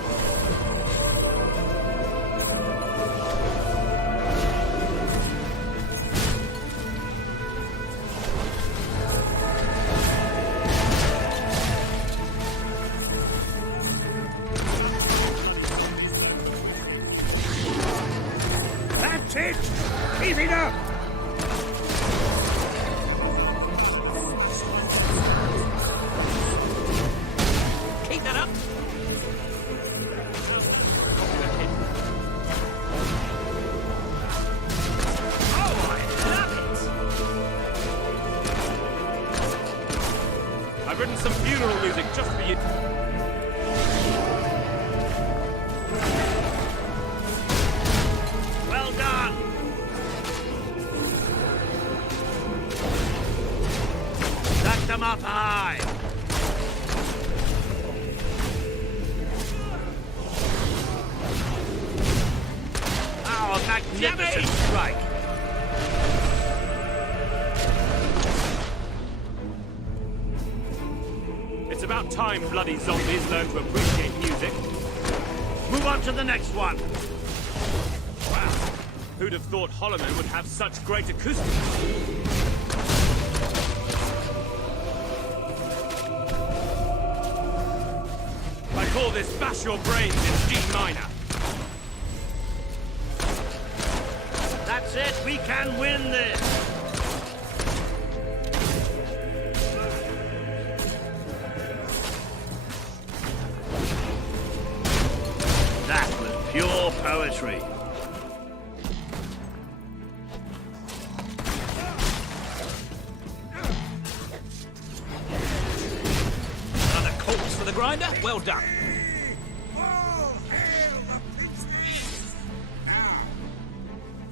That's it. Keep it up. Keep that up. Oh, I love it. I've written some funeral music just for you. Well done. Stack them up high. Oh, a magnificent strike. It's about time bloody zombies learn to appreciate music. Move on to the next one. Wow. Who'd have thought Holloman would have such great acoustics? I call this bash your brains in D minor. That's it. We can win this. That was pure poetry. Another corpse for the grinder? Well done.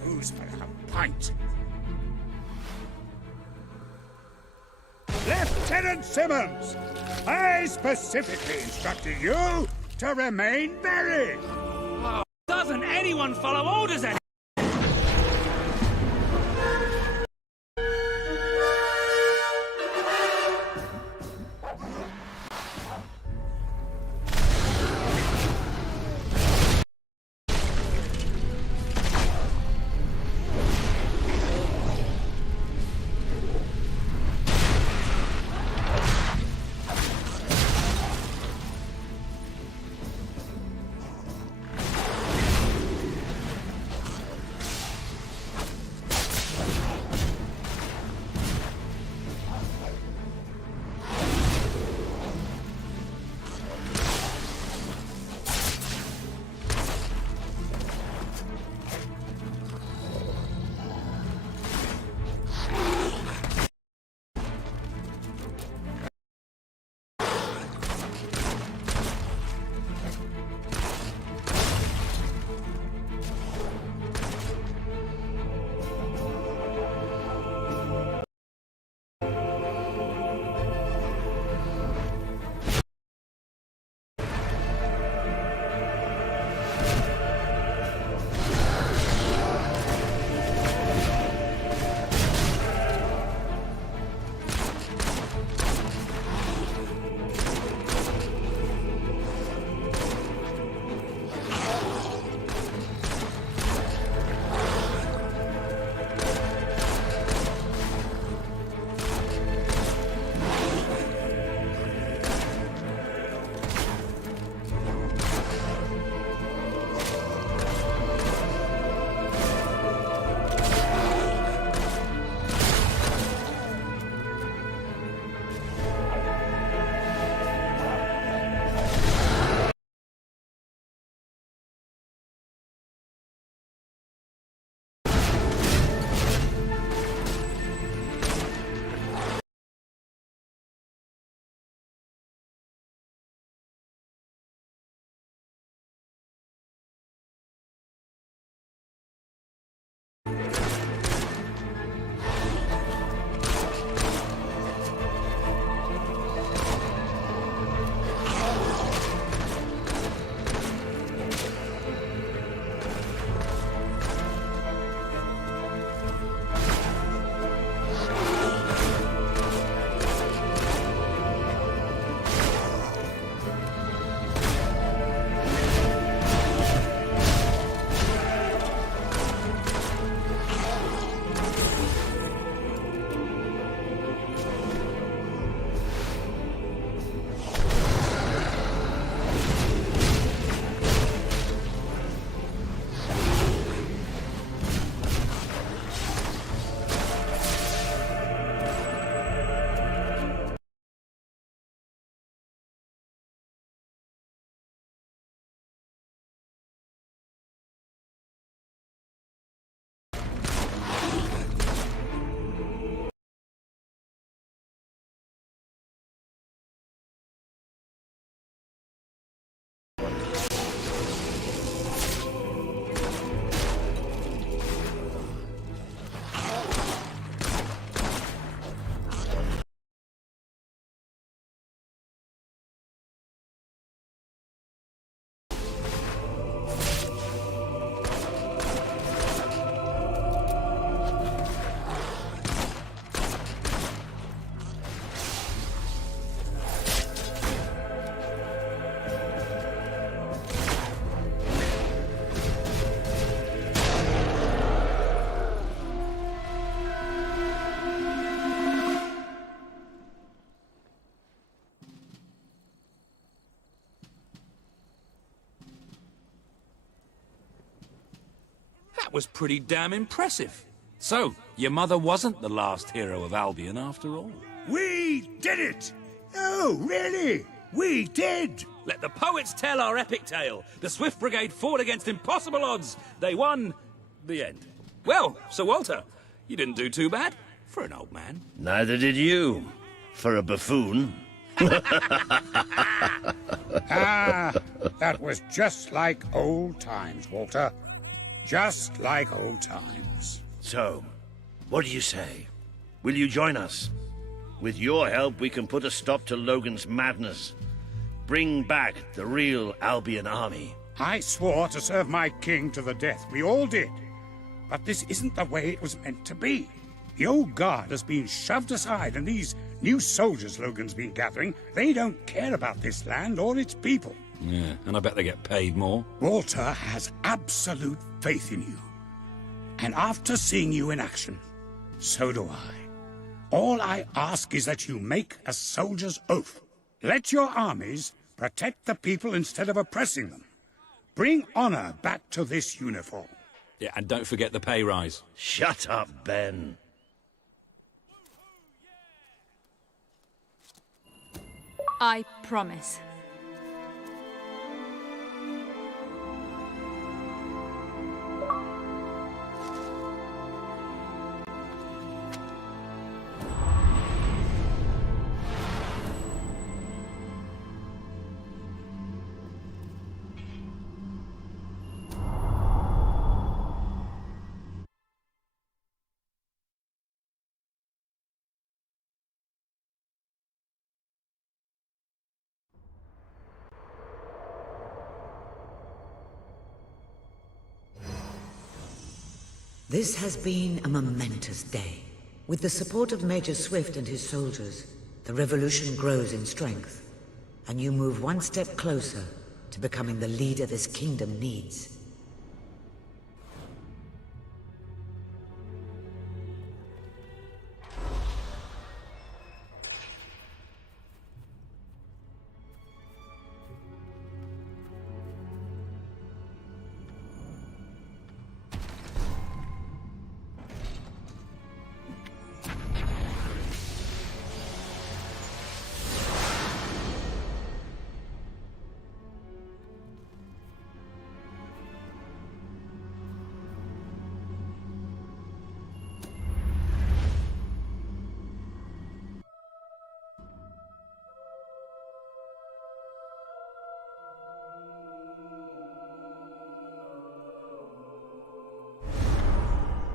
Who's for a pint? Lieutenant Simmons, I specifically instructed you to remain buried. Oh, doesn't anyone follow orders anymore? That was pretty damn impressive. So, your mother wasn't the last hero of Albion after all. We did it! Oh, really? We did! Let the poets tell our epic tale. The Swift Brigade fought against impossible odds. They won. The end. Well, Sir Walter, you didn't do too bad for an old man. Neither did you, for a buffoon. Ah, that was just like old times, Walter. Just like old times. So, what do you say? Will you join us? With your help, we can put a stop to Logan's madness. Bring back the real Albion army. I swore to serve my king to the death. We all did. But this isn't the way it was meant to be. The old guard has been shoved aside, and these new soldiers Logan's been gathering, they don't care about this land or its people. Yeah, and I bet they get paid more. Walter has absolute faith in you. And after seeing you in action, so do I. All I ask is that you make a soldier's oath. Let your armies protect the people instead of oppressing them. Bring honor back to this uniform. Yeah, and don't forget the pay rise. Shut up, Ben. I promise. This has been a momentous day. With the support of Major Swift and his soldiers, the revolution grows in strength, and you move one step closer to becoming the leader this kingdom needs.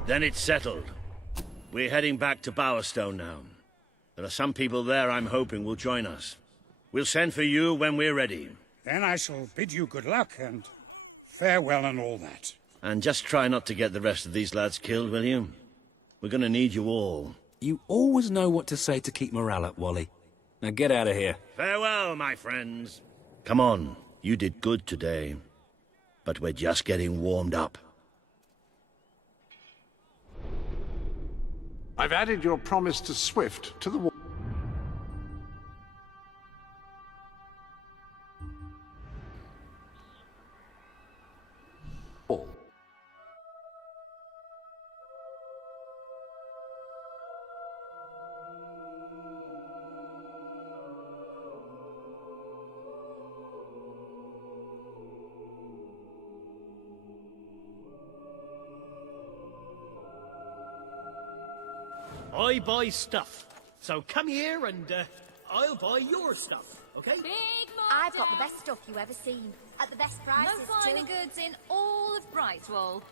Then it's settled. We're heading back to Bowerstone now. There are some people there I'm hoping will join us. We'll send for you when we're ready. Then I shall bid you good luck and farewell and all that. And just try not to get the rest of these lads killed, will you? We're gonna need you all. You always know what to say to keep morale up, Wally. Now get out of here. Farewell, my friends. Come on, you did good today. But we're just getting warmed up. I've added your promise to Swift to the wall. I buy stuff. So come here and I'll buy your stuff, okay? I've got the best stuff you ever seen. At the best prices, No finer goods in all of Brightwall.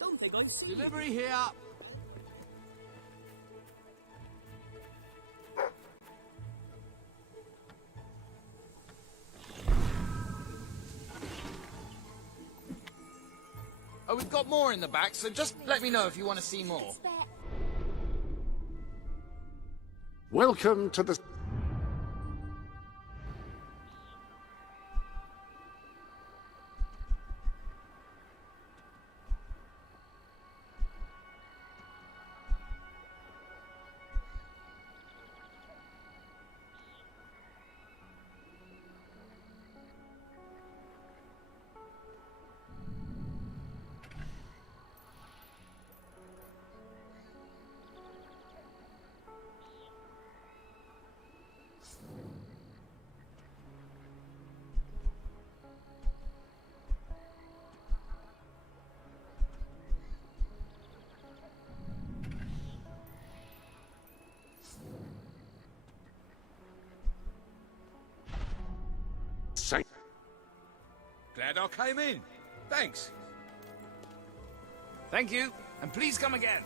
Don't think I've seen... Delivery here. Oh, we've got more in the back, so just let me know if you want to see more. Welcome to the... glad I came in. Thanks. Thank you, and please come again.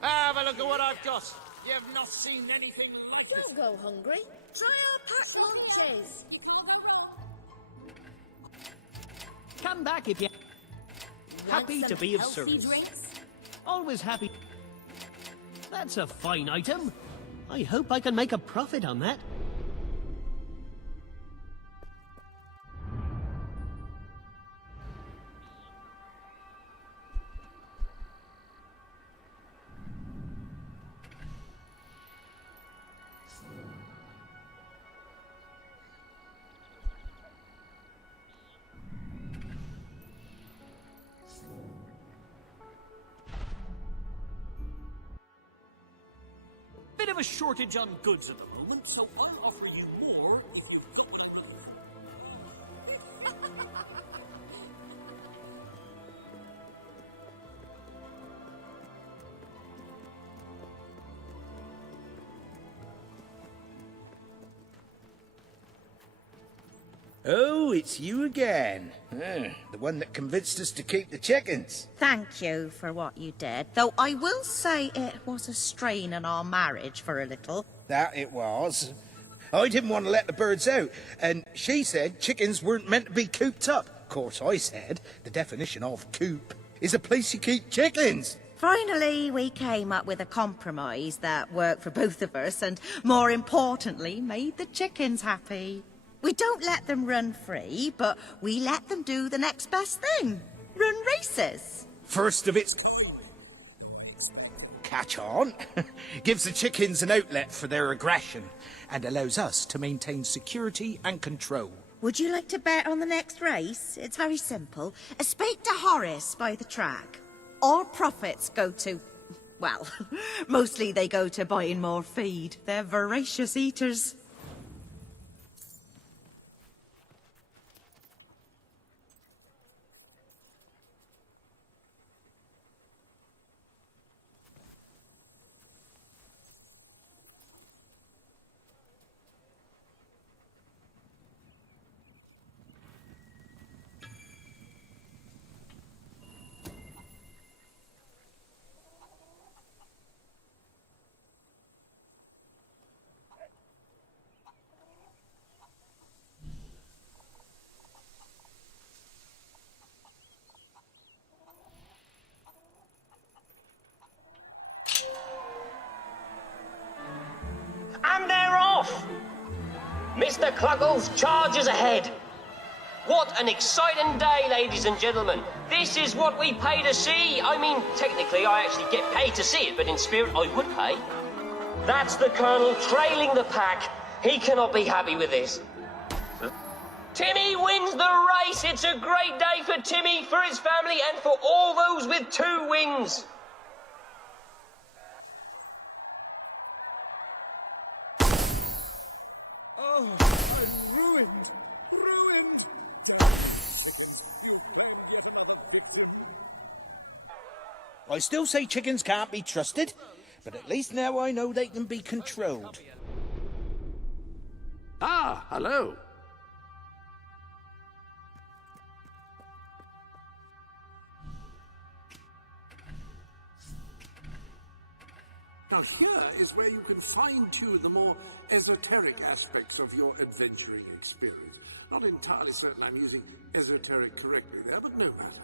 Have a look at what I've got. You've not seen anything like it. Don't go hungry. Try our packed lunches. Come back if you... Happy Want to some be of healthy service. drinks? Always happy. That's a fine item. I hope I can make a profit on that. Bit of a shortage on goods at the moment, so I'll offer you more if you've got them. Oh, it's you again. The one that convinced us to keep the chickens. Thank you for what you did, though I will say it was a strain on our marriage for a little. That it was. I didn't want to let the birds out, and she said chickens weren't meant to be cooped up. Of course, I said the definition of coop is a place you keep chickens. Finally, we came up with a compromise that worked for both of us and, more importantly, made the chickens happy. We don't let them run free, but we let them do the next best thing. Run races. First of its... Catch on. Gives the chickens an outlet for their aggression and allows us to maintain security and control. Would you like to bet on the next race? It's very simple. Speak to Horace by the track. All profits go to... well, mostly they go to buying more feed. They're voracious eaters. And they're off! Mr. Cluggles charges ahead. What an exciting day, ladies and gentlemen. This is what we pay to see. I mean, technically, I actually get paid to see it, but in spirit, I would pay. That's the Colonel trailing the pack. He cannot be happy with this. Timmy wins the race. It's a great day for Timmy, for his family, and for all those with 2 wings. Oh, I'm ruined. Ruined. I still say chickens can't be trusted, but at least now I know they can be controlled. Ah, hello. Now here is where you can fine-tune the more esoteric aspects of your adventuring experience. Not entirely certain I'm using esoteric correctly there, but no matter.